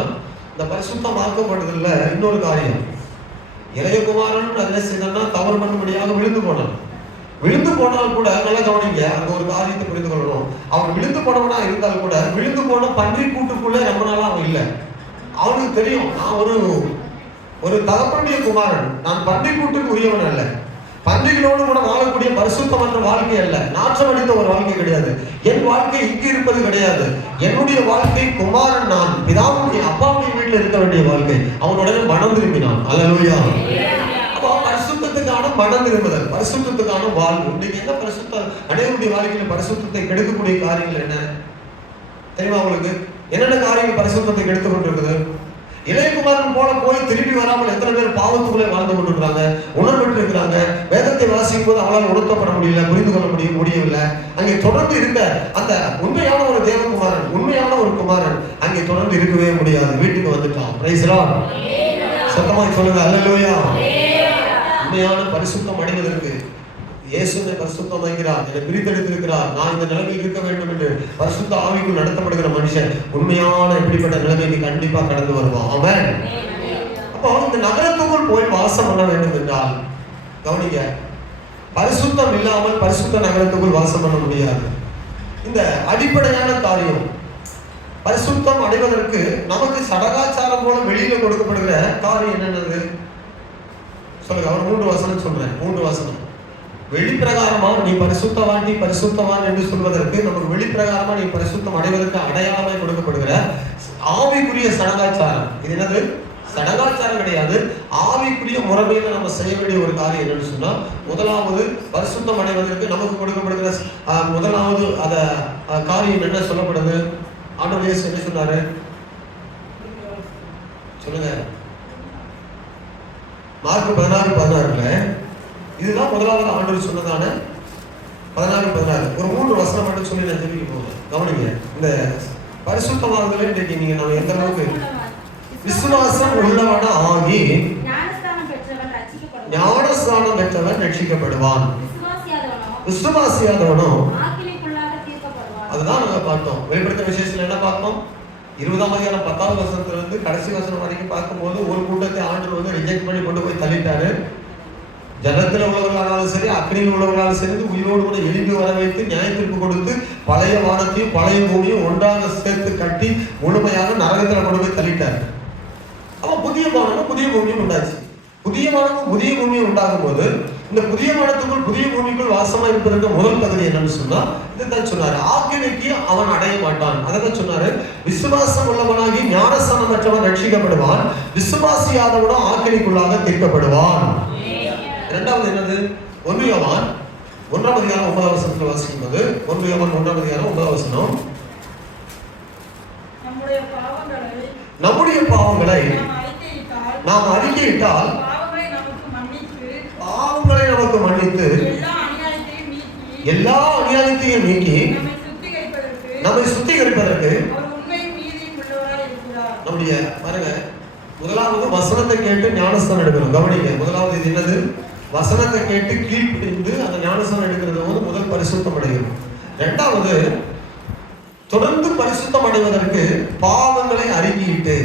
இந்த பரிசுத்தம் ஆக்கப்படுறதுல இன்னொரு காரியம், இளையகுமாரன் என்ன செய்யணும்னா தவறு பண்ணும்படியாக விழுந்து போனான். விழுந்து போனால் கூட நல்லா கவனிங்க, அங்க ஒரு காரியத்தை புரிந்து கொள்ளணும். அவன் விழுந்து போனவனா இருந்தால் கூட விழுந்து போன பன்றி கூட்டுக்குள்ளே ரொம்ப நாளா அவன் இல்லை. அவனுக்கு தெரியும், நான் ஒரு தகப்பனுடைய குமாரன், நான் பன்றி கூட்டுக்கு உரியவன் அல்ல, பன்றிகளோடு கூட வாழக்கூடிய பரிசுத்தமற்ற வாழ்க்கை அல்ல, நாற்றம் அடித்த ஒரு வாழ்க்கை கிடையாது. என் வாழ்க்கை இங்கு இருப்பது கிடையாது. என்னுடைய வாழ்க்கை குமாரன், நான் பிதாவுடைய அப்பாவுடைய வீட்டில் இருக்க வேண்டிய வாழ்க்கை. அவனுடைய மனம் திரும்பினான். அல்லேலூயா. அப்போ பரிசுத்தத்துக்கான மனம் திரும்புதல், பரிசுத்தத்துக்கான வாழ்வு. இன்னைக்கு என்ன பரிசுத்தம்? அனைவருடைய வாழ்க்கையில பரிசுத்தத்தை கெடுக்கக்கூடிய காரியங்கள் என்ன தெரியுமா உங்களுக்கு? என்னென்ன காரியங்கள் பரிசுத்தத்தை கெடுத்து கொண்டிருக்குது? இளையகுமாரன் போல போய் திரும்பி வராமல் எத்தனை பேர் பாவத்துக்குள்ளே வாழ்ந்து கொண்டிருக்கிறாங்க, உணர்வு இருக்கிறாங்க. வேதத்தை வாசிக்கும் போது அவளால் உணர்த்தப்பட முடியல, புரிந்து கொள்ள முடியவில்லை. அங்கே தொடர்ந்து இருக்க அந்த உண்மையான ஒரு தேவகுமாரன், உண்மையான ஒரு குமாரன் அங்கே தொடர்ந்து இருக்கவே முடியாது. வீட்டுக்கு வந்துட்டான். Praise Lord. சத்தமாய் சொல்லுங்க அல்லேலூயா. உண்மையான பரிசுத்தம் அடைவதற்கு இயேசுவை பரிசுத்தம் வைக்கிறார், என்னை பிரித்தெடுத்திருக்கிறார், நான் இந்த நிலைமையில் இருக்க வேண்டும் என்று பரிசுத்த ஆவிக்குள் நடத்தப்படுகிற மனுஷன் உண்மையான இப்படிப்பட்ட நிலைமைக்கு கண்டிப்பா கடந்து வருவான். ஆமென். அப்போ இந்த நகரத்துக்குள் போய் வாசம் பண்ண வேண்டும் என்றால் கவனிங்க, பரிசுத்தம் இல்லாமல் பரிசுத்த நகரத்துக்குள் வாசம் பண்ண முடியாது. இந்த அடிப்படையான காரியம் பரிசுத்தம் அடைவதற்கு நமக்கு சடகாச்சாரம் போல வெளியில கொடுக்கப்படுகிற காரியம் என்னென்னது சொல்லுங்க. அவர் 3 வசனம் சொல்றேன். 3 வசனம். வெளிப்பிரகாரமா நீ பரிசுத்தவான், நீ பரிசுத்தவான் என்று சொல்வதற்கு, நமக்கு வெளிப்பிரகாரமா நீ பரிசுத்தம் அடைவதற்கு அடையாளமாய் கொடுக்கப்படுகிற ஆவிக்குரிய சடங்காச்சாரம். இது என்னது? சடங்காச்சாரம் கிடையாது. ஆவிக்குரிய முறைமையில நம்ம செய்ய வேண்டிய ஒரு காரியம் என்னன்னு சொன்னா, முதலாவது பரிசுத்தம் அடைவதற்கு நமக்கு கொடுக்கப்படுகிற முதலாவது அத காரியம் என்ன சொல்லப்படுது? ஆண்டவர் இயேசு என்ன சொன்னாரு சொல்லுங்க. மார்க் 16:16 இதுதான் முதலாவது ஆண்டவர் சொன்னதான 16:16. ஒரு 3 வசனம் மட்டும் சொல்லி நான் ஜெபிக்க போகிறேன். கவனிங்க. இந்த பரிசுத்தமானதுல இன்றைக்கு நீங்க நம்ம எந்த அளவுக்கு விசுவாசம் உள்ளவன ஆகி ஞானஸ்நானம் பெற்றவன் ரட்சிக்கப்படுவான், விசுவாசியாதவனோ அதுதான் நாங்க பார்த்தோம். வெளிப்படுத்த விசேஷத்துல என்ன பார்த்தோம்? 20ஆம் அதிகாரம் 10வது வசனத்துல இருந்து கடைசி வசனம் வரைக்கும் பார்க்கும்போது ஒரு கூட்டத்தை ஆண்டவர் வந்து ரிஜெக்ட் பண்ணி கொண்டு போய் தள்ளிட்டாரு. ஜனத்தில் உள்ளவர்களாலும் சரி, அக்னியில் உள்ளவர்களாலும் சரி, உயிரோடு கூட எழுப்பி வர வைத்து நியாயத்திற்கு கொடுத்து பழைய வானத்தையும் பழைய பூமியும் ஒன்றாக சேர்த்து கட்டி முழுமையாக நரகத்தில் கொண்டு போய் தள்ளிட்டாரு. அப்ப புதிய வானமும் புதிய பூமியும் உண்டாச்சு. புதிய வானமும் புதிய பூமியும் உண்டாகும் போது இந்த புதிய வானத்துக்குள் புதிய பூமிக்குள் வாசமா இருப்பதற்கு முதல் தகுதி என்னன்னு சொன்னா, இதுதான் சொன்னாரு, ஆக்கினைக்கு அவன் அடைய மாட்டான். அதான் சொன்னாரு, விசுவாசம் உள்ளவனாகி ஞானஸ்நானம் பெற்றவன் ரட்சிக்கப்படுவான், விசுவாசியாதவனும் ஆக்கினைக்குள்ளாக தீர்க்கப்படுவான். இரண்டாவது என்னது? 1 யோவான் 1ஆம் அதிகாரம் 9ஆம் வசனத்தில் வாசிக்கும் போது, 1 யோவான் 1ஆம் அதிகாரம் 9ஆம் வசனம், நம்முடைய பாவங்களை நாம் அறிக்கையிட்டால் பாவங்களை நமக்கு மன்னித்து எல்லா அநியாயத்தையும் நீக்கி நம்மை சுத்திகரிப்பதற்கு நம்முடைய பாருங்க, முதலாவது வசனத்தை கேட்டு ஞானஸ்தானம் எடுக்கணும். கவனிங்க, முதலாவது இது என்னது? வசனத்தை கேட்டு கீழ்ப்படிந்து அந்த ஞானஸ்தானம் எடுக்கிறது வந்து முதல் பரிசுத்தம் அடைகிறது. இரண்டாவது, தொடர்ந்து பரிசுத்தம் அடைவதற்கு பாவங்களை அறிக்கையிட்டு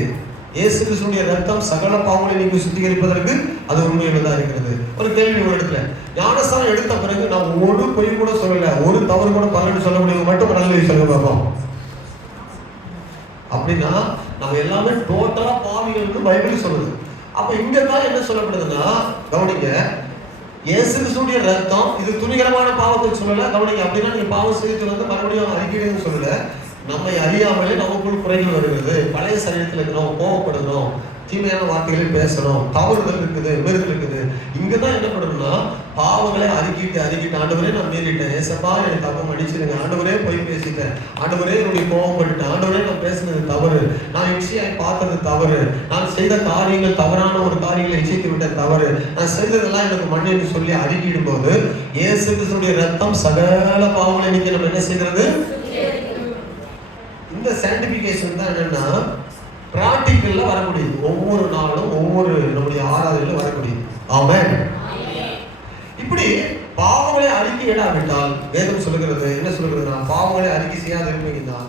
இயேசு கிறிஸ்துவின் ரத்தம் சகல பாவங்களை நீக்கி சுத்திகரிப்பதற்கு அது உண்மையில்தான் இருக்கிறது. ஒரு கேள்வி ஒரு இடத்துல, ஞானஸ்தானம் எடுத்த பிறகு நாம் ஒரு பொய் கூட சொல்லல, ஒரு தவறு கூட பலன்னு சொல்ல முடியும் மட்டும் நல்ல சொல்ல பார்ப்போம். அப்படின்னா நம்ம எல்லாமே டோட்டலா பாவிகளுக்கு பைபிள் சொல்லுது. அப்ப இங்கதான் என்ன சொல்லப்படுதுன்னா, கவனிங்க, இயேசு கிறிஸ்துவின் ரத்தம் இது துணிகரமான பாவத்தை சொல்லல. கவனிங்க, அப்படின்னா நீங்க பாவம் செய்து வந்து மறுபடியும் அறிக்கைன்னு சொல்லல. நம்மை அறியாமலே நமக்குள் குறைகள் வருகிறது. பழைய சரீரத்தில் இருக்கிறோம், கோவப்படுகிறோம், தீமையான வார்த்தைகளில் பேசணும், தவறுதல் இருக்குது, மீறுதல் இருக்குது. இங்கதான் என்ன பண்ணணும்னா, பாவங்களை அறிக்கிட்டு ஆண்டவரே நான் மீறிட்டேன், ஏசப்பா எனக்கு தப்பு மன்னிச்சிருங்க, ஆண்டவரே போய் பேசிட்டேன், ஆண்டவரே என்னுடைய கோவப்பட்டுட்டேன், ஆண்டவரே நான் பேசுனது தவறு, நான் இச்சையாய் பார்த்தது தவறு, நான் செய்த காரியங்கள் தவறான ஒரு காரியங்களை இச்சைத்து விட்ட தவறு, நான் செய்ததெல்லாம் எனக்கு மன்னின்னு சொல்லி அறிக்கிடும் போது இயேசு கிறிஸ்துவின் ரத்தம் சகல பாவங்களை நீக்கி நம்ம என்ன செய்கிறது? இந்த சான்டிபிகேஷன் தான் என்னன்னா பிராக்டிக்கல்ல வர முடியுது. ஒவ்வொரு நாளும் ஒவ்வொரு நம்முடைய ஆராதனையில வர முடியுது. ஆமென். இப்படி பாவங்களை அறிக்கையிடாவிட்டால் வேதம் சொல்லுகிறது என்ன சொல்லுகிறதுனா, பாவங்களை அறிக்கை செய்யாத இருப்பீங்கன்னா,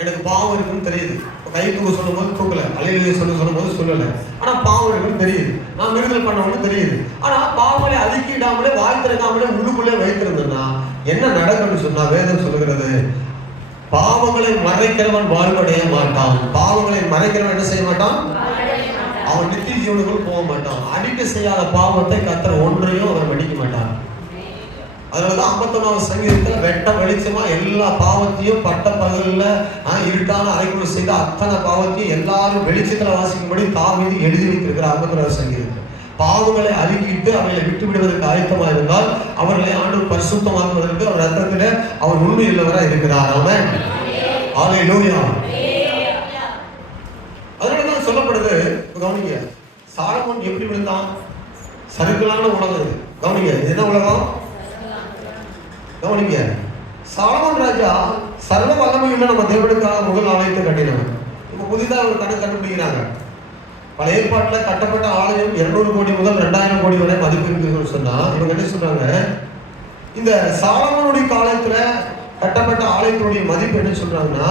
எனக்கு பாவம் இருக்குன்னு தெரியுது, கை தூக்க சொல்லும் போது தூக்கல, அலையிலேயே சொல்லும் போது சொல்லல, ஆனா பாவம் இருக்குன்னு தெரியுது, நான் மிருகல் பண்ணவன்னு தெரியுது, ஆனா பாவங்களை அறிக்கையிடாமலே வாய் திறக்காமலே உள்ளுக்குள்ளே வைத்திருந்தேன்னா என்ன நடக்கும்னு சொன்னா, வேதம் சொல்லுகிறது, பாவங்களை மறைக்கிறவன் வாழ்வடைய மாட்டான். பாவங்களை மறைக்கிறவன் என்ன செய்ய மாட்டான்? அவன் நித்திய ஜீவனுக்குள் போக மாட்டான். அறிக்கை செய்யாத பாவத்தை கர்த்தர் ஒன்றையும் அவர் மன்னிக்க மாட்டான். அதனாலதான் 51ஆவது சங்கீதத்துல வெட்ட வெளிச்சமா எல்லா பாவத்தையும் பட்ட பகல்ல இருட்டான அறைக்குள் செய்த அத்தனை பாவத்தையும் எல்லாரும் வெளிச்சத்துல வாசிக்கும்படி தாவீது எழுதி வைத்திருக்கிற 51ஆவது சங்கீதம். பாவங்களை அறிக்கிட்டு அவைகளை விட்டு விடுவதற்கு ஆயத்தமாக இருந்தால் அவர்களை ஆண்டவர் பரிசுத்தமாக்குவதற்கு அவர் ரத்தத்திலே அவர் உண்மை உள்ளவராக இருக்கிறார். ஆமென். ஹல்லேலூயா. அதனாலதான் சொல்லப்படுது, கவனிங்க, சாலமோன் எப்படி விழுந்தான்? சறுக்கலான உலகம் இது. கவனிங்க, இது என்ன உலகம்? கவனிங்க, சாலமோன் ராஜா சர்வ வல்லமையுள்ள நம்ம தேவனுக்காக முதல் ஆலயத்தை கட்டினவன். இப்ப புதிதாக ஒரு கணக்கு கண்டுபிடிக்கிறாங்க. பழைய ஏற்பாட்டில் கட்டப்பட்ட ஆலயம் 200 கோடி முதல் 2000 கோடி வரை மதிப்பு இருக்குன்னு சொன்னா, இவங்க என்ன சொல்றாங்க, இந்த சாலமோனுடைய காலத்துல கட்டப்பட்ட ஆலயத்தினுடைய மதிப்பு என்ன சொல்றாங்கன்னா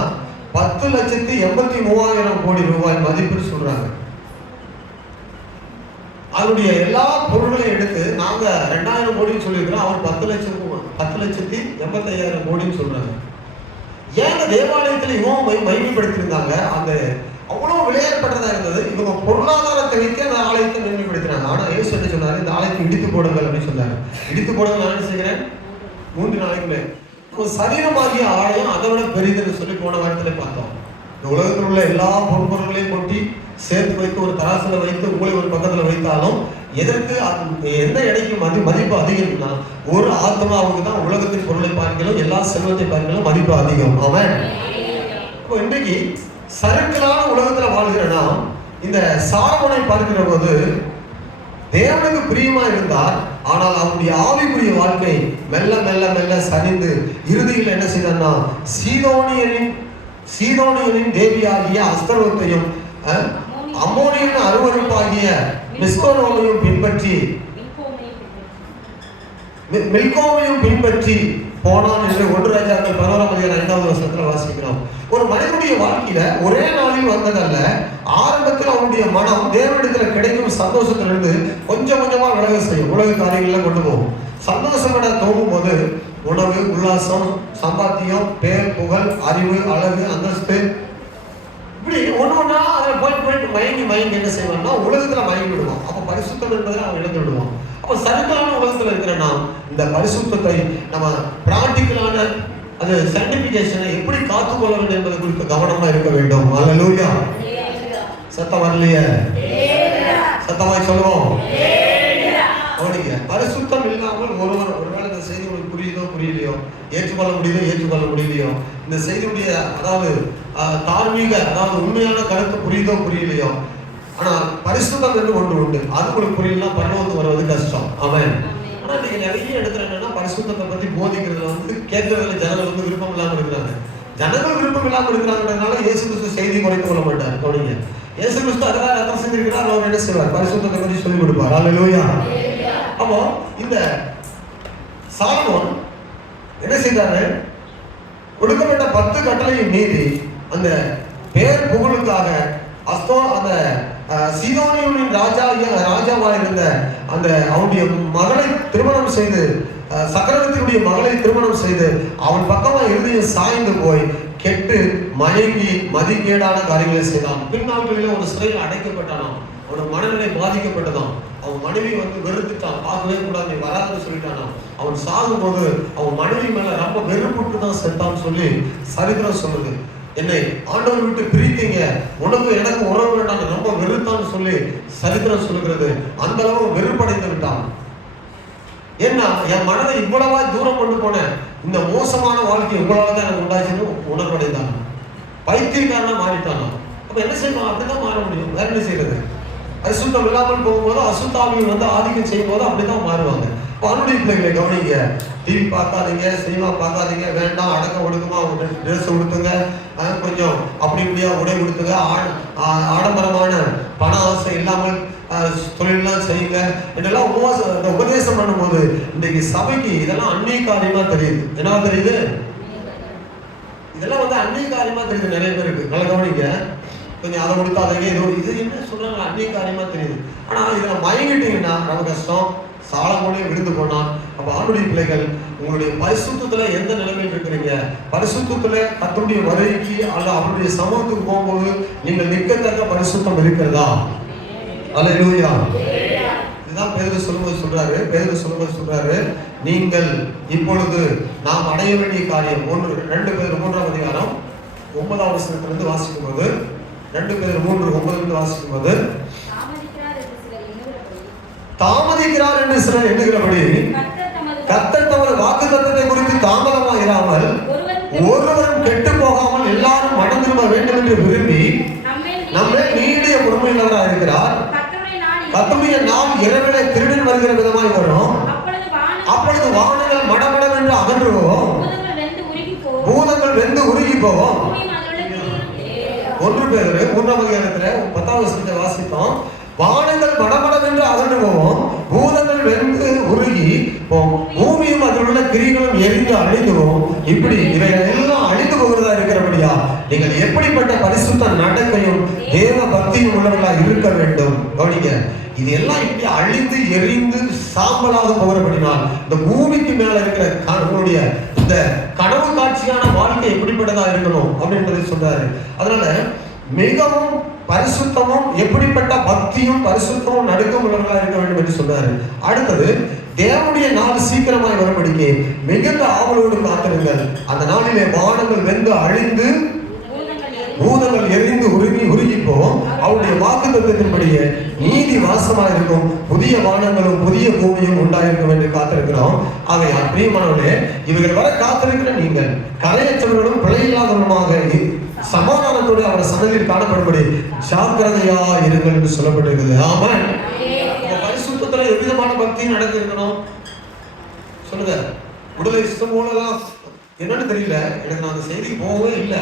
10,83,000 கோடி ரூபாய் மதிப்புன்னு சொல்றாங்க. அதனுடைய எல்லா பொருள்களையும் எடுத்து நாங்க 2000 கோடின்னு சொல்லியிருக்கிறோம், அவர் 10,85,000 கோடின்னு சொல்றாங்க. ஏன் தேவாலயத்துல இவங்க மகிமைப்படுத்திருந்தாங்க, அந்த அவ்வளவு விளையாடப்பட்டதா இருந்தது. இவங்க பொருளாதார அஸ்திபாரத்தை வைத்து அந்த ஆலயத்தை மேன்மைப்படுத்தினாங்க. ஆனா இயேசு என்ன சொன்னாரு? இந்த ஆலயத்தை இடித்து போடுங்கள் அப்படின்னு சொன்னாரு. இடித்து போடுங்கள் நான் என்ன செய்கிறேன்? 3 நாளைக்குள்ளே. சரீரமாகிய ஆலயம் அதை விட பெரிதுன்னு சொல்லி போன வாரத்துல பார்த்தோம். இந்த உலகத்தில் உள்ள எல்லா பொருட்களையும் கொட்டி சேர்த்து வைத்து ஒரு தராசுல வைத்து உங்களை ஒரு பக்கத்துல வைத்தாலும் எதற்கு எந்த எடைக்கு மதிப்பு அதிகம்னா ஒரு ஆத்மாவுக்கு தான் உலகத்தின் பொருளை பார்க்கலாம், எல்லா செல்வத்தை பார்க்கலாம் மதிப்பு அதிகம். அவன் இப்போ இன்றைக்கு சறுக்கலான உலகத்துல வாழ்கிற நாம் இந்த சாலமோனை பார்க்கிற போது தேவனுக்கு பிரியமா இருந்தார். ஆனால் அவருடைய ஆவிக்குரிய வாழ்க்கை மெல்ல மெல்ல மெல்ல சரிந்து இறுதியில் என்ன செய்தார்னா சீதோனியனின் தேவியாகிய அஸ்தரோத்தையும் அம்மோனியின் அருவருப்பாகிய மிஸ்கோனோமையும் பின்பற்றி மில்கோமையும் பின்பற்றி போனான் என்று 1 ராஜாக்கள் 11:5 வாசிக்கிறோம். ஒரு மனிதனுடைய வாழ்க்கையில ஒரே நாளில் வந்ததல்ல, ஆரம்பத்தில் அவனுடைய மனம் தேவனிடத்தில் கிடைக்கும் சந்தோஷத்திலிருந்து கொஞ்சம் கொஞ்சமா விலக செய்யும். உலக காரியங்கள்ல கொண்டு போகும். சந்தோஷப்பட தோணும் போது உணவு, உல்லாசம், சம்பாத்தியம், பேர், புகழ், அறிவு, அழகு, அந்தஸ்து, இப்படி ஒண்ணா அதில் போயிட்டு மயங்கி என்ன செய்வான்னா உலகத்துல மயங்கி விடுவான். அப்ப பரிசுத்தம் என்பதை அவன் இழந்து விடுவான். அப்ப சருக்கான உலகத்துல இருக்கிற நாம் இந்த பரிசுத்தத்தை நம்ம பிராக்டிக்கலான அது சர்டிபிகேஷனை எப்படி காத்துக்கொள்ள வேண்டும் என்பது குறித்து கவனமா இருக்க வேண்டும். அல்லேலூயா. சத்தம் வரலையே? சத்தமாய் சொல்லுவோம். பரிசுத்தம் இல்லாமல் ஒருவேளை இந்த செய்தி உங்களுக்கு புரியுதோ புரியலையோ, ஏற்றுக்கொள்ள முடியலையோ, இந்த செய்தியுடைய அதாவது தார்மீக அதாவது உண்மையான கருத்து புரியுதோ புரியலையோ, ஆனா பரிசுத்தம் என்று ஒன்று உண்டு. அது உங்களுக்கு புரியலன்னா பரலோகத்துக்கு வருவது கஷ்டம். ஆமென். ஆனா நீங்க நிறைய இடத்துல என்னன்னா பரிசுத்தத்தை பத்தி போதிக்கிறதுல கேட்கறதுல ஜனங்கள் விருப்பம் இல்லாம இருக்கிறாங்க. ஜனங்கள் விருப்பம் இல்லாம இருக்கிறாங்கிறதுனால இயேசு கிறிஸ்து செய்தி குறைத்து கொள்ள மாட்டார். கவனிங்க, இயேசு கிறிஸ்து அதெல்லாம் ரத்தம் செஞ்சிருக்கிறார். அவர் என்ன செய்வார்? பரிசுத்தத்தை பத்தி சொல்லிக் கொடுப்பார். அல்லேலூயா. அப்போ இந்த சாலமோன் என்ன செய்தாரு? கொடுக்கப்பட்ட 10 கட்டளையும் மீறி அந்த பேர் புகழுக்காக அந்த சீதோனியனின் ராஜாவா இருந்த அந்த அவனுடைய மகளை திருமணம் செய்து, சக்கரவர்த்தியுடைய மகளை திருமணம் செய்து அவன் பக்கமா இருதயம் சாய்ந்து போய் கெட்டு மயங்கி மதிக்கேடான காரியங்களை செய்தான். பின்னாட்களில் ஒரு சிறையில் அடைக்கப்பட்டானாம். அவனோட மனநிலை பாதிக்கப்பட்டதாம். அவன் மனைவி வெறுத்துட்டான், பார்க்கவே கூடாது, நீ வராதுன்னு சொல்லிட்டானாம். அவன் சாகும் போது அவன் மனைவி மேல ரொம்ப வெறுப்புட்டு தான் செத்தான்னு சொல்லி சரித்திரம் சொல்லுது. என்னை ஆண்டவர் விட்டு பிரித்தீங்க, உனக்கு எனக்கு உறவு வேண்டாம், ரொம்ப வெறுத்தான்னு சொல்லி சரித்திரம் சொல்லுகிறது. அந்த அளவு வெறுப்படைந்து விட்டான். ஏன்னா என் மனதை இவ்வளவா தூரம் கொண்டு போனேன், இந்த மோசமான வாழ்க்கை இவ்வளவு தான் எனக்கு உண்டாச்சுன்னு உணர்வடைந்தான். பைத்தியக்காரனா மாறிட்டானா. அப்ப என்ன செய்யணும்? அப்படிதான் மாற முடியும். வேற என்ன செய்யறது? அசுத்தம் இல்லாமல் போகும்போது அசுத்தாவிகள் ஆதிக்கம் செய்யும் போது அப்படிதான் மாறுவாங்க. அவனுடைய பிள்ளைகளை கவனிங்க. டிவி பார்க்காதீங்க, சினிமா பார்க்காதீங்க, வேண்டாம், அடக்க ஒடுக்கமா ட்ரெஸ் உடுத்துங்க, கொஞ்சம் அப்படி இப்படியா உடை உடுத்துங்க, ஆடம்பரமான பண ஆசை இல்லாமல் தொழிலெல்லாம் செய்யுங்க இதெல்லாம் உபதேசம் பண்ணும்போது இன்றைக்கு சபைக்கு இதெல்லாம் அந்நிய காரியமா தெரியுது. என்னவா தெரியுது? இதெல்லாம் அந்நிய காரியமா தெரியுது நிறைய பேருக்கு. நல்லா கவனிங்க. கொஞ்சம் அதை கொடுத்தாதீங்க, இது என்ன சொல்றாங்க, அந்நிய காரியமா தெரியுது. ஆனா இதுல மயங்கிட்டீங்கன்னா ரொம்ப கஷ்டம். சாலமோனே விழுந்து போனான். அப்ப ஆண்டுடைய பிள்ளைகள், உங்களுடைய பரிசுத்தத்துல எந்த நிலைமையில் இருக்கிறீங்க? பரிசுத்தத்துல கர்த்தருடைய வருகைக்கு அல்ல அவருடைய சமூகத்துக்கு போகும்போது நீங்கள் நிற்கத்தக்க பரிசுத்தம் இருக்கிறதா? அல்லேலூயா. இதுதான் பேதுரு சொல்லும்போது சொல்றாரு, நீங்கள் இப்பொழுது நாம் அடைய வேண்டிய காரியம் 2 பேர் 3ஆம் அதிகாரம் 9ஆம் வசனத்திலிருந்து வாசிக்கும் போது 2 பேர் 3:9 வாசிக்கும் போது தாமதிக்கிறார் என்று சிலர் எண்ணுகிறபடி கர்த்தர் தமது வாக்குத்தத்தத்தை குறித்து தாமதமாக இராமல் ஒருவரும் கெட்டு போகாமல் எல்லாரும் மனம் திரும்ப வேண்டும் என்று விரும்பி நம்மை நீடிய பொறுமையுள்ளவராக இருக்கிறார். கர்த்தருடைய நாள் இரவிலே திருடன் வருகிற விதமாய் வரும். அப்பொழுது வானங்கள் மடமடம் என்று அகன்றுவோம், பூதங்கள் வெந்து உருகி போவோம். 1 பேதுரு 3ஆம் அதிகாரத்துல 10ஆம் வசனத்தை வாசித்தோம். வானங்கள் மடமடம் என்று அகன்று போவோம், பூதங்கள் வெந்து உருகி போவோம், பூமியும் அதில் உள்ள கிரிகளும் எரிந்து அழிந்து போவோம். இப்படி இவைகள் எல்லாம் அழிந்து போகிறதா இருக்கிறபடியா நீங்கள் எப்படிப்பட்ட பரிசுத்த நடக்கையும் தேவ பக்தியும் உள்ளவர்களாக இருக்க வேண்டும். கவனிங்க, இது எல்லாம் இப்படி அழிந்து எரிந்து சாம்பலாக போகிறபடினால் இந்த பூமிக்கு மேல இருக்கிற உங்களுடைய இந்த கனவு காட்சியான வாழ்க்கை எப்படிப்பட்டதா இருக்கணும் அப்படின்றதை சொல்றாரு. அதனால மிகவும் பரிசுத்தமும் எப்படிப்பட்ட பக்தியும் பரிசுத்தமும் நடுக்கம் உள்ளவர்களாக இருக்க வேண்டும் என்று சொன்னாரு. அடுத்தது, தேவனுடைய நாள் சீக்கிரமாய் வரும்படிக்கு மிகுந்த ஆவலோடு காத்திருங்கள். அந்த நாளிலே வானங்கள் வெந்து அழிந்து பூதங்கள் எரிந்து உருகி போகும். அவருடைய வாக்குத்தத்தத்தின்படியே நீதி வாசமாக இருக்கும். புதிய வானங்களும் புதிய பூமியும் உண்டாயிருக்கும் என்று காத்திருக்கிறோம். ஆகையால் பிரியமானவர்களே, இவைகள் வர காத்திருக்கிற நீங்கள் கரையற்றவர்களும் பிழையில்லாதவர்களுமாக சமாதானத்தோடு அவர் சன்னதியில் காணப்படும்படி ஜாக்கிரதையா இருங்கள் என்று சொல்லப்பட்டிருக்கிறது. ஆமென். பரிசுத்தத்துல எவ்விதமான பக்தியும் நடந்திருக்கணும் சொல்லுங்க. உடலை இஷ்டம் போலலாம் என்னன்னு தெரியல, எனக்கு நான் அந்த செய்திக்கு போகவே இல்லை,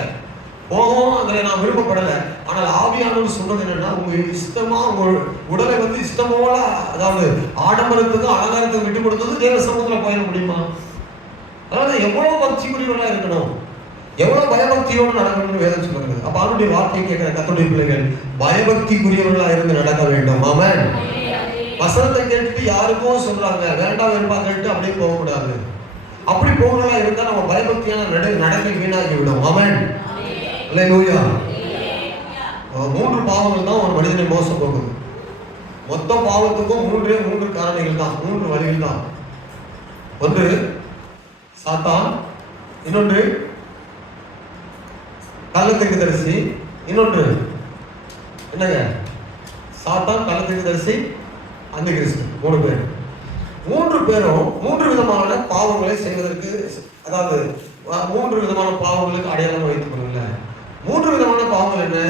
போகவும் அதில் நான் விருப்பப்படலை. ஆனால் ஆவியானவர் சொன்னது என்னன்னா, உங்க இஷ்டமா உங்க உடலை வந்து இஷ்டம் போல, அதாவது ஆடம்பரத்துக்கும் அலங்காரத்துக்கும் விட்டு கொடுத்தது தேவ சமூகத்தில் போயிட முடியுமா? அதனால எவ்வளவு பக்திக்குரியவர்களா இருக்கணும், எவ்வளவு பயபக்தியோடு நடக்கணும்னு வேதம் சொல்லுறது. அப்ப அவனுடைய வார்த்தையை கேட்கிற கர்த்தருடைய பிள்ளைகள் பயபக்திக்குரியவர்களா இருந்து நடக்க வேண்டும். ஆமென். வசனத்தை கேட்டுட்டு யாருக்கும் சொல்றாங்க வேண்டாம் வெறுப்பா கேட்டு அப்படியே போகக்கூடாது. அப்படி போகலாம் இருந்தா நம்ம பயபக்தியான நடக்கை வீணாகி விடும். ஆமென். அல்லேலூயா. 3 பாவங்கள் தான் ஒரு மனிதனை மோசம் போகுது. மொத்த பாவத்துக்கும் 3 காரணிகள் தான், 3 வழிகள் தான். ஒன்று சாத்தான், இன்னொன்று கள்ளத்துக்கு தரிசி, இன்னொன்று என்னங்க சாத்தான், கள்ளத்துக்கு தரிசி, அந்த கிறிஸ்து. 3 பேர். 3 பேரும் 3 விதமான பாவங்களை செய்வதற்கு, அதாவது 3 விதமான பாவங்களுக்கு அடையாளம் வைத்துக் கொள்ளுங்க. 3 விதமான பாவங்கள் என்ன?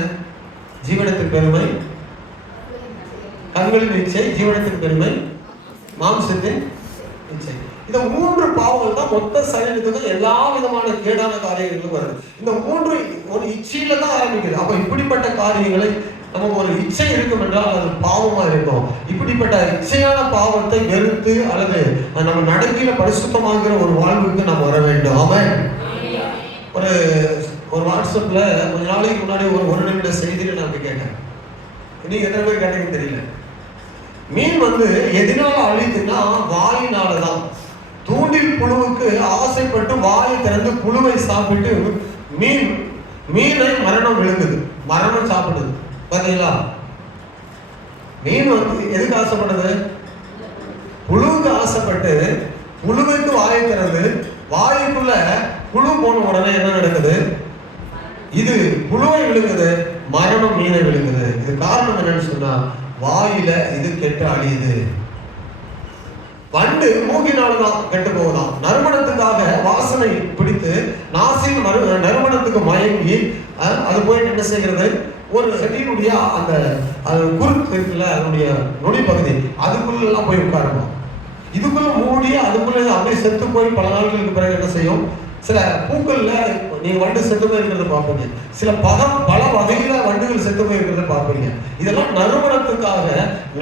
ஜீவனத்தின் பெருமை, கண்களின் இச்சை, ஜீவனத்தின் பெருமை, மாம்சத்தின் இச்சை. இந்த 3 பாவங்கள் தான் மொத்த சரீரத்துக்கும் எல்லா விதமான கேடான காரியங்களுக்கும் வருது. இந்த 3 ஒரு இச்சையில தான் ஆரம்பிக்குது. அப்ப இப்படிப்பட்ட காரியங்களை நமக்கு ஒரு இச்சை இருக்கும் என்றால் அது பாவமா இருக்கும். இப்படிப்பட்ட இச்சையான பாவத்தை வெறுத்து அல்லது நம்ம நடக்கையில பரிசுத்தமாகிற ஒரு வாழ்வுக்கு நம்ம வர வேண்டும். ஆமென். ஒரு வாட்ஸ்அப்ல கொஞ்ச நாளைக்கு முன்னாடி ஒரு நிமிட செய்தியில நான் கேட்டேன். நீங்க எத்தனை பேர் கேட்டீங்கன்னு தெரியல. மீன் வந்து எதனால அழித்துன்னா வாயினாலதான். தூண்டில் புழுவுக்கு ஆசைப்பட்டு வாயை திறந்து புழுவை சாப்பிட்டு மீனை மரணம் விழுங்குது, மரணம் சாப்பிடுது. பாத்தீங்களா? மீன் வந்து எதுக்கு ஆசைப்படுது? புழுவுக்கு ஆசைப்பட்டு புழுவுக்கு வாயை திறந்து வாய்க்குள்ள புழு போன உடனே என்ன நடக்குது? இது புழுவை விழுங்குது, மரணம் மீனை விழுங்குது. இது காரணம் என்னன்னு சொன்னா வாயில இது கெட்டு அழியுது. வண்டு மூக்கினால்தான் கெட்டு போகலாம். நறுமணத்துக்காக வாசனை பிடித்து நாசில் நறுமணத்துக்கு மயங்கி அது போய் என்ன செய்கிறது? ஒரு செடியினுடைய அந்த குறுக்கு இருக்குல்ல, அதனுடைய நுனி பகுதி, அதுக்குள்ள எல்லாம் போய் உட்காரணும். இதுக்குள்ள மூடி அதுக்குள்ள அப்படியே செத்து போய் பல நாட்களுக்கு பிறகு என்ன செய்யும்? சில பூக்கள்ல நீங்க வண்டு செத்து போய் இருக்கிறத பார்ப்பீங்க. சில பல வகையில வண்டுகள் செத்து போய் இருக்கிறத பார்ப்பீங்க. இதெல்லாம் நறுமணத்துக்காக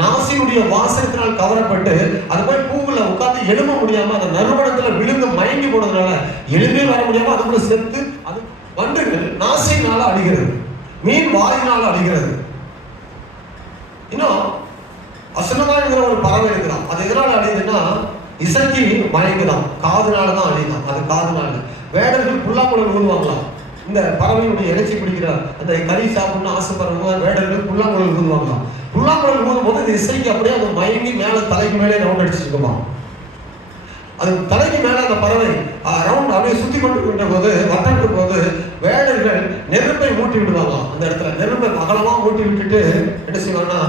நாசினுடைய வாசனத்தினால் கவரப்பட்டு அது போய் பூக்குள்ள உட்கார்ந்து எழும்ப முடியாம அந்த நறுமணத்துல விழுந்து மயங்கி போனதுனால எழுமே வர முடியாம அதுக்குள்ள செத்து அது வண்டுகள் நாசினால அழிகிறது, மீன் வாயினால அழிகிறது. இன்னும் அசுனமா இருக்கிற ஒரு பறவை இருக்கிறான். அது எதனால அழியுதுன்னா இசைக்கு மயங்குதான், காதுனாலதான் அழிதான். அது காதுனால வேடர்கள் புல்லாங்குழல் ஊதுவாங்களாம். இந்த பறவையுடைய இறைச்சி பிடிக்கிற அந்த கறி சாப்பிடணும்னு ஆசைப்படுறவங்க வேடர்கள் புல்லாங்குழல் ஊதுவாங்களாம். புல்லாங்குழல் ஊதும் போது இந்த இசைக்கு அப்படியே அது மயங்கி மேல தலைக்கு மேலே ரவுண்ட் அடிச்சிருக்குமா. அது தலைக்கு மேல அந்த பறவை ரவுண்ட் அப்படியே சுத்தி கொண்டு போது வட்டட்டு போது வேடர்கள் நெருப்பை மூட்டி விடுவாங்களாம். அந்த இடத்துல நெருப்பை அகலமா மூட்டி விட்டுட்டு என்ன செய்வாங்கன்னா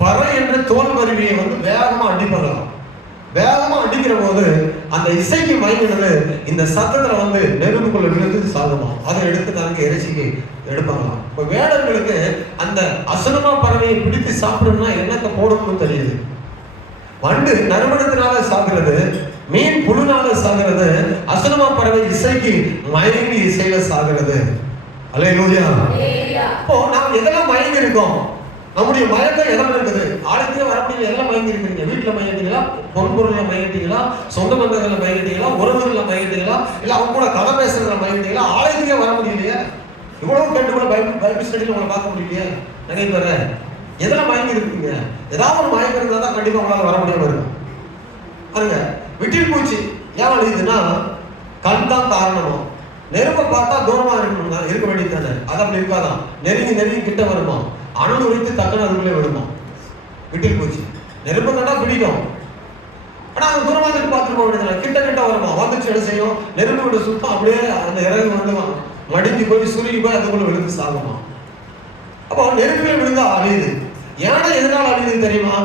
பறை என்ற தோல் கருவியை வந்து வேகமா அடிப்பாங்களாம். வேகமா அடிக்கிற போது அந்த இசைக்கு மயங்கினது இந்த சத்தத்துல வந்து நெருப்புக்குள்ள விழுந்து சாகுமா. அதை எடுத்து தனக்கு இறைச்சிக்கு எடுப்பாங்களாம். இப்ப வேடர்களுக்கு அந்த அசுனமா பறவையை பிடித்து சாப்பிடணும்னா என்னத்தை போடணும்னு தெரியுது. வண்டு நறுமணத்தினால சாகிறது, மீன் புழுனால சாகிறது, அசுனமா பறவை இசைக்கு மயங்கி இசையில சாகிறது. அல்லேலூயா. இப்போ நாம் எதெல்லாம் மயங்கி இருக்கோம்? நம்முடைய மயக்கம் எதெல்லாம் இருக்குது? ஆளுக்கே வர முடியல, எல்லாம் மயங்கி இருக்கிறீங்க. வீட்டுல மயங்கிட்டீங்களா, பொன்பொருள்ல மயங்கிட்டீங்களா, சொந்த பந்தங்கள்ல மயங்கிட்டீங்களா, உறவுகள்ல மயங்கிட்டீங்களா, இல்ல அவங்க கூட கதை பேசுறதுல மயங்கிட்டீங்களா? ஆளுக்கே வர முடியலையே. இவ்வளவு கேட்டு கூட பைபிள் ஸ்டடியில உங்களை பார்க்க முடியலையே. நிறைய பேர் எதெல்லாம் மயங்கி இருக்கீங்க? ஏதாவது ஒரு மயக்கம் இருந்தா தான் கண்டிப்பா உங்களால வர முடியாம இருக்கும். பாருங்க, விட்டில் பூச்சி ஏன் அழியுதுன்னா கண் தான் காரணமும். நெருப்பை பார்த்தா தூரமா இருக்க வேண்டியது தானே. அது அப்படி இருக்காதான். நெருங்கி கிட்ட வருமா, அனல் வைத்து தக்கன அதுக்குள்ளே விடுமா. வீட்டில் போச்சு. நெருப்பை கண்டா பிடிக்கும், ஆனா அது தூரமா இருந்து பார்த்துட்டு போக வேண்டியது. கிட்ட வருமா, வந்துச்சு என்ன செய்யும், நெருப்பு விட சுத்தம் அப்படியே அந்த இறகு வந்து மடிஞ்சு போய் சுருங்கி போய் அதுக்குள்ள விழுந்து சாகுமா. அப்போ நெருப்பில் விழுந்தா அழியுது. யானை எதனால அழியுது தெரியுமா?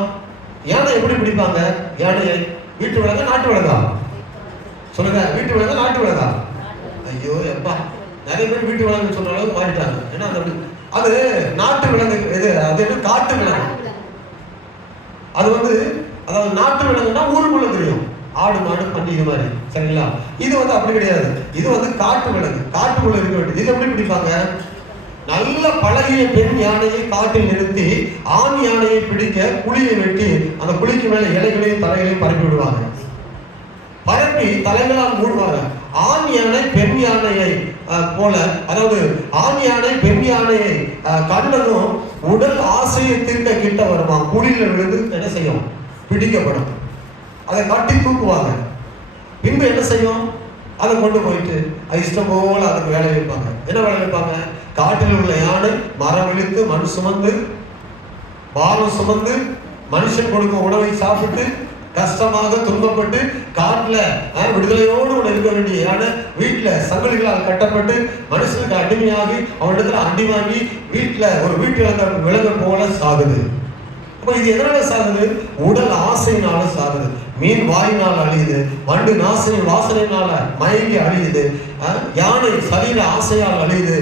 யானை எப்படி பிடிப்பாங்க? யானையை வீட்டு விலங்கா நாட்டு விலங்கா? சொல்லுங்க, வீட்டு விலங்கா நாட்டு விலங்கா? ஐயோ எப்பா, நிறைய பேர் வீட்டு விலங்கு சொல்ற அளவுக்கு மாறிட்டாங்க. ஏன்னா அது நாட்டு விலங்கு எது, அது என்ன காட்டு விலங்கு. அது வந்து அதாவது நாட்டு விலங்குன்னா ஊருக்குள்ள தெரியும், ஆடு மாடு பண்டிகை மாதிரி, சரிங்களா? இது வந்து அப்படி கிடையாது. இது வந்து காட்டு விலங்கு, காட்டுக்குள்ள இருக்க வேண்டியது. இது எப்படி பிடிப்பாங்க? நல்ல பழகிய பெண் யானையை காட்டில் நிறுத்தி ஆண் யானையை பிடிக்க குழியை வெட்டி அந்த குழிக்கு மேல இலைகளையும் தலைகளையும் பரப்பி விடுவாங்க. பரப்பி தலைகளால் மூடுவாங்க. ஆண் யானை பெண் யானையை போல, அதாவது ஆண் யானை பெண் யானையை கண்டதும் உடல் ஆசையை தீர்க்க கிட்ட வருமா, குழியில விழுந்து என்ன செய்யும், பிடிக்கப்படும். அதை கட்டி தூக்குவாங்க. பின்பு என்ன செய்யும், அதை கொண்டு போயிட்டு இஷ்டம் போல அதுக்கு வேலை வைப்பாங்க. என்ன வேலை வைப்பாங்க? காட்டில் உள்ள யானை மரம் இழுத்து மண் சுமந்து பாரம் சுமந்து மனுஷன் கொடுக்கும் உணவை சாப்பிட்டு கஷ்டமாக துன்பப்பட்டு காட்டுல விடுதலையோடு இருக்க வேண்டிய யானை வீட்டுல சங்கிலிகளால் கட்டப்பட்டு மனுஷனுக்கு அடிமையாகி அவனிடத்துல அடி வாங்கி வீட்டுல ஒரு வீட்டு விலங்கு போல சாகுது. அப்ப இது எதனால சாகுது? உடல் ஆசையினால சாகுது. மீன் வாயினால் அழியுது, வண்டு வாசனையினால மயங்கி அழியுது, யானை சரீர ஆசையால் அழியுது,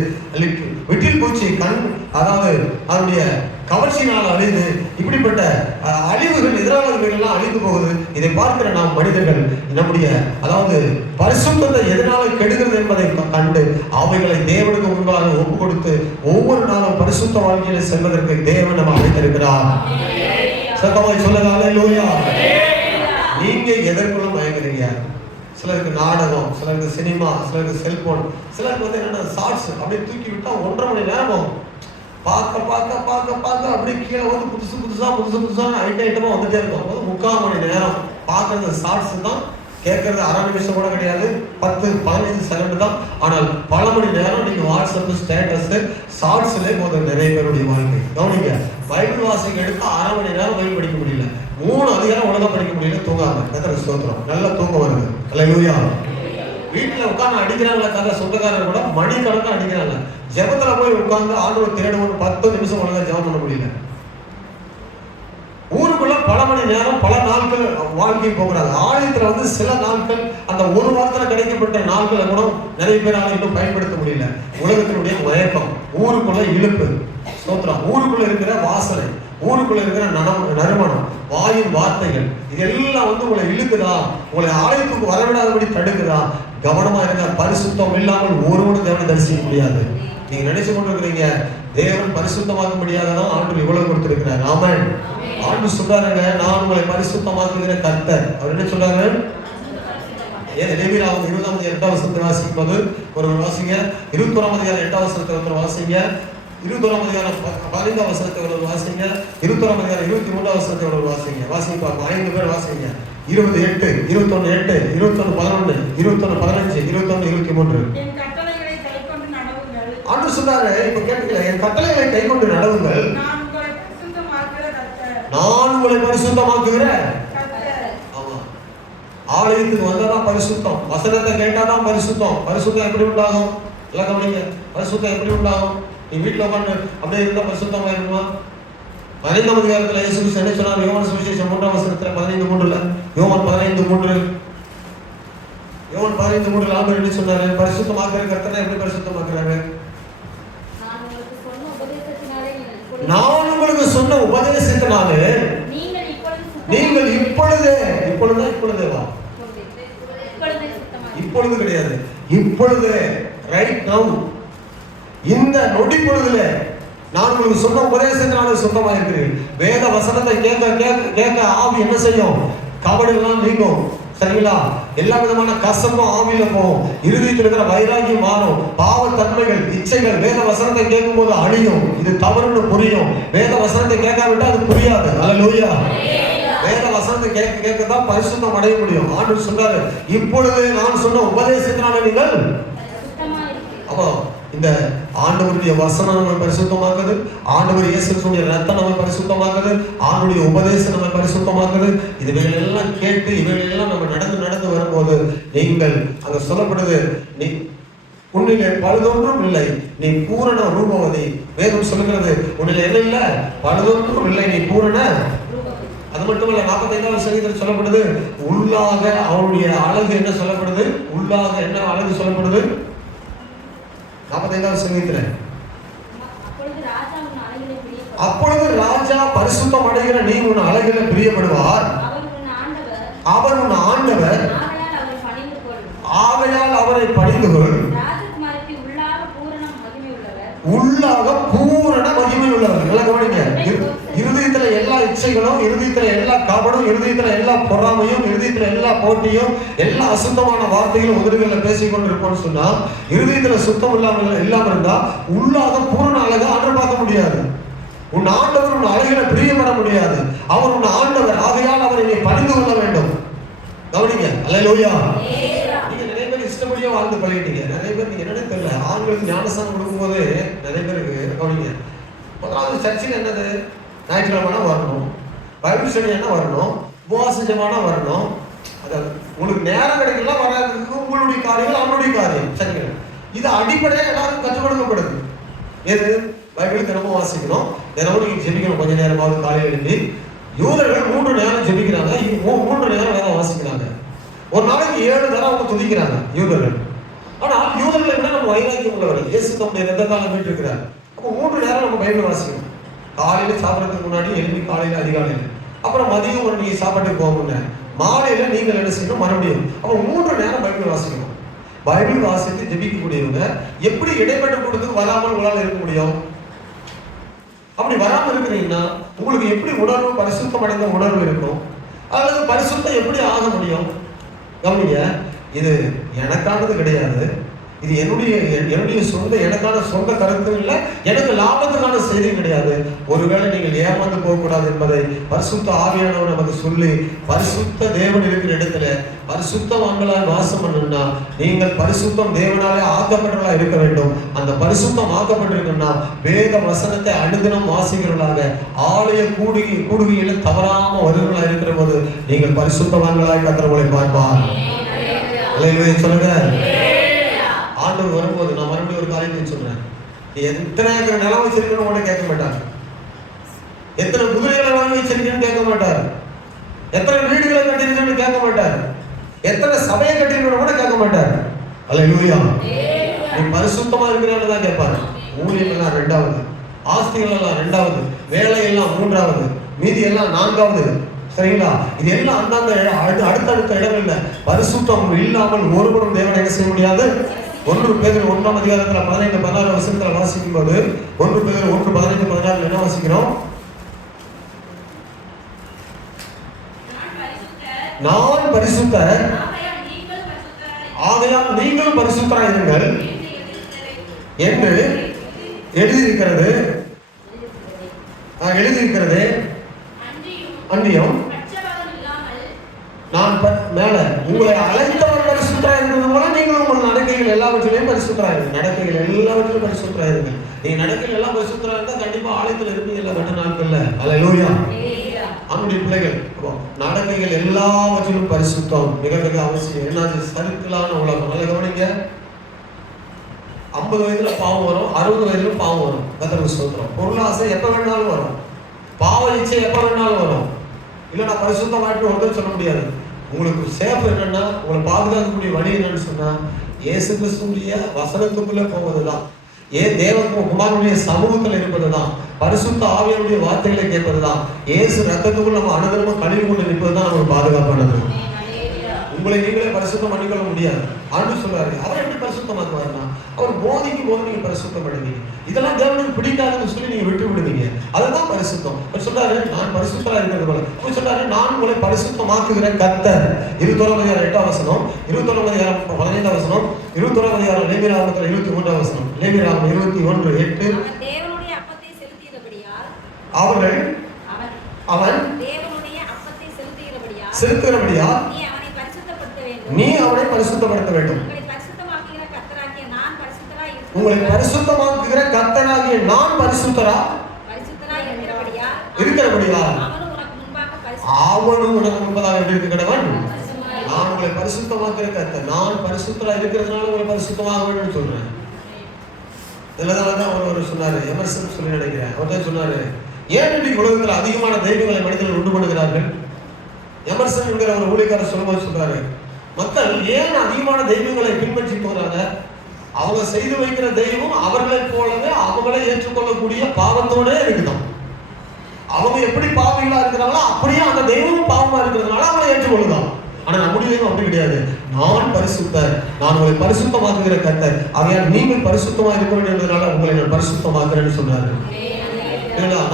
விட்டில் பூச்சி கண் அதாவது அதனுடைய கவர்ச்சியினால் அழியுது. இப்படிப்பட்ட அழிவுகள் எதிராளர்கள்லாம் அழிந்து போகுது. இதை பார்க்கிற நாம் மனிதர்கள் நம்முடைய அதாவது பரிசுத்தத்தை எதனால கெடுகிறது என்பதை கண்டு அவைகளை தேவனுக்கு முன்பாக ஒப்பு கொடுத்து ஒவ்வொரு நாளும் பரிசுத்த வாழ்க்கையில செல்வதற்கு தேவன் நம்ம அழைத்திருக்கிறார். சத்தமாய் சொல்லுங்க அல்லேலூயா. நீங்க எதற்குள்ள மயங்குறீங்க? சிலருக்கு நாடகம், சிலருக்கு சினிமா, சிலருக்கு செல்போன், சிலருக்கு வந்து என்னென்ன ஷார்ட்ஸ் அப்படியே தூக்கி விட்டா 1.5 மணி நேரம் பார்க்க அப்படியே கீழே வந்து புதுசா ஐட்டமா வந்துட்டே இருக்கும். 3/4 மணி நேரம் பார்க்கறது ஷார்ட்ஸ் தான், கேட்கறது 1/2 நிமிஷம் கூட கிடையாது, 10-15 செகண்ட் தான். ஆனால் பல மணி நேரம் நீங்க வாட்ஸ்அப் ஸ்டேட்டஸ் ஷார்ட்ஸ்ல போது நிறைய பேருடைய வாழ்க்கை. கவனிங்க, பைபிள் வாசிக்க எடுத்து 1/2 மணி நேரம் பைபிள் படிக்க முடியல, 3 அதிகாரம் ஒழுங்கா படிக்க முடியல, தூங்காம. கர்த்தருக்கு ஸ்தோத்திரம், நல்ல தூக்கம் வருது. அல்லேலூயா. வீட்டுல உட்கார்ந்து அடிக்கிறாங்களே கதை, சொந்தக்காரர் கூட மணிக்கணக்காக அடிக்கிறாங்க. ஜெபத்துல போய் உட்கார்ந்து ஆண்டவர் தேடுவோம் 10 நிமிஷம் ஒழுங்கா ஜெபம் பண்ண முடியல. ஊருக்குள்ள பல மணி நேரம் பல நாட்கள் வாழ்க்கை போகிறாங்க. ஆலயத்துல வந்து சில நாட்கள் அந்த ஒரு வாரத்துல கிடைக்கப்பட்ட நாட்களை கூட நிறைய பேரால இன்னும் பயன்படுத்த முடியல. உலகத்தினுடைய மயக்கம், ஊருக்குள்ள இழுப்பு, ஸ்தோத்திரம், ஊருக்குள்ள இருக்கிற வாசனை, ஊருக்குள்ள இருக்கிற நறுமணம், வாயின் வார்த்தைகள், இதெல்லாம் வந்து உங்களை இழுக்குதா, உங்களை ஆலயத்துக்கு வரவிடாதபடி தடுக்குதா? கவனமா இருங்க. பரிசுத்தம் இல்லாமல் ஒருவனும் தேவனை தரிசிக்க முடியாது. நீங்க நினைச்சு கொண்டு இருக்கிறீங்க தேவன் பரிசுத்தமாக்க முடியாததான் ஆண்டு இவ்வளவு கொடுத்திருக்கிறார். ஆமென். ஆண்டு சொல்றாருங்க, நான் உங்களை பரிசுத்தமாக்குகிற கர்த்தர். அவர் என்ன சொல்றாரு? லேவியராகமம் 20ஆம் அதிகாரம் 8ஆம் வசனத்தை வாசிக்கும்போது ஒரு வாசிங்க, 21ஆம் அதிகாரம் 8ஆம் வசனத்தை ஒருத்தர் வாசிங்க, 21ஆம் அதிகாரம் 15ஆம் வசனத்தை ஒரு வாசிங்க, 21ஆம் அதிகாரம் 23ஆம் வசனத்தை ஒரு வாசிங்க. வாசிங்க பார்ப்போம். 5 பேர் வாசிங்க. 28, 21:8, 21:11, 21:15, 21:23. ஆண்டு சொல்றாரு, இப்ப கேட்கல, என் கட்டளைகளை கை கொண்டு நடவுங்கள், நான் உங்களை பரிசுத்தமாக்குகிற. ஆமா, ஆலயத்துக்கு வந்தாதான் பரிசுத்தம், வசனத்தை கேட்டாதான் பரிசுத்தம். பரிசுத்தம் எப்படி உண்டாகும்? எல்லாம் கவனிங்க, பரிசுத்தம் எப்படி உண்டாகும்? நீ வீட்டுல உட்காந்து அப்படியே இருந்தா பரிசுத்தமா இருக்குமா? 15ஆம் அதிகாரத்துல இயேசு கிறிஸ்து என்ன சொன்னார்? யோவான் சுவிசேஷம் 3ஆம் வசனத்துல 15:3, யோவான் 15:3 ஆண்டவர் என்ன சொன்னாரு? பரிசுத்தமாக்குற கர்த்தர் எப்படி பரிசுத்தமாக்குறாரு? நான் உங்களுக்கு சொன்ன உபதேசத்தினாலே நீங்கள் இப்பொழுது கிடையாது, இப்பொழுது ரைட் நவ், இந்த நொடி பொழுதுல நான் உங்களுக்கு சொன்ன உபதேசத்தினால சுத்தமா இருக்கிறீர்கள். வேத வசனத்தை கேட்க ஆவி என்ன செய்யும்? கபடெல்லாம் நீங்கும், சரிங்களா? எல்லா விதமான கசப்பும் ஆவியில போகும், இறுதியில் இருக்கிற வைராகியம் மாறும், பாவத்தன்மைகள் இச்சைகள் வேத வசனத்தை கேட்கும் போது அழியும். இது தவறுன்னு புரியும். வேத வசனத்தை கேட்காவிட்டா அது புரியாது. அல்லேலூயா. வேத வசனத்தை கேட்கதான் பரிசுத்தம் அடைய முடியும். ஆண்டவர் சொல்றாரு, இப்பொழுது நான் சொன்ன உபதேசத்தினால நீங்கள் அப்போ இந்த ஆண்டவருடைய வசனம் நம்மை பரிசுத்தமாக்குது, ஆண்டவர் இயேசு கிறிஸ்துவின் ரத்தம் நம்மை பரிசுத்தமாக்குது, ஆண்டவருடைய உபதேசம் நம்மை பரிசுத்தமாக்குது. இவைகள் எல்லாம் கேட்டு இவைகள் எல்லாம் நம்ம நடந்து வரும்போது நீங்கள் அங்க சொல்லப்படுது, நீ உன்னிலே பழுதொன்றும் இல்லை, நீ பூரண ரூபவதி. வேதம் சொல்லுகிறது உன்னிலே என்ன இல்லை, பழுதொன்றும் இல்லை, நீ பூரண. அது மட்டுமல்ல, 45வது சங்கீதத்தில் சொல்லப்படுது உள்ளாக அவனுடைய அழகு என்ன சொல்லப்படுது, உள்ளாக என்ன அழகு சொல்லப்படுது 45வது சங்கீதத்தில். அப்பொழுது ராஜா பரிசுத்தம் அடைகிற நீ உன் அழகில பிரியப்படுவார், அவர் உன் ஆண்டவர், ஆகையால் அவரை பணிந்து கொள். உள்ளாக பூரண மகிமை உள்ளவர். நல்லா கவனிங்க, இருதயத்துல எல்லா இச்சைகளும், இருதயத்துல எல்லா கபடும், இருதயத்துல எல்லா பொறாமையும், இருதயத்துல எல்லா போட்டியும், எல்லா அசுத்தமான வார்த்தைகளும் உதடுகளில் பேசிக்கொண்டு இருப்போம்னு சொன்னா, இருதயத்துல சுத்தம் இல்லாம இருந்தா உள்ளாக பூரண அழகா ஆண்டு பார்க்க முடியாது. உன் ஆண்டவர் உன் அழகில பிரியப்பட முடியாது. அவர் உன் ஆண்டவர், ஆகையால் அவரை நீ பணிந்து கொள்ள வேண்டும். கவனிங்க, அல்லேலூயா. நீங்க நிறைய பேர் இஷ்டப்படியா வாழ்ந்து பழகிட்டீங்க. நிறைய பேர் நீங்க என்னன்னு தெரியல, ஆண்களுக்கு ஞானஸ்தானம் கொடுக்கும்போது நிறைய பேருக்கு கவனிங்க, முதலாவது சர்ச்சையில் என்னது, ஞாயிற்றுக்கிழமைனா வரணும், பைபிள் ஸ்டடி என்ன வரணும், உபவாச ஜெபம்னா வரணும். அதாவது உங்களுக்கு நேரம் கிடைக்கலாம் வராதுக்கு உங்களுடைய காரியங்கள் அவனுடைய காரியம், சரிங்களா? இது அடிப்படையாக எல்லாருக்கும் கற்றுக் கொடுக்கப்படுது. எது? பைபிள் தினமும் வாசிக்கணும், தினமும் நீங்க ஜெபிக்கணும், கொஞ்ச நேரமாவது காலையில் எழுதி. யூதர்கள் 3 நேரம் ஜெபிக்கிறாங்க, 3 நேரம் வேதம் வாசிக்கிறாங்க. ஒரு நாளைக்கு 7 தடவை அவங்க துதிக்கிறாங்க யூதர்கள். ஆனால் யூதர்களை விட நம்ம வைராக்கியம் உள்ளவர்கள். இயேசு தம்முடைய இரத்தத்தால் மீட்டிருக்கிறார். அப்போ 3 நேரம் நம்ம பைபிள் வாசிக்கணும். காலையில் சாப்பிட்றதுக்கு முன்னாடி, எழுதி காலையில் அதிகாலையில், அப்புறம் மதியம் ஒரு நீங்கள் சாப்பாட்டுக்கு போகணுங்க, மாலையில் நீங்கள் என்ன செய்யணும் மறுபடியும். அப்போ 3 நேரம் பைபிள் வாசிக்கணும். பைபிள் வாசித்து ஜெபிக்கக்கூடியவங்க எப்படி இடைப்பட்ட கூட்டத்துக்கு வராமல் உங்களால் இருக்க முடியும்? அப்படி வராமல் இருக்கிறீங்கன்னா உங்களுக்கு எப்படி உணர்வு, பரிசுத்தம் அடைந்த உணர்வு இருக்கும்? அல்லது பரிசுத்தம் எப்படி ஆக முடியும்? கவனிங்க, இது எனக்கானது கிடையாது, இது என்னுடைய சொந்த, எனக்கான சொந்த கருத்து இல்லை, எனக்கு லாபத்துக்கான செய்தி கிடையாது. ஒருவேளை நீங்கள் ஏமாந்து போகக்கூடாது என்பதை பரிசுத்த ஆவியானவர் நமக்கு சொல்லி, பரிசுத்த தேவன் இருக்கிற இடத்துல பரிசுத்தவான்களாய் வாசம் பண்ணணும்னா நீங்கள் பரிசுத்தம் தேவனாலே ஆக்கப்பட்டவர்களாக இருக்க வேண்டும். அந்த பரிசுத்தம் ஆக்கப்பட்டிருக்கணும்னா வேத வசனத்தை அனுதினம் வாசிக்கிறவர்களாக, ஆலய கூடுகையில் தவறாம வருவர்களாக இருக்கிற போது நீங்கள் பரிசுத்தவான்களாய் கர்த்தரை பார்ப்பார். அல்லேலூயா சொல்லுங்க. ஆண்டவர் வரும்போது நான் மறுபடியும் ஒரு காரியத்தை சொல்றேன், எத்தனை ஏக்கர் நிலம் வச்சிருக்கணும் கூட கேட்க மாட்டார், எத்தனை குதிரைகளை வாங்கி வச்சிருக்கேன்னு கேட்க மாட்டார், எத்தனை வீடுகளை கட்டிருக்கேன்னு கேட்க மாட்டார், எத்தனை சபையை கட்டிருக்கணும் கூட கேட்க மாட்டார். அல்லேலூயா. நீ பரிசுத்தமா இருக்கிறான்னு தான் கேட்பாரு. ஊழியம் எல்லாம் 2வது, ஆஸ்திகள் எல்லாம் 2வது, வேலை எல்லாம் 3வது, மீதி எல்லாம் 4வது. சரிங்களா? இது எல்லாம் அந்தந்த அடுத்தடுத்த இடங்கள்ல பரிசுத்தம் இல்லாமல் ஒருவரும் தேவனை என்ன செய்ய முடியாது. 1 பேதுரு 1ஆம் அதிகாரத்துல 15-16 வசனத்துல வாசிக்கும் போது 1 பேதுரு 1:15-16 என்ன வாசிக்கிறோம்? நான் பரிசுத்தர், ஆகையால் நீங்கள் பரிசுத்தராயிருங்கள் என்று எழுதியிருக்கிறது. அன்றியும் நான் மேல உங்களை அழைத்தவர் பரிசுத்தராக இருந்தது போல நீங்களும் உங்கள் நடக்கைகள் எல்லாவற்றிலையும் பரிசுத்தராக இருங்க. நடக்கைகள் எல்லாவற்றிலும் பரிசுத்தராக இருங்க. நீங்க நடக்கைகள் எல்லாம் பரிசுத்தராக இருந்தா கண்டிப்பா ஆலயத்தில் இருப்பீங்கல்ல மற்ற நாட்கள்ல. அல்லேலூயா. அவனுடைய பிள்ளைகள் நடக்கைகள் எல்லாவற்றிலும் பரிசுத்தம் மிக மிக அவசியம். என்ன சறுக்கலான உலகம். நல்ல கவனிங்க, 50 வயதுல பாவம் வரும், 60 வயதுல பாவம் வரும். கர்த்தருக்கு ஸ்தோத்திரம். பொருளாசை எப்ப வேணாலும் வரும், பாவ இச்சை எப்ப வேணாலும் வரும். இல்லை நான் பரிசுத்தமாயிட்டு ஒன்றும் சொல்ல முடியாது. உங்களுக்கு சேஃப் என்னன்னா, உங்களை பாதுகாக்கக்கூடிய வழி என்னன்னு சொன்னா இயேசு கிறிஸ்துவிய வசனத்துக்குள்ள போவதுதான், தேவகுமாரனுடைய சமூகத்தில் இருப்பதுதான், பரிசுத்த ஆவியானுடைய வார்த்தைகளை கேட்பதுதான், இயேசு ரத்தத்துக்குள் நம்ம அனுதினமும் கழுவி கொண்டு நிற்பதுதான் நமக்கு பாதுகாப்பானது. உங்களை நீங்களே பரிசுத்தம் பண்ணிக்கொள்ள முடியாது. ஆண்டு சொல்றாரு, அவர் எப்படி பரிசுத்தமாக்குவாருன்னா அவர் போதிக்கும் போது நீங்க பரிசுத்தம் பண்ணுவீங்க. இதெல்லாம் தேவனுக்கு பிடிக்காதுன்னு சொல்லி நீங்க விட்டு விடுவீங்க. அதுதான் பரிசுத்தம். அவர் சொல்றாரு, நான் பரிசுத்தரா இருக்கிறது போல. அவர் சொல்றாரு, நான் உங்களை பரிசுத்தமாக்குகிற கர்த்தர். 21ஆம் அதிகாரம் 8ஆம் வசனம், 21ஆம் அதிகாரம் 15ஆம் வசனம், 21ஆம் அதிகாரம் லேவியராகமத்தில் 23ஆம் வசனம், லேவியராகமம் 21:8. தேவனுடைய அப்பத்தை செலுத்தியபடியால் அவன் செலுத்துகிறபடியால் நீ அவனை பரிசுத்தப்படுத்த வேண்டும். உங்களை பரிசுத்தமாக்குகிற கர்த்தனாகிய நான் பரிசுத்தரா பரிசுத்தராய் இருக்கிறபடியால் அவனும் உனக்கு முன்பதாக எப்படி இருக்க கடவன். நான் உங்களை பரிசுத்தமாக்குற கர்த்தர். நான் பரிசுத்தரா இருக்கிறதுனால உங்களை பரிசுத்தமாக வேண்டும் சொல்றேன். இதுலதான் அவர் சொன்னாரு, எமர்சன் சொல்லி நினைக்கிறேன். அவர் தான் சொன்னாரு, ஏன் இன்னைக்கு உலகத்தில் அதிகமான தெய்வங்களை மனிதர்கள் உண்டு பண்ணுகிறார்கள். எமர்சன் என்கிற ஒரு ஊழியக்காரர் சொல்லும்போது சொல்றாரு, மக்கள் ஏன் அதிகமான தெய்வங்களை பின்பற்றி போறாங்க. அவங்க செய்து வைக்கிற தெய்வம் அவர்களை போலவே அவங்களே ஏற்றுக்கொள்ளக்கூடிய பாவத்தோட இருக்குதான். அவங்க எப்படி பாவங்களா இருக்கிறாங்களோ அப்படியே அந்த தெய்வமும் பாவமா இருக்கிறதுனால அவங்களை ஏற்றுக்கொள்ளுதான். ஆனா நம்முடைய தெய்வம் அப்படி கிடையாது. நான் பரிசுத்தர், நான் உங்களை பரிசுத்தமாக்குகிற கர்த்தர், ஆகையால் நீங்கள் பரிசுத்தமா இருக்க வேண்டும் என்பதனால உங்களை நான் பரிசுத்தமாக்குறேன்னு சொன்னாரு.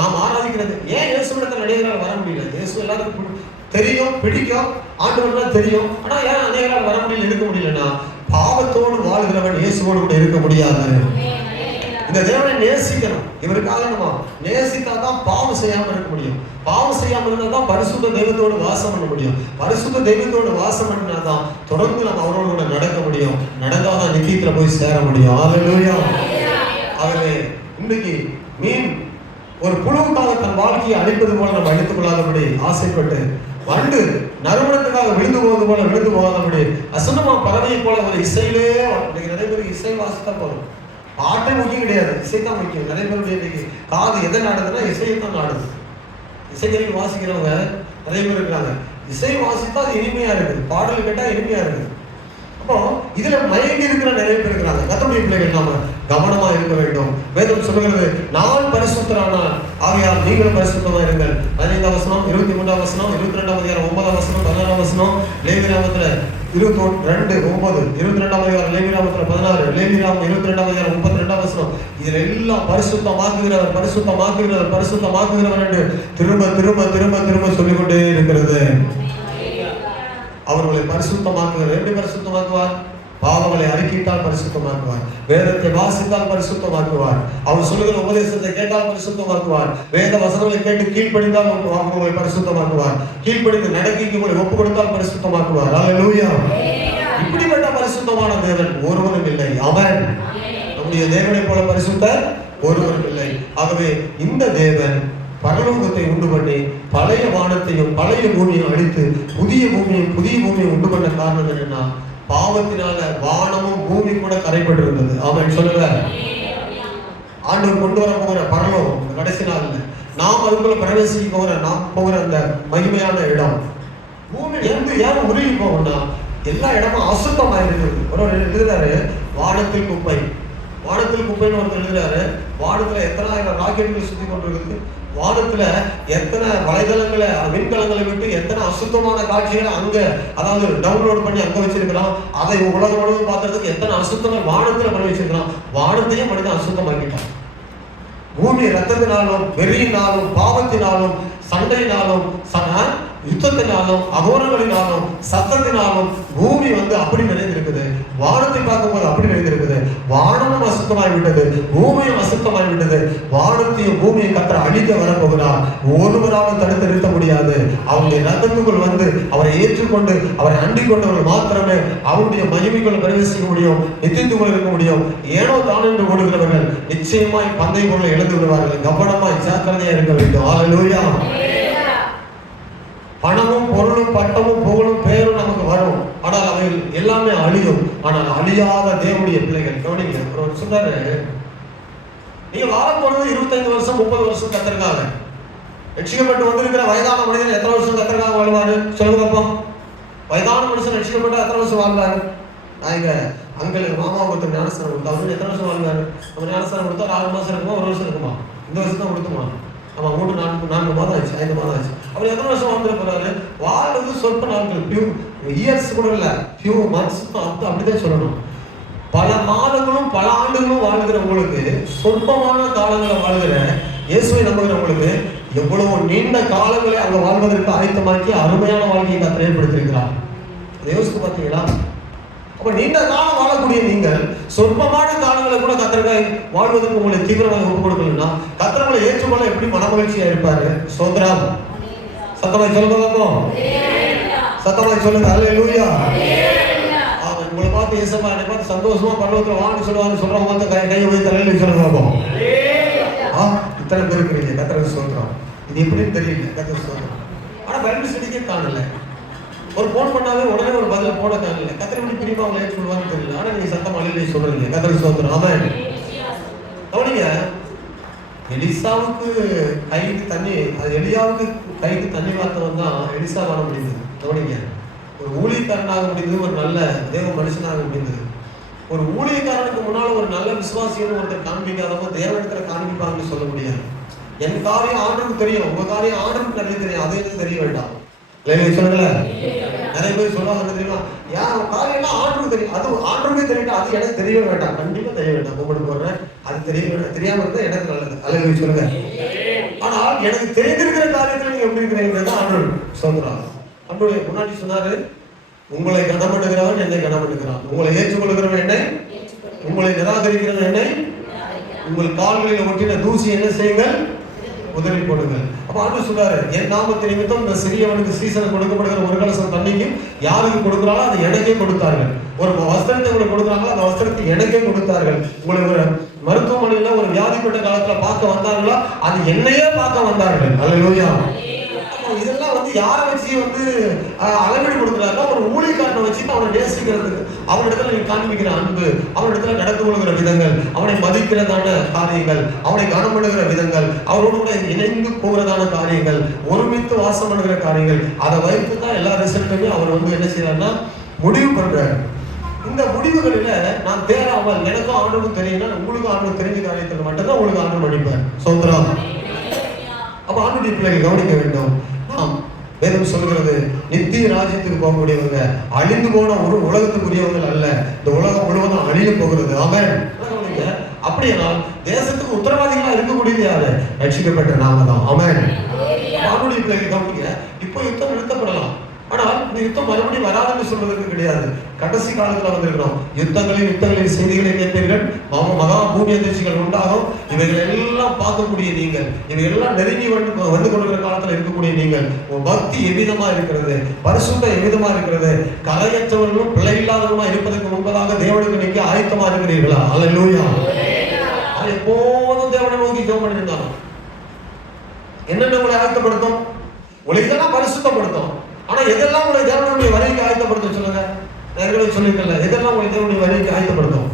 நாம் ஆராதிக்கிறது ஏன் இயேசுவிடத்தில் அநேகரால் வர முடியல. இயேசு எல்லாருக்கும் தெரியும், பிடிக்கும், ஆண்டவர்கள் தெரியும். ஆனா ஏன் அநேகரால் வர முடியல, இருக்க முடியலன்னா பாவத்தோடு வாழ்கிறவன் இயேசுவோடு கூட இருக்க முடியாது. இந்த தேவனை நேசிக்கணும். இவருக்காக நம்ம நேசித்தாதான் பாவம் செய்யாம இருக்க முடியும். பாவம் செய்யாம இருந்தா தான் பரிசுத்த தெய்வத்தோடு வாசம் பண்ண முடியும். பரிசுத்த தெய்வத்தோடு வாசம் பண்ணினாதான் தொடர்ந்து நம்ம அவரோடு கூட நடக்க முடியும். நடந்தாதான் நித்தியத்துல போய் சேர முடியும். ஹல்லேலூயா. ஆகவே இன்னைக்கு மீன் ஒரு புழுவுக்காக தன் வாழ்க்கையை அழிப்பது போல நம்ம அழித்துக் கொள்ளாதபடி ஆசைப்பட்டு, வண்டு நறுமணத்துக்காக விழுந்து போவது போல விழுந்து போகாதபடி, அசனமா பறவையை போல ஒரு இசையிலே நிறைய பேருக்கு இசை வாசித்தா போதும். பாட்டே முக்கியம் கிடையாது, இசைத்தான் முக்கியம். நிறைய பேருடைய இன்னைக்கு காது எதை நாடுதுன்னா இசையத்தான் நாடுது. இசைக்கருவி வாசிக்கிறவங்க நிறைய பேர் இருக்கிறாங்க. இசை வாசித்தா அது இனிமையா இருக்குது, பாடல் கேட்டா இனிமையா இருக்குது. அப்போ இதுல மயங்கி இருக்கிற நிறைய பேர் இருக்கிறாங்க. கர்த்தருடைய பிள்ளைகள் நாம கவனமா இருக்க வேண்டும். வேதம் சொல்லுகிறது, நான் பரிசுத்தரானால் ஆகையால் நீங்களும் பரிசுத்தமா இருங்கள். 15ஆம் வசனம், 23ஆம் வசனம், 22ஆம் அதிகாரம் 9ஆம் வசனம், 16ஆம் வசனம், லேவியராமத்துல 22:9, 22ஆம் அதிகாரம் லேவியராமத்துல 16, லேவியராமம் 22ஆம் அதிகாரம் 32ஆம் வசனம். இதுல எல்லாம் பரிசுத்தமாக்குகிறவர், பரிசுத்தமாக்குகிறவர், பரிசுத்தமாக்குகிறவர் என்று திரும்ப திரும்ப திரும்ப திரும்ப சொல்லிக்கொண்டே இருக்கிறது. அவர்களை பரிசுத்தமாக்குவார். எப்படி பரிசுத்தமாக்குவார்? பாவங்களை அறிக்கையிட்டால் பரிசுத்தமாக்குவார், வேதத்தை வாசித்தால் பரிசுத்தமாக்குவார், அவர் சொல்லுகிற உபதேசத்தை கேட்டால் பரிசுத்தமாக்குவார், வேத வசனங்களை கேட்டு கீழ்ப்படிந்தால் உங்களை பரிசுத்தமாக்குவார், கீழ்ப்படிந்து நடக்கைக்கு உங்களை ஒப்பு கொடுத்தால் பரிசுத்தமாக்குவார். ஹல்லேலூயா. இப்படிப்பட்ட பரிசுத்தமான தேவன் ஒருவரும் இல்லை. ஆமென். நம்முடைய தேவனை போல பரிசுத்தர் ஒருவரும் இல்லை. ஆகவே இந்த தேவன் பரலோகத்தை உண்டு பண்ணி பழைய வானத்தையும் பழைய பூமியையும் அழித்து புதிய பூமியை உண்டு பண்ண காரணம் என்னன்னா, பாவத்தினால வானமும் பூமி கூட கரைப்பட்டு இருந்தது. ஆமென் சொல்லுங்க. ஆண்டவர் கொண்டு வர போகிற பரலோகம் கடைசி நாள்ல நாம் அதுக்குள்ள பிரவேசிக்க போகிற நாம் போகிற அந்த மகிமையான இடம், பூமி ஏன் உருகி போகும்னா எல்லா இடமும் அசுத்தமாயிருக்குது. ஒரு எழுதுறாரு, வானத்தில் குப்பை, வானத்தில் குப்பைன்னு ஒருத்தர் எழுதுறாரு. வானத்துல எத்தனை ஆயிரம் ராக்கெட்டுகள் சுத்தி கொண்டிருக்குது, வானத்துல எத்தனை வலைதளங்களை விண்கலங்களை விட்டு எத்தனை அசுத்தமான காட்சிகளை அங்க அதாவது டவுன்லோட் பண்ணி அங்க வச்சிருக்கிறான். அதை உலகம் முழுவதும் பார்க்கறதுக்கு எத்தனை அசுத்தங்கள் வானத்துல பண்ணி வச்சிருக்கிறான். வானத்தையே மனிதன் அசுத்தமாக்கிட்டான். பூமி ரத்தத்தினாலும் வெறியினாலும் பாவத்தினாலும் சண்டையினாலும் யுத்தத்தினாலும் அகோரங்களினாலும் சத்தத்தினாலும் பூமி அப்படி நிறைந்திருக்குது. வானத்தை பார்க்கும்போது அப்படி நிறைந்திருக்குது. வானமும் அசுத்தமாய் விட்டது, பூமியும் அசுத்தமாய் விட்டது. வானத்தையும் பூமியை கர்த்தர் அழிக்க வரப்போகிறார். ஒருவராலும் தடுத்து நிறுத்த முடியாது. அவருடைய ரத்தத்துக்குள் அவரை ஏற்றுக்கொண்டு அவரை அண்டிக் கொண்டவர்கள் மாத்திரமே அவருடைய மகிமைக்குள் பிரவேசிக்க முடியும், நித்தியத்துக்குள் இருக்க முடியும். ஏனோ தான் என்று ஓடுகிறவர்கள் நிச்சயமாய் பந்தய பொருளை இழந்து விடுவார்கள். கவனமாய் ஜாக்கிரதையா இருக்க வேண்டும். ஹல்லேலூயா. பணமும் பொருளும் பட்டமும் புகழும் பேரும் நமக்கு வரும், ஆனால் அவை எல்லாமே அழியும். ஆனால் அழியாத தேவனுடைய பிள்ளைகள் கவனிங்க. அவர் சொன்னாரு, நீங்க வாழ போறது 25 வருஷம் 30 வருஷம் கத்தருக்காக. ரட்சிக்கப்பட்டு வந்திருக்கிற வயதான மனிதன் எத்தனை வருஷம் கத்தருக்காக வாழ்வாரு சொல்லுங்க பாப்போம். வயதான மனுஷன் ரட்சிக்கப்பட்டு எத்தனை வருஷம் வாழ்வாரு? நான் எங்க அங்கிள் மாமா ஒருத்தர் ஞானஸ்தானம் கொடுத்தா அவரு எத்தனை வருஷம் வாழ்வாரு? நம்ம ஞானஸ்தானம் கொடுத்தா 4 மாசம் இருக்குமா, 1 வருஷம் இருக்குமா? இந்த வருஷம் தான் கொடுத்துமா? ஆமா, 3-4 மாதம் ஆச்சு, 5 மாதம் ஆச்சு. அவர் எத்தனை வருஷம் வாழ்ந்துட்டு போறாரு? வாழ்றது சொற்ப நாட்கள், ஃபியூ இயர்ஸ் கூட இல்ல, ஃபியூ மந்த்ஸ் தான். அப்படிதான் சொல்லணும். பல மாதங்களும் பல ஆண்டுகளும் வாழ்கிறவங்களுக்கு, சொற்பமான காலங்களை வாழ்கிற இயேசுவை நம்புகிறவங்களுக்கு எவ்வளவு நீண்ட காலங்களை அங்க வாழ்வதற்கு ஆயத்தமாக்கி அருமையான வாழ்க்கையை கர்த்தர் ஏற்படுத்தியிருக்கிறார். அதை யோசித்து பார்த்தீங்களா? அப்ப நீண்ட காலம் வாழக்கூடிய நீங்கள் சொற்பமான காலங்களை கூட கர்த்தருக்காய் வாழ்வதற்கு உங்களை தீவிரமாக ஒப்புக் கொடுக்கணும்னா கர்த்தரை ஏற்றுக்கொள்ள எப்படி மனமகிழ்ச்சியா இருப்பாரு? ஸ்தோத்திரம். சத்தமாய் சொல்லுங்க, சத்தமாய் சொல்லுங்க. ஹல்லேலூயா. உங்களை பார்த்து ஏசப்பா என்னை பார்த்து சந்தோஷமா பரலோகத்துல வான்னு சொல்றவங்க வந்து கையை போய் தலையில வச்சு பார்ப்போம். இத்தனை பேர் இருக்கிறீங்க, கர்த்தருக்கு ஸ்தோத்திரம். இது எப்படின்னு தெரியல, கர்த்தருக்கு ஸ்தோத்திரம். ஆனா பைபிள் ஸ்டடிக்கே காணல. ஒரு போன் பண்ணாவே உடனே ஒரு பதில போட காணல. கர்த்தர் எப்படி பிரிமா அவங்க ஏன் சொல்லுவாங்கன்னு தெரியல. ஆனா நீங்க சத்தம் அழிலே சொல்றீங்க, கர்த்தருக்கு ஸ்தோத்திரம். ஆமென். கவனிங்க, எலிசாவுக்கு கைக்கு தண்ணி, அது எலியாவுக்கு கைக்கு தண்ணி மாத்திரம் தான் எலிசா வர முடிந்தது. கவனிங்க, ஒரு ஊழியக்காரனாக முடிந்தது, ஒரு நல்ல தேவ மனுஷனாக முடிந்தது. ஒரு ஊழியக்காரனுக்கு முன்னால ஒரு நல்ல விசுவாசின்னு ஒருத்தர் காண்பிக்காதவங்க தேவனிடத்துல காண்பிப்பாங்கன்னு சொல்ல முடியாது. என் காரியம் ஆண்டவருக்கு தெரியும், உங்க காரியம் ஆண்டவருக்கு நிறைய தெரியும், அது எனக்கு தெரிய வேண்டாம். சொல்லுங்களேன். நிறைய பேர் சொல்லுவாங்க தெரியுமா, என் காரியம்லாம் ஆண்டவருக்கு தெரியும், அது ஆண்டவருக்கே தெரியட்டா, அது எனக்கு தெரியவே வேண்டாம். கண்டிப்பா தெரிய வேண்டாம். உங்களுக்கு போடுறேன், அது தெரிய வேண்டாம், தெரியாம இருந்தா எனக்கு நல்லது. அல்ல சொல்லுங்க. ஆனால் எனக்கு தெரிந்திருக்கிற காரியத்துல நீங்க எப்படி இருக்கிறீங்க ஆண்டவர் சொல்றாங்க. ஆண்டவருடைய முன்னாடி சொன்னாரு, உங்களை கனம் பண்ணுகிறவன் என்னை கனம் பண்ணுகிறான், உங்களை ஏற்றுக்கொள்கிறவன் என்னை, உங்களை நிராகரிக்கிறவன் என்னை, உங்கள் கால்களில் ஒட்டின தூசி என்ன செய்யுங்கள், உதவி போடுங்கள். அப்ப ஆண்டவர் சொல்றாரு, என் நாமத்தை நிமித்தம் இந்த சிறியவனுக்கு சீசன் கொடுக்கப்படுகிற ஒரு கலசம் தண்ணிக்கும் யாருக்கு கொடுக்குறாங்களோ அது எனக்கே கொடுத்தார்கள். ஒரு வஸ்திரத்தை உங்களுக்கு கொடுக்குறாங்களோ அந்த வஸ்திரத்தை எனக்கே கொடுத்தார்கள். உங்களுக்கு ஒரு மருத்துவமனையில ஒரு வியாதிப்பட்ட காலத்துல பார்க்க வந்தார்களோ அது என்னையே பார்க்க வந்தார்கள். அல்லேலூயா. இதெல்லாம் வந்து யாரை வச்சு வந்து அளவீடு கொடுக்குறாங்க, ஒரு ஊழியக்காரனை வச்சு அவனை நேசிக்கிறதுக்கு, அவனிடத்துல நீ காண்பிக்கிற அன்பு, அவனிடத்துல நடந்து கொள்கிற விதங்கள், அவனை மதிக்கிறதான காரியங்கள், அவனை கனம் பண்ணுகிற விதங்கள், அவரோடு கூட இணைந்து போகிறதான காரியங்கள், ஒருமித்து வாசம் பண்ணுகிற காரியங்கள், அதை வைத்து தான் எல்லா ரிசல்ட்டுமே அவர் வந்து என்ன செய்யறாருன்னா முடிவு பண்றாரு. இந்த முடிவுகளில நான் தேராமல் எனக்கும் ஆண்டவனுக்கும் தெரியும்னா உங்களுக்கு ஆண்டவன் தெரிஞ்ச காரியத்தில் மட்டும்தான் உங்களுக்கு ஆண்டவன் அடிப்பார். சோத்திரம். அப்ப ஆண்டவருடைய பிள்ளைகள் கவனிக்க வேண்டும். வேதம் சொல்கிறது, நித்திய ராஜ்யத்துக்கு போகக்கூடியவங்க அழிந்து போன ஒரு உலகத்துக்குரியவர்கள் அல்ல, இந்த உலகம் முழுவதும் அழிய போகிறது. ஆமென். அப்படியானால் தேசத்துக்கு உத்தரவாதிகளா இருக்கக்கூடியது யாரு? ரட்சிக்கப்பட்ட நாம தான். ஆமென். ஆண்டவருடைய பிள்ளைகள் கவனிக்க, இப்போ யுத்தம் நிறுத்தப்படலாம், ஆனால் இந்த யுத்தம் மறுபடியும் வராதுன்னு சொல்வதற்கு கிடையாது. கடைசி காலத்துல வந்திருக்கிறோம். யுத்தங்களின் செய்திகளை கேட்பீர்கள், மகா பூமி அதிர்ச்சிகள் உண்டாகும். இவைகள் எல்லாம் பார்க்கக்கூடிய நீங்கள், இவைகள் எல்லாம் நெருங்கி வந்து கொண்டிருக்கிற காலத்துல இருக்கக்கூடிய நீங்கள், பக்தி எவ்விதமா இருக்கிறது, பரிசுத்தம் எவ்விதமா இருக்கிறது, கலையற்றவர்களும் பிழை இல்லாதவருமா இருப்பதற்கு முன்பதாக தேவனுக்கு நீங்க ஆயத்தமா இருக்கிறீர்களா? அல்லேலூயா. எப்போதும் தேவனை நோக்கி ஜெபம் பண்ணிருந்தாங்க. என்னென்ன உங்களை ஆயத்தப்படுத்தும்? உங்களை இதெல்லாம் பரிசுத்தப்படுத்தும். ஆனா எதெல்லாம் உங்களை தேவனுடைய வரைக்கு ஆயத்தப்படுத்தும் சொல்லுங்க. நான் சொல்லிருக்கல, எதெல்லாம் உங்களை தேவனுடைய வரைக்கு ஆயத்தப்படுத்தும்?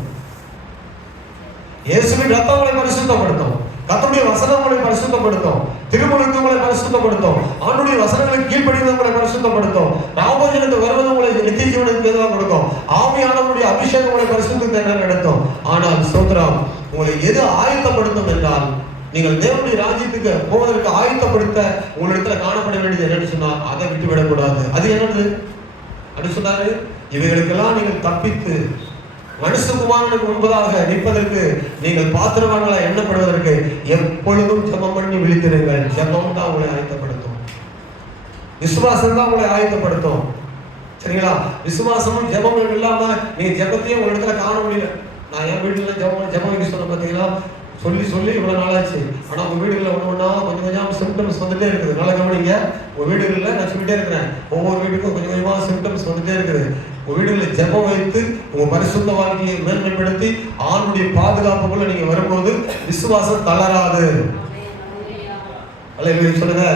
இயேசுவின் ரத்தம் உங்களை பரிசுத்தப்படுத்தும், கர்த்தருடைய வசனம் உங்களை பரிசுத்தப்படுத்தும், திருமுழுக்கு உங்களை பரிசுத்தப்படுத்தும், ஆண்டவருடைய வசனங்களுக்கு கீழ்ப்படிவது உங்களை பரிசுத்தப்படுத்தும், ராமோஜனத்தை வருவது உங்களை நித்திய ஜீவனுக்கு எதுவாக கொடுக்கும், ஆவியானவருடைய அபிஷேகம் உங்களை பரிசுத்தத்தை நடத்தும். ஆனால் சோத்திரம், உங்களை எது ஆயத்தப்படுத்தும் என்றால், நீங்கள் தேவனுடைய ராஜ்யத்துக்கு போவதற்கு ஆயத்தப்படுத்த உங்களிடத்துல காணப்பட வேண்டியது என்னன்னு சொன்னா, அதை விட்டு விடக்கூடாது. அது என்னது அப்படின்னு சொன்னாரு, இவைகளுக்கெல்லாம் நீங்கள் தப்பித்து மனுஷகுமாரனுக்கு முன்பதாக நிற்பதற்கு நீங்கள் பாத்திரவான்களா எண்ணப்படுவதற்கு எப்பொழுதும் ஜெபம் பண்ணி விழித்திருங்கள். ஜெபம் தான் உங்களை ஆயத்தப்படுத்தும், விசுவாசம் தான் உங்களை ஆயத்தப்படுத்தும். சரிங்களா? விசுவாசமும் ஜெபமும் இல்லாம நீங்க ஜெபத்தையும் உங்க இடத்துல காண முடியல. நான் என் வீட்டுல ஜெபம் வைக்க சொன்ன பார்த்தீங்களா, சொல்லி இவ்வளவு நாளாச்சு. ஆனா உங்க வீடுகளில் ஒண்ணு கொஞ்சம் சிம்டம்ஸ் வந்துட்டே இருக்குது. நல்லா கவனிங்க. உங்க வீடுகளில் நான் சொல்லிட்டே இருக்கிறேன், ஒவ்வொரு வீட்டுக்கும் கொஞ்சமா சிம்டம்ஸ் வந்துட்டே இருக்குது. உங்க வீடுகளில் ஜெபம் வைத்து உங்க பரிசுத்த வாழ்க்கையை மேன்மைப்படுத்தி ஆணுடைய பாதுகாப்புக்குள்ள நீங்க வரும்போது விசுவாசம் தளராது. அல்லேலூயா சொல்லுங்க.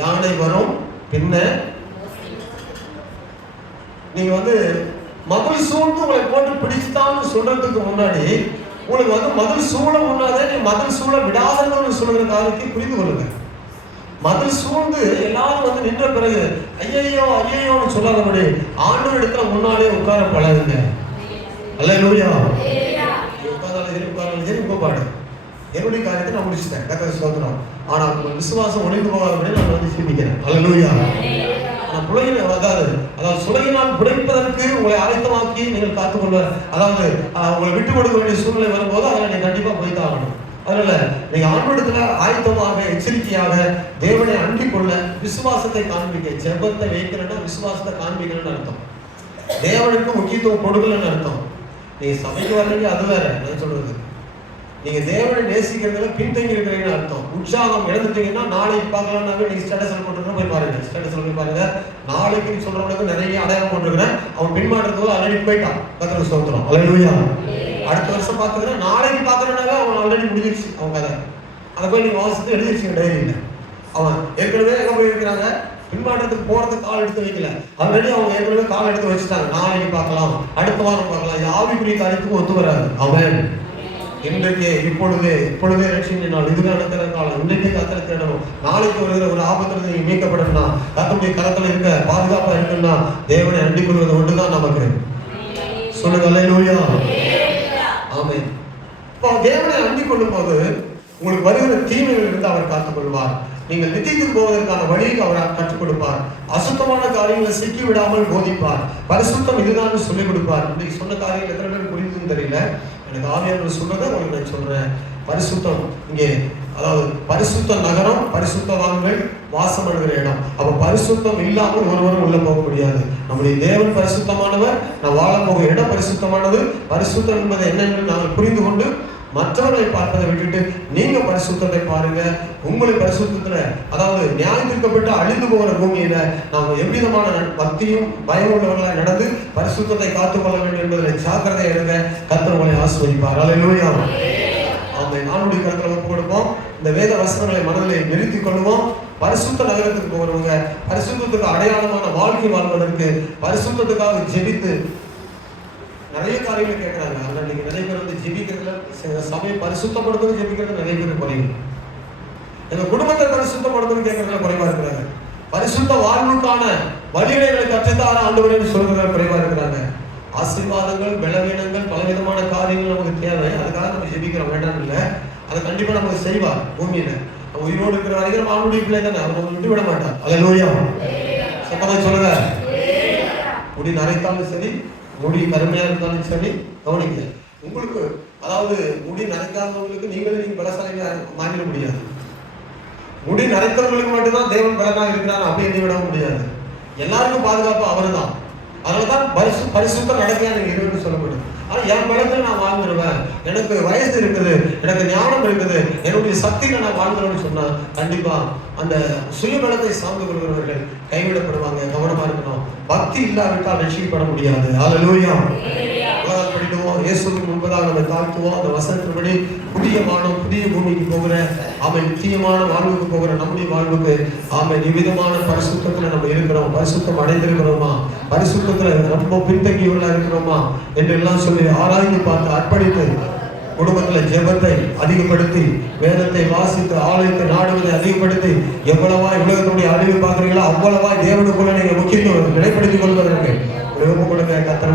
யானை வரும் பின்ன நீங்க வந்து மதில் சூழ்ந்து உங்களை போட்டு பிடிச்சுதான்னு சொல்றதுக்கு முன்னாடி உங்களுக்கு வந்து மதில் சூழ முன்னாதே நீ மதில் சூழ விடாதன்னு சொல்லுகிற காரியத்தை புரிந்து கொள்ளுங்க. மதில் சூழ்ந்து எல்லாரும் வந்து நின்ற பிறகு ஐயோன்னு சொல்லாதபடி ஆண்டவர் இடத்துல முன்னாலே உட்கார பழகுங்க. அல்லேலூயா. உட்காராலும் சரி உட்காரு. என்னுடைய காரியத்தை நான் முடிச்சுட்டேன், கர்த்தருக்கு ஸ்தோத்திரம். ஆனா உங்க விசுவாசம் ஒளிந்து போகாதபடி நான் வந்து சிந்திக்கிறேன். அல்லேலூயா. அதாவது சுலையினால் புடைப்பதற்கு உங்களை ஆயத்தமாக்கி நீங்கள் காத்துக்கொள்ள, அதாவது உங்களை விட்டு கொடுக்க வேண்டிய சூழ்நிலை வரும்போது அதில் நீங்க கண்டிப்பா போய்தான் ஆகணும். அதனால நீங்க ஆண்டவரிடத்துல ஆயத்தமாக எச்சரிக்கையாக தேவனை அண்டிக் கொள்ள விசுவாசத்தை காண்பிக்க. ஜெபத்தை வைக்கிறேன்னா விசுவாசத்தை காண்பிக்கணும்னு அர்த்தம். தேவனுக்கு முக்கியத்துவம் கொடுக்கலன்னு அர்த்தம். நீங்க சபைக்கு வர்றீங்க அது வேற. நான் சொல்றது நீங்க தேவனை நேசிக்கிறதுல பின்தங்கி இருக்கிறீங்கன்னு அர்த்தம். உற்சாகம் இழந்துட்டீங்கன்னா நாளைக்கு பார்க்கலாம்னாவே நீங்க ஸ்டேட்டஸ்ல போட்டுருக்க போய் பாருங்க. ஸ்டேட்டஸ்ல போய் பாருங்க. நாளைக்கு சொல்றவனுக்கு நிறைய அடையாளம் போட்டுருக்கிறேன். அவன் பின்மாற்றத்துக்கு ஆல்ரெடி போயிட்டான். கர்த்தருக்கு ஸ்தோத்திரம். அல்லேலூயா. அடுத்த வருஷம் பார்த்துக்கிறேன். நாளைக்கு பார்க்கறனாவே அவன் ஆல்ரெடி முடிஞ்சிருச்சு அவங்க கதை. அதை போய் நீங்க வாசித்து எழுதிருச்சுங்க டைரியில. அவன் ஏற்கனவே எங்க போய் இருக்கிறாங்க, பின்மாற்றத்துக்கு போறதுக்கு கால் எடுத்து வைக்கல. ஆல்ரெடி அவங்க ஏற்கனவே கால் எடுத்து வச்சுட்டாங்க. நாளைக்கு பார்க்கலாம், அடுத்த வாரம் பார்க்கலாம். இது ஆவிக்குரிய காரியத்துக்கு ஒத்து வராது. அவன் இன்றைக்கு இப்பொழுதே ரட்சிங்க நாள், இது நடக்கிற காலம். இன்றைக்கு கர்த்தரை தேடணும். நாளைக்கு வருகிற ஒரு ஆபத்துல நீங்க மீட்கப்படணும்னா, கர்த்தருடைய கரத்துல இருக்க பாதுகாப்பா இருக்குன்னா தேவனை அண்டிக் கொள்வது ஒன்றுதான் நமக்கு. சொல்லுங்க அல்லேலூயா. ஆமென். இப்போ தேவனை அண்டிக் கொள்ளும் போது உங்களுக்கு வருகிற தீமைகள் இருந்து அவர் காத்துக் கொள்வார். நீங்கள் நித்தியத்துக்கு போவதற்கான வழியை அவர் கற்றுக் கொடுப்பார். அசுத்தமான காரியங்களை சிக்கி விடாமல் போதிப்பார். பரிசுத்தம் இதுதான் சொல்லிக் கொடுப்பார். இன்னைக்கு சொன்ன காரியங்கள் எத்தனை பேர் புரியுதுன்னு தெரியல. எனக்கு ஆவியானவர் சொன்னதை உங்களுக்கு நான் சொல்றேன். பரிசுத்தம் இங்கே, அதாவது பரிசுத்த நகரம், பரிசுத்தவான்கள் வாசம் பண்ணுகிற இடம். அப்ப பரிசுத்தம் இல்லாமல் ஒருவரும் உள்ள போக முடியாது. நம்முடைய தேவன் பரிசுத்தமானவர், நான் வாழ போகிற இடம் பரிசுத்தமானது. பரிசுத்தம் என்பது என்னென்று நாங்கள் புரிந்து கொண்டு மற்றவர்களை பார்ப்பதை விட்டுட்டு நீங்க பரிசுத்தத்தை பாருங்க. உங்களை பரிசுத்தத்துல, அதாவது நியாயத்திற்கப்பட்டு அழிந்து போகிற பூமியில நாம் எவ்விதமான பக்தியும் பயம் உள்ளவர்களாக நடந்து பரிசுத்தத்தை காத்துக்கொள்ள வேண்டும் என்பதில் ஜாக்கிரதை எடுங்க. கர்த்தர் உங்களை ஆசீர்வதிப்பார். அல்லேலூயா. ஆமென். நானுடைய கருத்துல ஒப்பு கொடுப்போம். இந்த வேத வசனங்களை மனதில் நிறுத்திக் கொள்வோம். பரிசுத்த நகரத்துக்கு போகிறவங்க பரிசுத்தத்துக்கு அடையாளமான வாழ்க்கை வாழ்வதற்கு, பரிசுத்தத்துக்காக ஜெபித்து நிறைய காரியங்கள் கேட்கறாங்க. ஆனா நீங்க நிறைய பேர் வந்து ஜெபிக்கிறதுல சபையை பரிசுத்தப்படுத்துறது ஜெபிக்கிறது நிறைய பேர் குறைவு. எங்க குடும்பத்தை பரிசுத்தப்படுத்துறது கேட்கறதுல குறைவா இருக்கிறாங்க. பரிசுத்த வாழ்வுக்கான வழிகளை கற்றுத்தார ஆண்டவரே சொல்றதுல குறைவா இருக்கிறாங்க. ஆசீர்வாதங்கள், பலவீனங்கள், பலவிதமான காரியங்கள் நமக்கு தேவை. அதுக்காக நம்ம ஜெபிக்கிறோம், வேண்டாம் இல்லை. அதை கண்டிப்பா நமக்கு செய்வார். பூமியில நம்ம உயிரோடு இருக்கிற வரைக்கும் நம்ம ஆண்டுடைய பிள்ளை தானே, அவர் நம்ம விட்டு விட மாட்டார். அல்லேலூயா. சத்தமா சொல்லுங்க. முடி நரைத்தாலும் சரி, முடி கருமையா இருந்தாலும் சரி, கவனிங்க. உங்களுக்கு அதாவது முடி நரைக்காதவங்களுக்கு நீங்க பலசாலியா மாறிட முடியாது. முடி நரைத்தவர்களுக்கு மட்டும்தான் தேவன் பலனாக இருக்கிறார் அப்படி எண்ணி விட முடியாது. எல்லாருக்கும் பாதுகாப்பு அவரு தான். அதனாலதான் பரிசுத்தம் நடக்கையா நீங்க இருக்குன்னு சொல்லப்படுது. ஆனா என் பலத்துல நான் வாழ்ந்துருவேன், எனக்கு வயசு இருக்குது, எனக்கு ஞானம் இருக்குது, என்னுடைய சக்தியில நான் வாழ்ந்துருவேன்னு சொன்னா கண்டிப்பா அந்த சுயபலத்தை சார்ந்து கொள்கிறவர்கள் கைவிடப்படுவாங்க. கவனமா இருக்கணும். பக்தி இல்லாவிட்டால் ரட்சிக்கப்பட முடியாது. அல்லேலூயா. படிடுவோம். இயேசுவுக்கு முன்பதாக நம்ம தாழ்த்துவோம். அந்த வசனத்தின்படி புதிய வானம் புதிய பூமிக்கு போகிற அவன் நிச்சயமான வாழ்வுக்கு போகிற நம்முடைய வாழ்வுக்கு அவன் இவ்விதமான பரிசுத்தத்துல நம்ம இருக்கிறோம். பரிசுத்தம் அடைந்திருக்கிறோமா, பரிசுத்தத்துல ரொம்ப பின்தங்கியுள்ளா இருக்கிறோமா என்று எல்லாம் சொல்லி ஆராய்ந்து பார்த்து அர்ப்பணித்து குடும்பத்துல ஜெபத்தை அதிகப்படுத்தி, வேதத்தை வாசித்து, ஆலயத்தை நாடுவதை அதிகப்படுத்தி, எவ்வளவா உலகத்துடைய அழிவு பார்க்கிறீங்களோ அவ்வளவா தேவனுக்குள்ள நீங்க முக்கியத்துவம் நிலைப்படுத்திக் கொள்வதற்கு கொடுங்க. கர்த்தர்